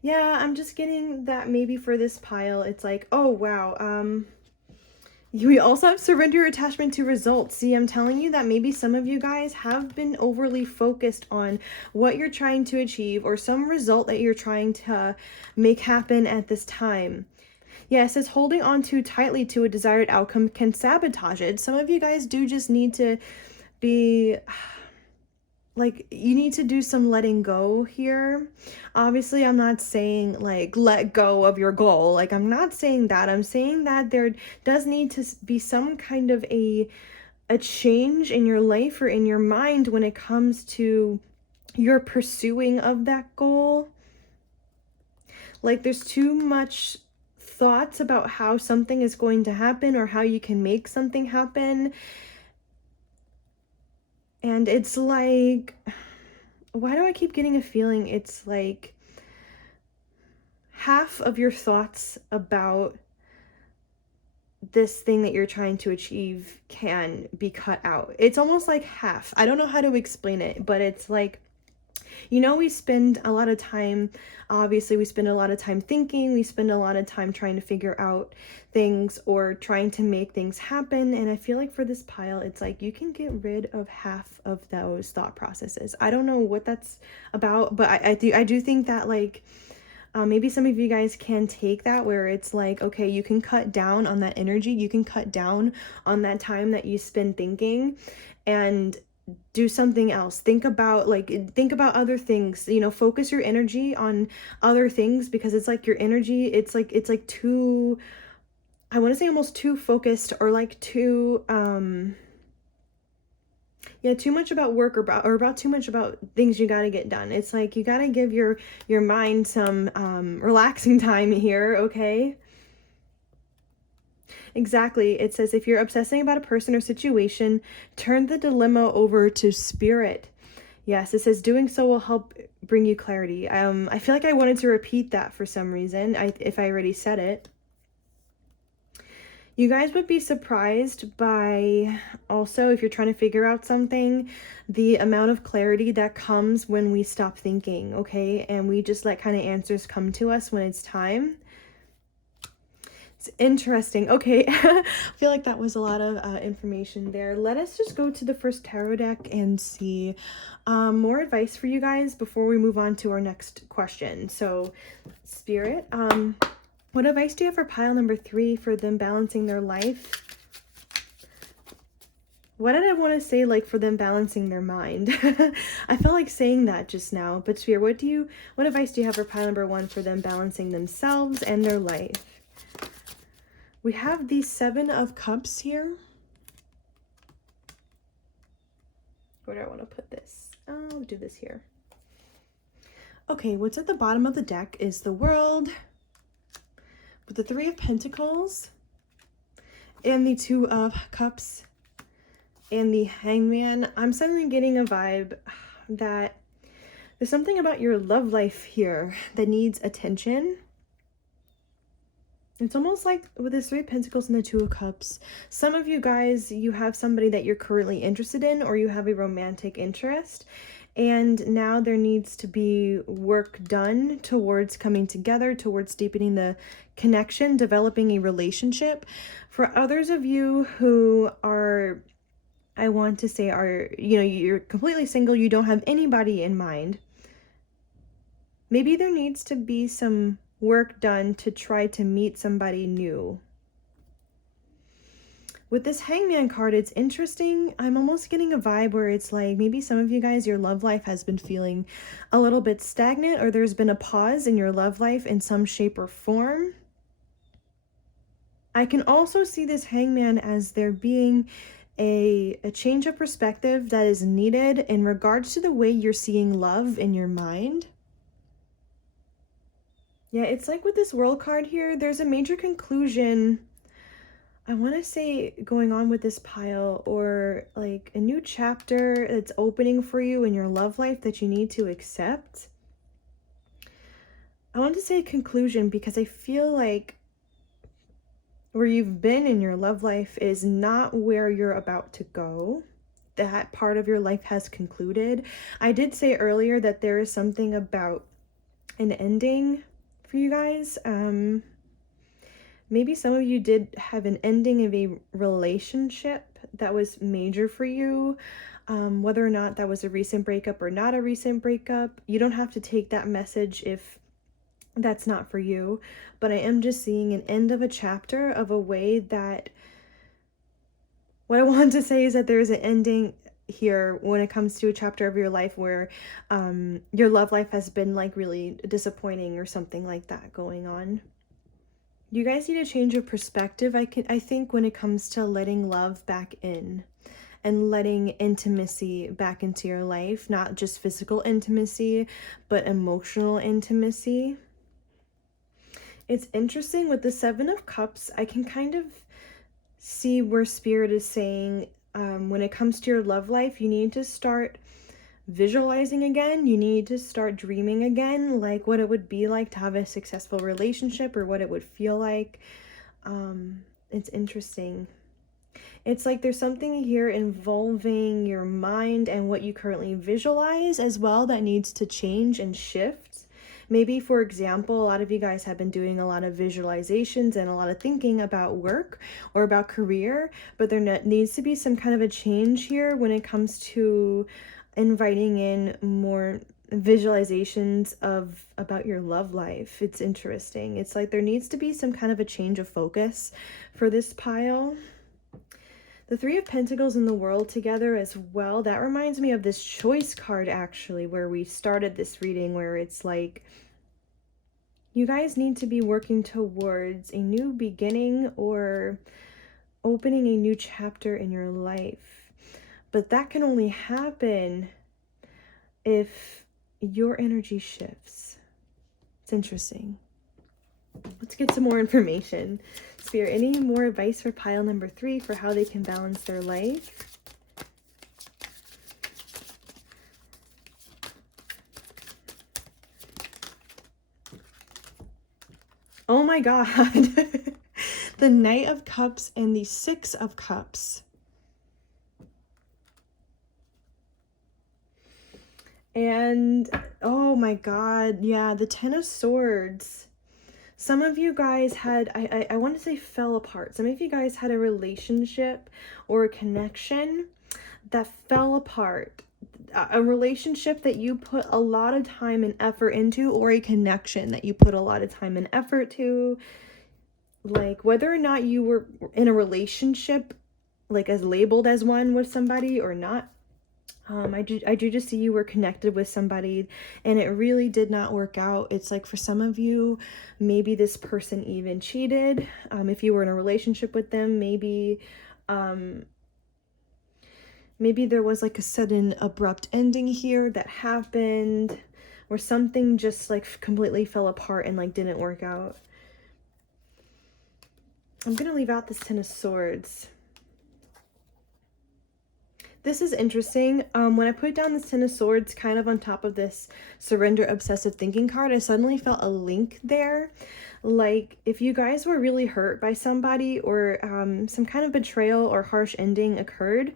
Yeah, I'm just getting that maybe for this pile it's like, oh wow, we also have surrender attachment to results. See, I'm telling you that maybe some of you guys have been overly focused on what you're trying to achieve or some result that you're trying to make happen at this time. Yeah, it says holding on too tightly to a desired outcome can sabotage it. Some of you guys do just need to be like, you need to do some letting go here. Obviously, I'm not saying like let go of your goal. Like, I'm not saying that. I'm saying that there does need to be some kind of a change in your life or in your mind when it comes to your pursuing of that goal. Like, there's too much thoughts about how something is going to happen or how you can make something happen. And it's like, why do I keep getting a feeling it's like half of your thoughts about this thing that you're trying to achieve can be cut out. It's almost like half. I don't know how to explain it, but it's like, you know, we spend a lot of time, obviously we spend a lot of time thinking, we spend a lot of time trying to figure out things or trying to make things happen. And I feel like for this pile, it's like you can get rid of half of those thought processes. I don't know what that's about, but I do think that like, maybe some of you guys can take that where it's like, okay, you can cut down on that energy. You can cut down on that time that you spend thinking and do something else. Think about other things, you know, focus your energy on other things, because it's like your energy, it's like too, I want to say almost too focused or like too, Yeah, too much about work or about too much about things you got to get done. It's like you got to give your mind some relaxing time here, okay? Exactly. It says if you're obsessing about a person or situation, turn the dilemma over to spirit. Yes, it says doing so will help bring you clarity. I feel like I wanted to repeat that for some reason, if I already said it. You guys would be surprised by also, if you're trying to figure out something, the amount of clarity that comes when we stop thinking, okay? And we just let kind of answers come to us when it's time. It's interesting. Okay, I feel like that was a lot of information there. Let us just go to the first tarot deck and see more advice for you guys before we move on to our next question. So, Spirit, what advice do you have for pile number 3 for them balancing their life? What did I want to say, like, for them balancing their mind? I felt like saying that just now. But Spirit, what advice do you have for pile number 1 for them balancing themselves and their life? We have the 7 of Cups here. Where do I want to put this? I'll do this here. Okay, what's at the bottom of the deck is the World with the 3 of Pentacles and the 2 of Cups and the Hangman. I'm suddenly getting a vibe that there's something about your love life here that needs attention. It's almost like with this 3 of Pentacles and the 2 of Cups, some of you guys, you have somebody that you're currently interested in, or you have a romantic interest, and now there needs to be work done towards coming together, towards deepening the connection, developing a relationship. For others of you who are, I want to say, you're completely single, you don't have anybody in mind, maybe there needs to be some work done to try to meet somebody new. With this Hangman card, it's interesting. I'm almost getting a vibe where it's like maybe some of you guys, your love life has been feeling a little bit stagnant, or there's been a pause in your love life in some shape or form. I can also see this Hangman as there being a change of perspective that is needed in regards to the way you're seeing love in your mind. Yeah, it's like with this World card here, there's a major conclusion, I want to say, going on with this pile, or like a new chapter that's opening for you in your love life that you need to accept. I want to say conclusion because I feel like where you've been in your love life is not where you're about to go. That part of your life has concluded. I did say earlier that there is something about an ending for you guys. Maybe some of you did have an ending of a relationship that was major for you. Whether or not that was a recent breakup or not a recent breakup, you don't have to take that message if that's not for you. But I am just seeing an end of a chapter of a way that, what I want to say is that there's an ending here when it comes to a chapter of your life where your love life has been like really disappointing or something like that going on. You guys need a change of perspective, I think, when it comes to letting love back in and letting intimacy back into your life, not just physical intimacy, but emotional intimacy. It's interesting with the 7 of Cups, I can kind of see where Spirit is saying when it comes to your love life, you need to start visualizing again. You need to start dreaming again, like what it would be like to have a successful relationship, or what it would feel like. It's interesting. It's like there's something here involving your mind and what you currently visualize as well that needs to change and shift. Maybe, for example, a lot of you guys have been doing a lot of visualizations and a lot of thinking about work or about career, but there needs to be some kind of a change here when it comes to inviting in more visualizations about your love life. It's interesting. It's like there needs to be some kind of a change of focus for this pile. The 3 of Pentacles in the World together as well. That reminds me of this Choice card, actually, where we started this reading, where it's like you guys need to be working towards a new beginning or opening a new chapter in your life. But that can only happen if your energy shifts. It's interesting. Let's get some more information. Spirit, any more advice for pile number 3 for how they can balance their life? Oh my God. The Knight of Cups and the Six of Cups. And, oh my God, yeah, the Ten of Swords. Some of you guys had, I want to say fell apart. Some of you guys had a relationship or a connection that fell apart. A relationship that you put a lot of time and effort into, or a connection that you put a lot of time and effort to. Like, whether or not you were in a relationship, like as labeled as one with somebody or not, I do just see you were connected with somebody and it really did not work out. It's like for some of you, maybe this person even cheated. If you were in a relationship with them, maybe there was like a sudden abrupt ending here that happened, or something just like completely fell apart and like didn't work out. I'm gonna leave out this Ten of Swords. This is interesting. When I put down this Ten of Swords kind of on top of this Surrender Obsessive Thinking card, I suddenly felt a link there. Like if you guys were really hurt by somebody, or some kind of betrayal or harsh ending occurred,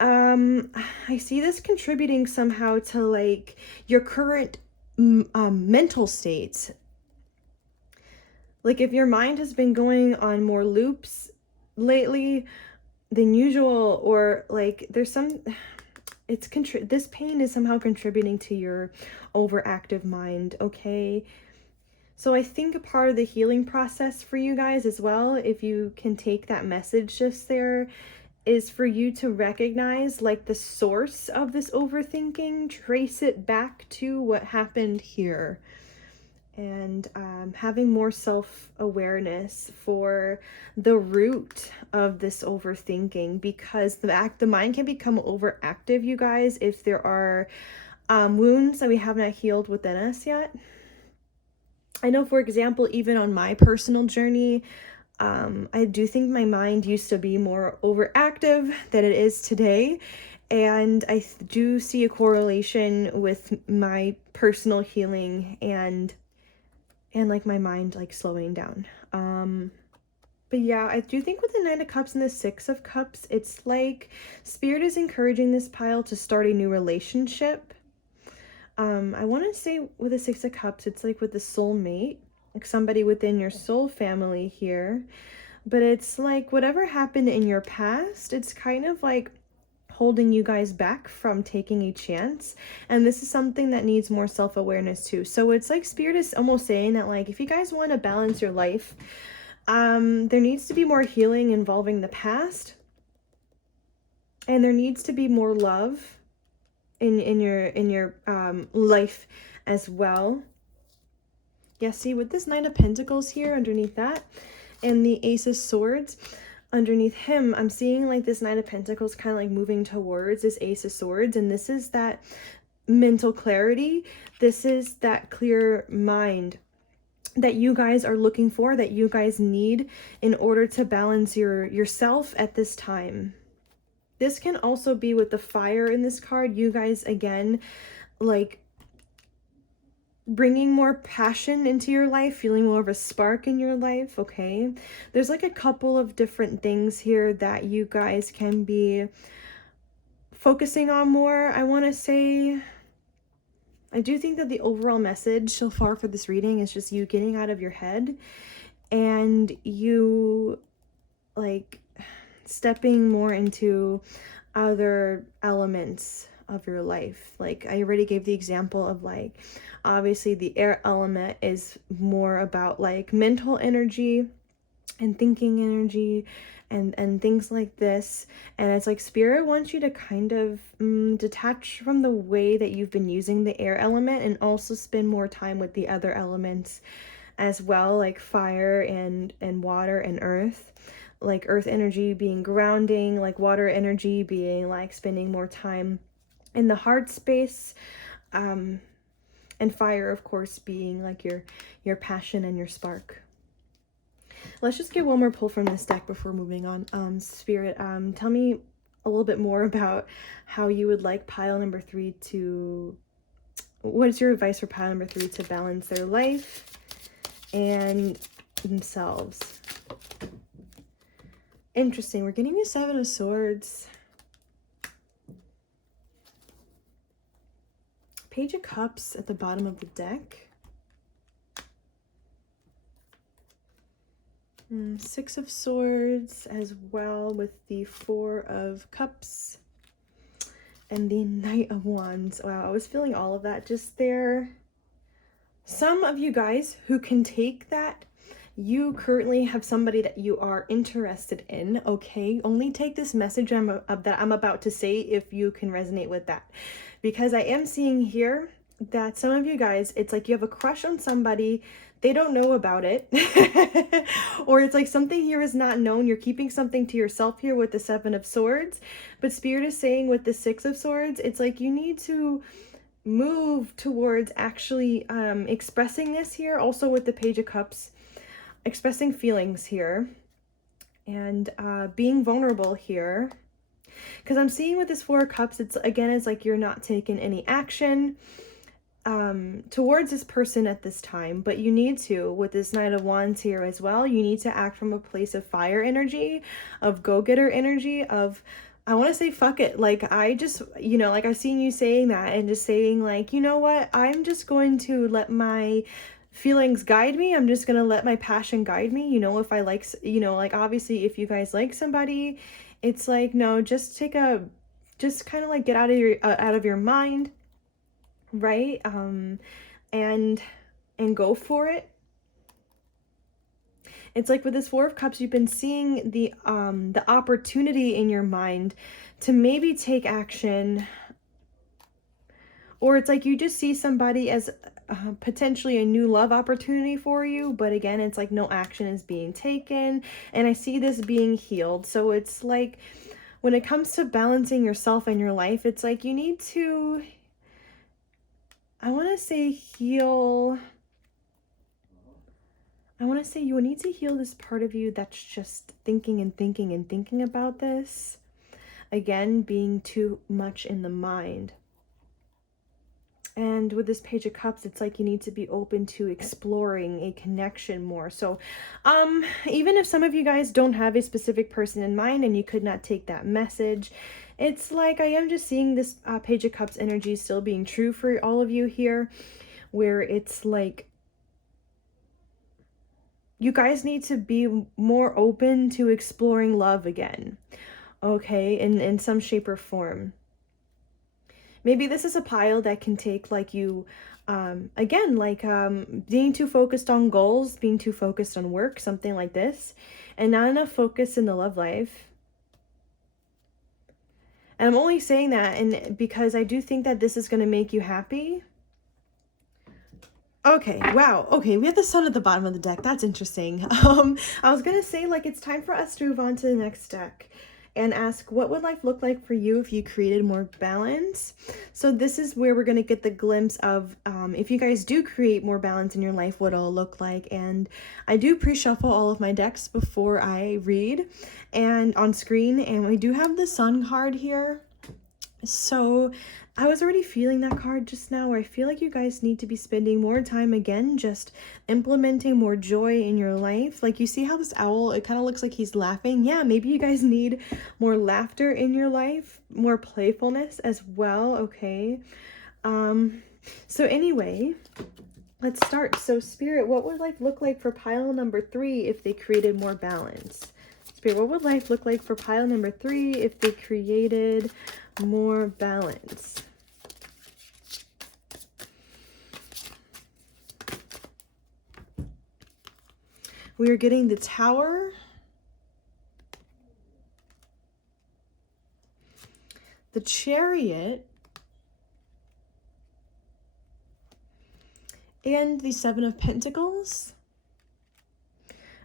I see this contributing somehow to like your current mental states. Like if your mind has been going on more loops lately than usual, or like there's some, this pain is somehow contributing to your overactive mind, okay? So I think a part of the healing process for you guys as well, if you can take that message just there, is for you to recognize like the source of this overthinking, trace it back to what happened here, and having more self-awareness for the root of this overthinking, because the mind can become overactive, you guys, if there are wounds that we have not healed within us yet. I know, for example, even on my personal journey, I do think my mind used to be more overactive than it is today. And I do see a correlation with my personal healing and like my mind like slowing down. But yeah, I do think with the Nine of Cups and the Six of Cups, it's like Spirit is encouraging this pile to start a new relationship. I want to say with the Six of Cups, it's like with the soulmate, like somebody within your soul family here. But it's like whatever happened in your past, it's kind of like holding you guys back from taking a chance. And this is something that needs more self-awareness too. So it's like Spirit is almost saying that like if you guys want to balance your life, there needs to be more healing involving the past, and there needs to be more love in your life as well. Yeah, see with this Nine of Pentacles here underneath that, and the Ace of Swords underneath him, I'm seeing like this Nine of Pentacles kind of like moving towards this Ace of Swords, and this is that mental clarity. This is that clear mind that you guys are looking for, that you guys need in order to balance yourself at this time. This can also be with the Fire in this card. You guys, again, like bringing more passion into your life, feeling more of a spark in your life, okay? There's like a couple of different things here that you guys can be focusing on more, I want to say. I do think that the overall message so far for this reading is just you getting out of your head and you like stepping more into other elements of your life. Like I already gave the example of like, obviously the air element is more about like mental energy and thinking energy and things like this. And it's like Spirit wants you to kind of detach from the way that you've been using the air element and also spend more time with the other elements as well, like fire and water and earth. like earth energy being grounding, like water energy being like spending more time in the heart space, and fire, of course, being like your passion and your spark. Let's just get one more pull from this deck before moving on. Spirit, tell me a little bit more about how you would like pile number 3 to, what is your advice for pile number 3 to balance their life and themselves? Interesting. We're getting the 7 of Swords. Page of Cups at the bottom of the deck. 6 of Swords as well, with the 4 of Cups and the Knight of Wands. Wow, I was feeling all of that just there. Some of you guys who can take that, you currently have somebody that you are interested in, okay? Only take this message that I'm about to say if you can resonate with that. Because I am seeing here that some of you guys, it's like you have a crush on somebody, they don't know about it. Or it's like something here is not known. You're keeping something to yourself here with the 7 of Swords. But Spirit is saying with the 6 of Swords, it's like you need to move towards actually expressing this here. Also with the Page of Cups, expressing feelings here. And being vulnerable here. Because I'm seeing with this 4 of Cups, it's again, it's like you're not taking any action towards this person at this time, but you need to, with this Knight of Wands here as well, you need to act from a place of fire energy, of go-getter energy, of, I want to say fuck it. Like, I just, you know, like I've seen you saying that and just saying like, you know what, I'm just going to let my feelings guide me. I'm just going to let my passion guide me. You know, if I like, you know, like obviously if you guys like somebody, it's like, no, just take a, just kind of like get out of your mind, right? And go for it. It's like with this 4 of Cups, you've been seeing the opportunity in your mind to maybe take action, or it's like you just see somebody as potentially a new love opportunity for you, but again, it's like no action is being taken, and I see this being healed. So it's like when it comes to balancing yourself and your life, it's like you need to, I want to say heal. I want to say you need to heal this part of you that's just thinking and thinking and thinking about this. Again, being too much in the mind. And with this Page of Cups, it's like you need to be open to exploring a connection more. So even if some of you guys don't have a specific person in mind and you could not take that message, it's like I am just seeing this Page of Cups energy still being true for all of you here, where it's like you guys need to be more open to exploring love again, okay, in some shape or form. Maybe this is a pile that can take like you, again, like being too focused on goals, being too focused on work, something like this, and not enough focus in the love life. And I'm only saying that and because I do think that this is going to make you happy. Okay, wow. Okay, we have the Sun at the bottom of the deck. That's interesting. I was going to say, like, it's time for us to move on to the next deck and ask, what would life look like for you if you created more balance? So this is where we're going to get the glimpse of if you guys do create more balance in your life, what it'll look like. And I do pre-shuffle all of my decks before I read and on screen. And we do have the Sun card here. So I was already feeling that card just now, where I feel like you guys need to be spending more time again just implementing more joy in your life. Like, you see how this owl, it kind of looks like he's laughing. Yeah, maybe you guys need more laughter in your life, more playfulness as well, okay? So anyway, let's start. So Spirit, what would life look like for pile number 3 if they created more balance? Spirit, what would life look like for pile number 3 if they created more balance? We are getting the Tower, the Chariot, and the 7 of Pentacles.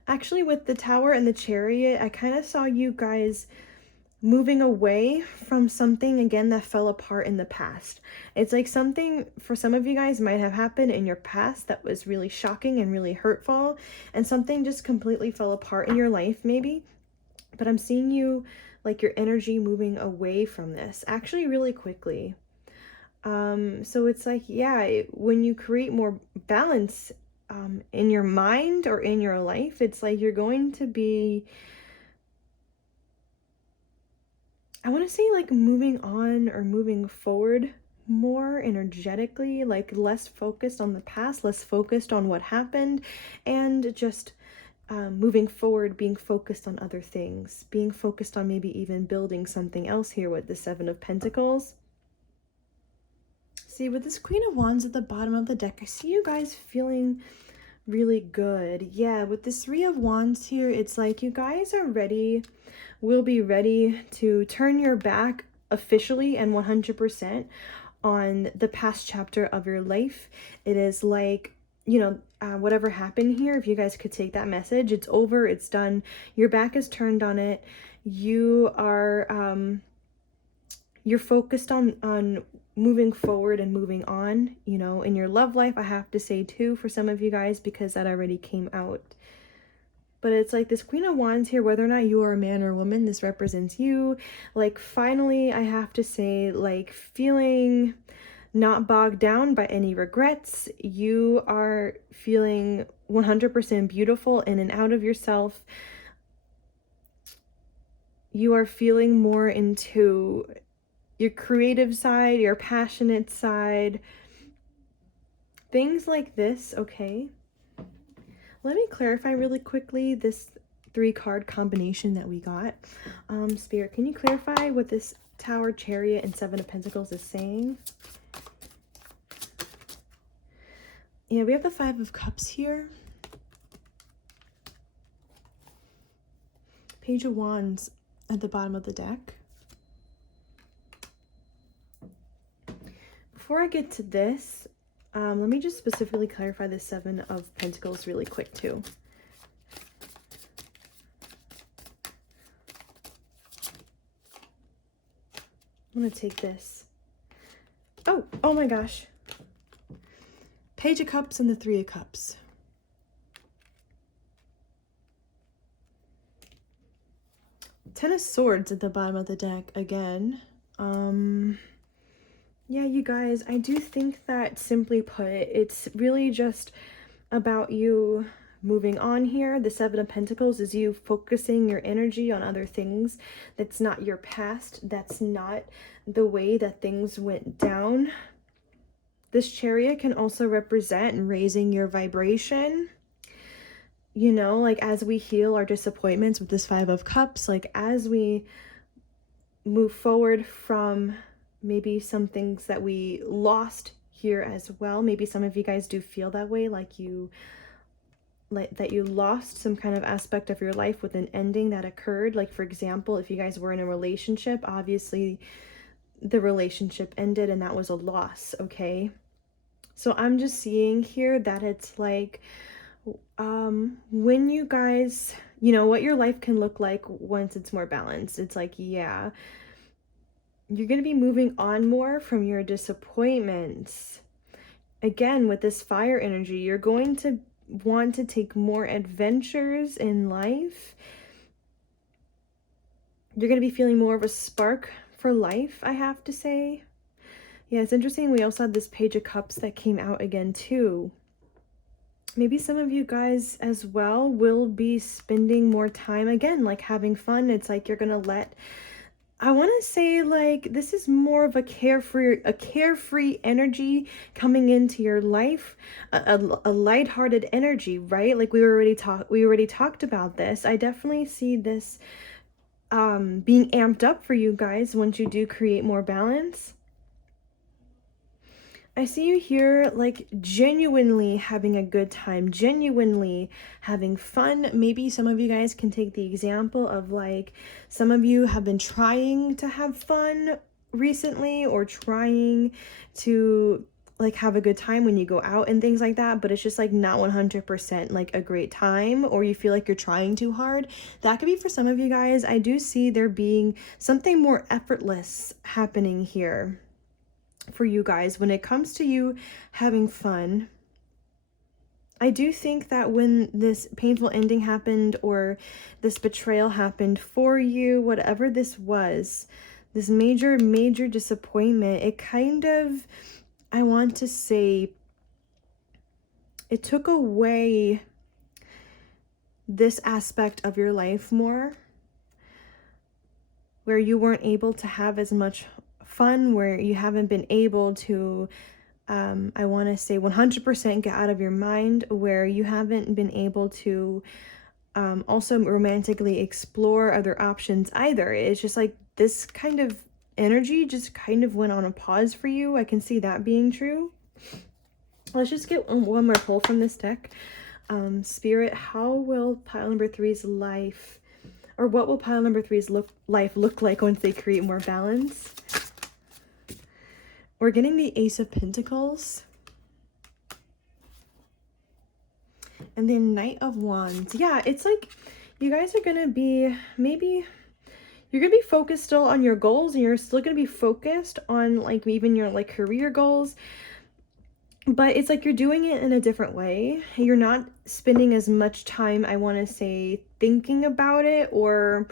Actually, with the Tower and the Chariot, I kind of saw you guys moving away from something again that fell apart in the past. It's like something for some of you guys might have happened in your past that was really shocking and really hurtful, and something just completely fell apart in your life maybe. But I'm seeing you, like, your energy moving away from this actually really quickly. So it's like, yeah, when you create more balance in your mind or in your life, it's like you're going to be, I want to say, like, moving on or moving forward more energetically, like less focused on the past, less focused on what happened, and just moving forward, being focused on other things, being focused on maybe even building something else here with the Seven of Pentacles. See, with this Queen of Wands at the bottom of the deck, I see you guys feeling really good. Yeah, with this Three of Wands here, it's like you guys are ready, will be ready to turn your back officially and 100% on the past chapter of your life. It is like, you know, whatever happened here, if you guys could take that message, it's over, it's done, your back is turned on it. You are you're focused on moving forward and moving on, you know, in your love life, I have to say too, for some of you guys, because that already came out. But it's like this Queen of Wands here, whether or not you are a man or a woman, this represents you. Like, finally, I have to say, like, feeling not bogged down by any regrets. You are feeling 100% beautiful in and out of yourself. You are feeling more into your creative side, your passionate side, things like this, okay? Let me clarify really quickly this 3-card combination that we got. Spirit, can you clarify what this Tower, Chariot, and Seven of Pentacles is saying? Yeah, we have the Five of Cups here. Page of Wands at the bottom of the deck. Before I get to this, let me just specifically clarify the Seven of Pentacles really quick too. I'm going to take this. Oh my gosh. Page of Cups and the Three of Cups. Ten of Swords at the bottom of the deck again. Yeah, you guys, I do think that, simply put, it's really just about you moving on here. The Seven of Pentacles is you focusing your energy on other things. That's not your past. That's not the way that things went down. This Chariot can also represent raising your vibration. You know, like, as we heal our disappointments with this Five of Cups, like, as we move forward from maybe some things that we lost here as well. Maybe some of you guys do feel that way, like that you lost some kind of aspect of your life with an ending that occurred. Like, for example, if you guys were in a relationship, obviously the relationship ended and that was a loss, okay? So I'm just seeing here that it's like, when you guys, you know, what your life can look like once it's more balanced. It's like, yeah, you're going to be moving on more from your disappointments. Again, with this fire energy, you're going to want to take more adventures in life. You're going to be feeling more of a spark for life, I have to say. Yeah, it's interesting. We also had this Page of Cups that came out again too. Maybe some of you guys as well will be spending more time, again, like, having fun. It's like you're going to let, I want to say, like, this is more of a carefree energy coming into your life, a lighthearted energy, right? Like, we already talked about this. I definitely see this being amped up for you guys once you do create more balance. I see you here, like, genuinely having a good time, genuinely having fun. Maybe some of you guys can take the example of, like, some of you have been trying to have fun recently, or trying to like have a good time when you go out and things like that, but it's just like not 100% like a great time, or you feel like you're trying too hard. That could be for some of you guys. I do see there being something more effortless happening here for you guys when it comes to you having fun. I do think that when this painful ending happened, or this betrayal happened for you, whatever this was, this major disappointment, it kind of, I want to say, it took away this aspect of your life more, where you weren't able to have as much fun, where you haven't been able to, I want to say 100% get out of your mind, where you haven't been able to also romantically explore other options either. It's just like this kind of energy just kind of went on a pause for you. I can see that being true. Let's just get one more pull from this deck. Spirit, how will pile number 3's life, or what will pile number 3's life look like once they create more balance? We're getting the Ace of Pentacles and the Knight of Wands. Yeah, it's like you guys are gonna be, maybe you're gonna be focused still on your goals, and you're still gonna be focused on like even your like career goals, but it's like you're doing it in a different way. You're not spending as much time, I want to say, thinking about it, or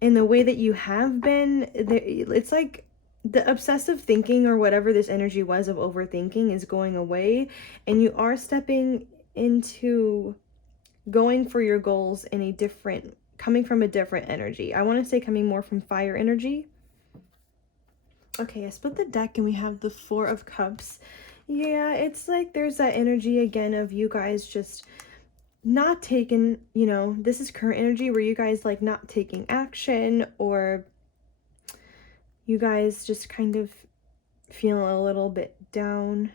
in the way that you have been. It's like the obsessive thinking, or whatever this energy was of overthinking, is going away, and you are stepping into going for your goals in a different, coming from a different energy. I want to say coming more from fire energy. Okay, I split the deck and we have the Four of Cups. Yeah, it's like there's that energy again of you guys just not taking, you know, this is current energy where you guys like not taking action, or you guys just kind of feeling a little bit down.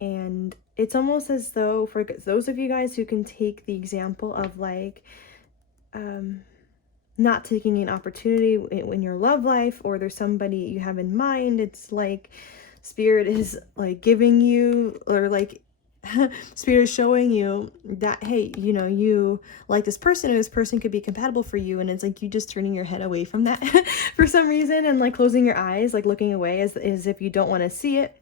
And it's almost as though, for those of you guys who can take the example of like not taking an opportunity in your love life, or there's somebody you have in mind, it's like Spirit is like giving you, or like Spirit is showing you that, hey, you know, you like this person, or this person could be compatible for you, and it's like you just turning your head away from that for some reason, and like closing your eyes, like looking away as if you don't want to see it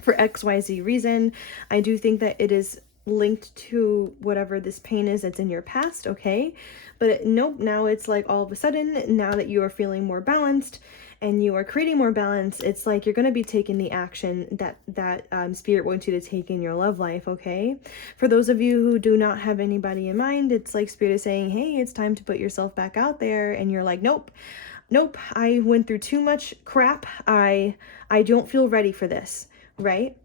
for XYZ reason. I do think that it is linked to whatever this pain is that's in your past, okay? But nope, now it's like all of a sudden, now that you are feeling more balanced and you are creating more balance, it's like you're going to be taking the action that Spirit wants you to take in your love life, okay? For those of you who do not have anybody in mind, it's like Spirit is saying, hey, it's time to put yourself back out there, and you're like, nope, I went through too much crap. I don't feel ready for this, right?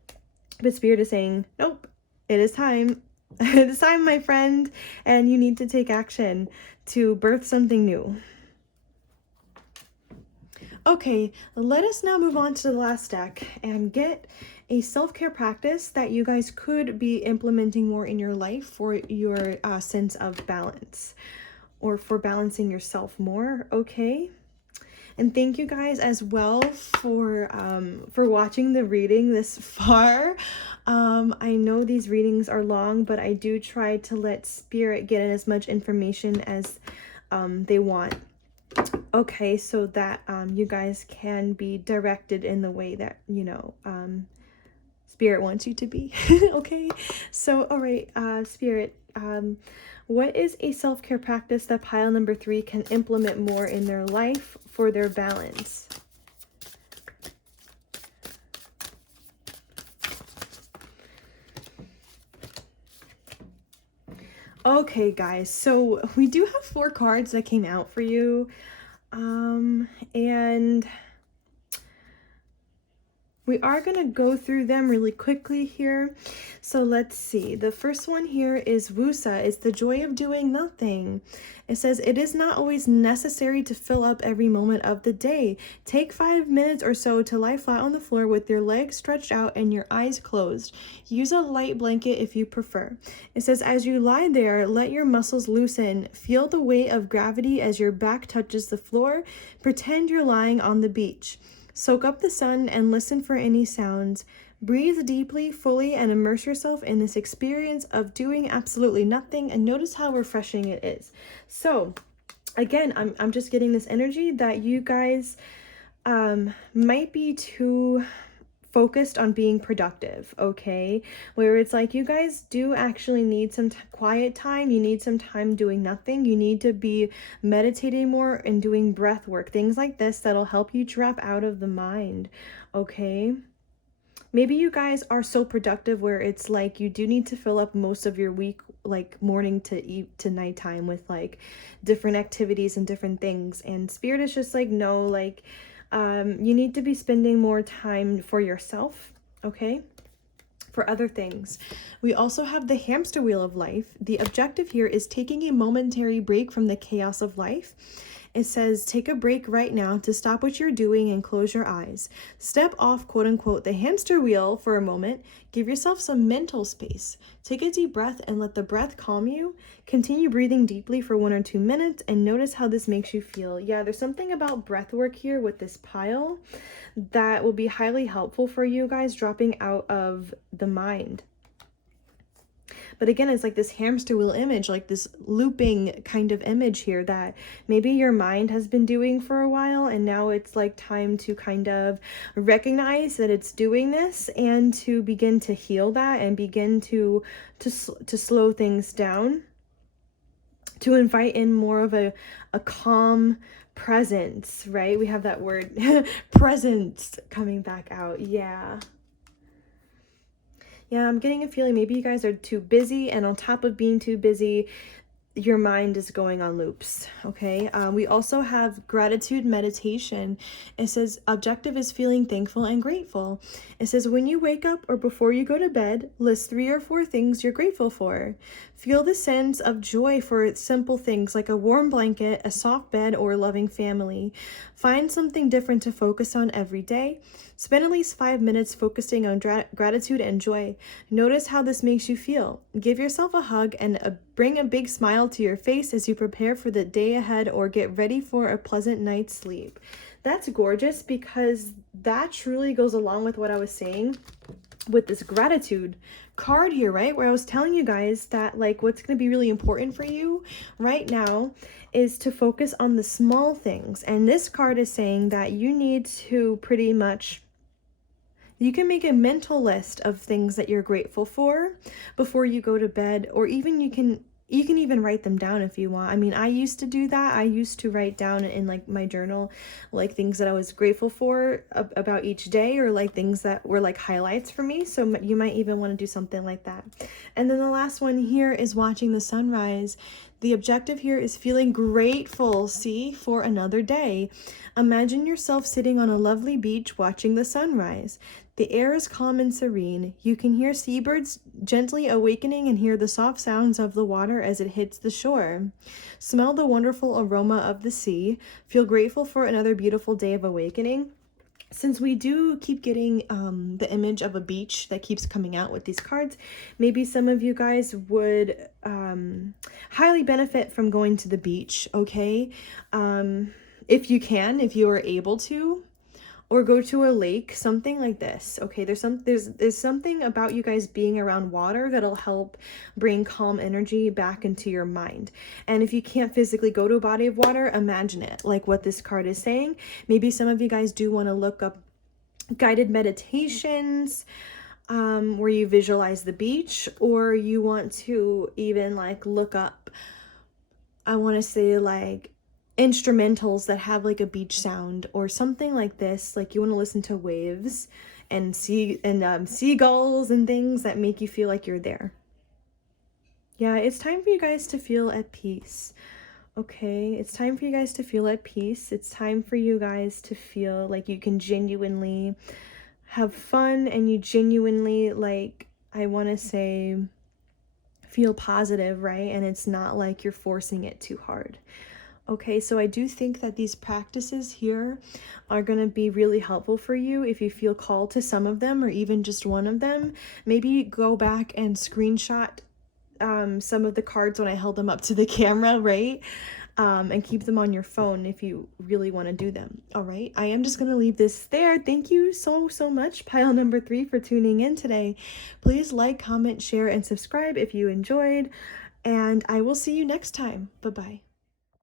But Spirit is saying, nope, it is time. It is time, my friend, and you need to take action to birth something new. Okay, let us now move on to the last deck and get a self-care practice that you guys could be implementing more in your life for your sense of balance, or for balancing yourself more, okay? And thank you guys as well for watching the reading this far. I know these readings are long, but I do try to let Spirit get in as much information as they want. Okay, so that you guys can be directed in the way that, you know, Spirit wants you to be. Okay, so all right, Spirit, what is a self-care practice that pile number 3 can implement more in their life for their balance? Okay, guys, so we do have 4 cards that came out for you, and we are going to go through them really quickly here. So let's see. The first one here is Wusa. It's the joy of doing nothing. It says, it is not always necessary to fill up every moment of the day. Take 5 minutes or so to lie flat on the floor with your legs stretched out and your eyes closed. Use a light blanket if you prefer. It says, as you lie there, let your muscles loosen. Feel the weight of gravity as your back touches the floor. Pretend you're lying on the beach. Soak up the sun and listen for any sounds. Breathe deeply, fully, and immerse yourself in this experience of doing absolutely nothing, and notice how refreshing it is. So again, I'm just getting this energy that you guys might be too focused on being productive, okay? Where it's like you guys do actually need some quiet time. You need some time doing nothing. You need to be meditating more and doing breath work, things like this that'll help you drop out of the mind, okay? Maybe you guys are so productive where it's like you do need to fill up most of your week, like morning to nighttime, with like different activities and different things. And Spirit is just like, no, like you need to be spending more time for yourself, okay? For other things. We also have the hamster wheel of life. The objective here is taking a momentary break from the chaos of life. It says, take a break right now to stop what you're doing and close your eyes. Step off, quote unquote, the hamster wheel for a moment. Give yourself some mental space. Take a deep breath and let the breath calm you. Continue breathing deeply for 1 or 2 minutes and notice how this makes you feel. Yeah, there's something about breath work here with this pile that will be highly helpful for you guys dropping out of the mind. But again, it's like this hamster wheel image, like this looping kind of image here that maybe your mind has been doing for a while, and now it's like time to kind of recognize that it's doing this and to begin to heal that and begin to slow things down, to invite in more of a calm presence, right? We have that word presence coming back out. Yeah, I'm getting a feeling maybe you guys are too busy, and on top of being too busy, your mind is going on loops, okay? We also have gratitude meditation. It says objective is feeling thankful and grateful. It says when you wake up or before you go to bed, list 3 or 4 things you're grateful for. Feel the sense of joy for simple things like a warm blanket, a soft bed, or a loving family. Find something different to focus on every day. Spend at least 5 minutes focusing on gratitude and joy. Notice how this makes you feel. Give yourself a hug and bring a big smile to your face as you prepare for the day ahead or get ready for a pleasant night's sleep. That's gorgeous, because that truly goes along with what I was saying with this gratitude card here, right? Where I was telling you guys that like what's going to be really important for you right now is to focus on the small things. And this card is saying that you need to pretty much, you can make a mental list of things that you're grateful for before you go to bed, or even you can even write them down if you want. I mean, I used to do that. I used to write down in like my journal, like things that I was grateful for about each day, or like things that were like highlights for me. So you might even want to do something like that. And then the last one here is watching the sunrise. The objective here is feeling grateful, see, for another day. Imagine yourself sitting on a lovely beach watching the sunrise. The air is calm and serene. You can hear seabirds gently awakening and hear the soft sounds of the water as it hits the shore. Smell the wonderful aroma of the sea. Feel grateful for another beautiful day of awakening. Since we do keep getting the image of a beach that keeps coming out with these cards, maybe some of you guys would highly benefit from going to the beach, okay? If you can, if you are able to, or go to a lake, something like this, okay? There's something about you guys being around water that'll help bring calm energy back into your mind. And if you can't physically go to a body of water, imagine it, like what this card is saying. Maybe some of you guys do want to look up guided meditations where you visualize the beach, or you want to even like look up, I want to say like instrumentals that have like a beach sound or something like this. Like you want to listen to waves and seagulls and things that make you feel like you're there. Yeah, it's time for you guys to feel at peace. Okay, it's time for you guys to feel at peace. It's time for you guys to feel like you can genuinely have fun, and you genuinely, like, I want to say, feel positive, right? And it's not like you're forcing it too hard. Okay, so I do think that these practices here are going to be really helpful for you if you feel called to some of them, or even just one of them. Maybe go back and screenshot some of the cards when I held them up to the camera, right? and keep them on your phone if you really want to do them. All right, I am just going to leave this there. Thank you so much, pile number 3, for tuning in today. Please like, comment, share, and subscribe if you enjoyed, and I will see you next time. Bye-bye.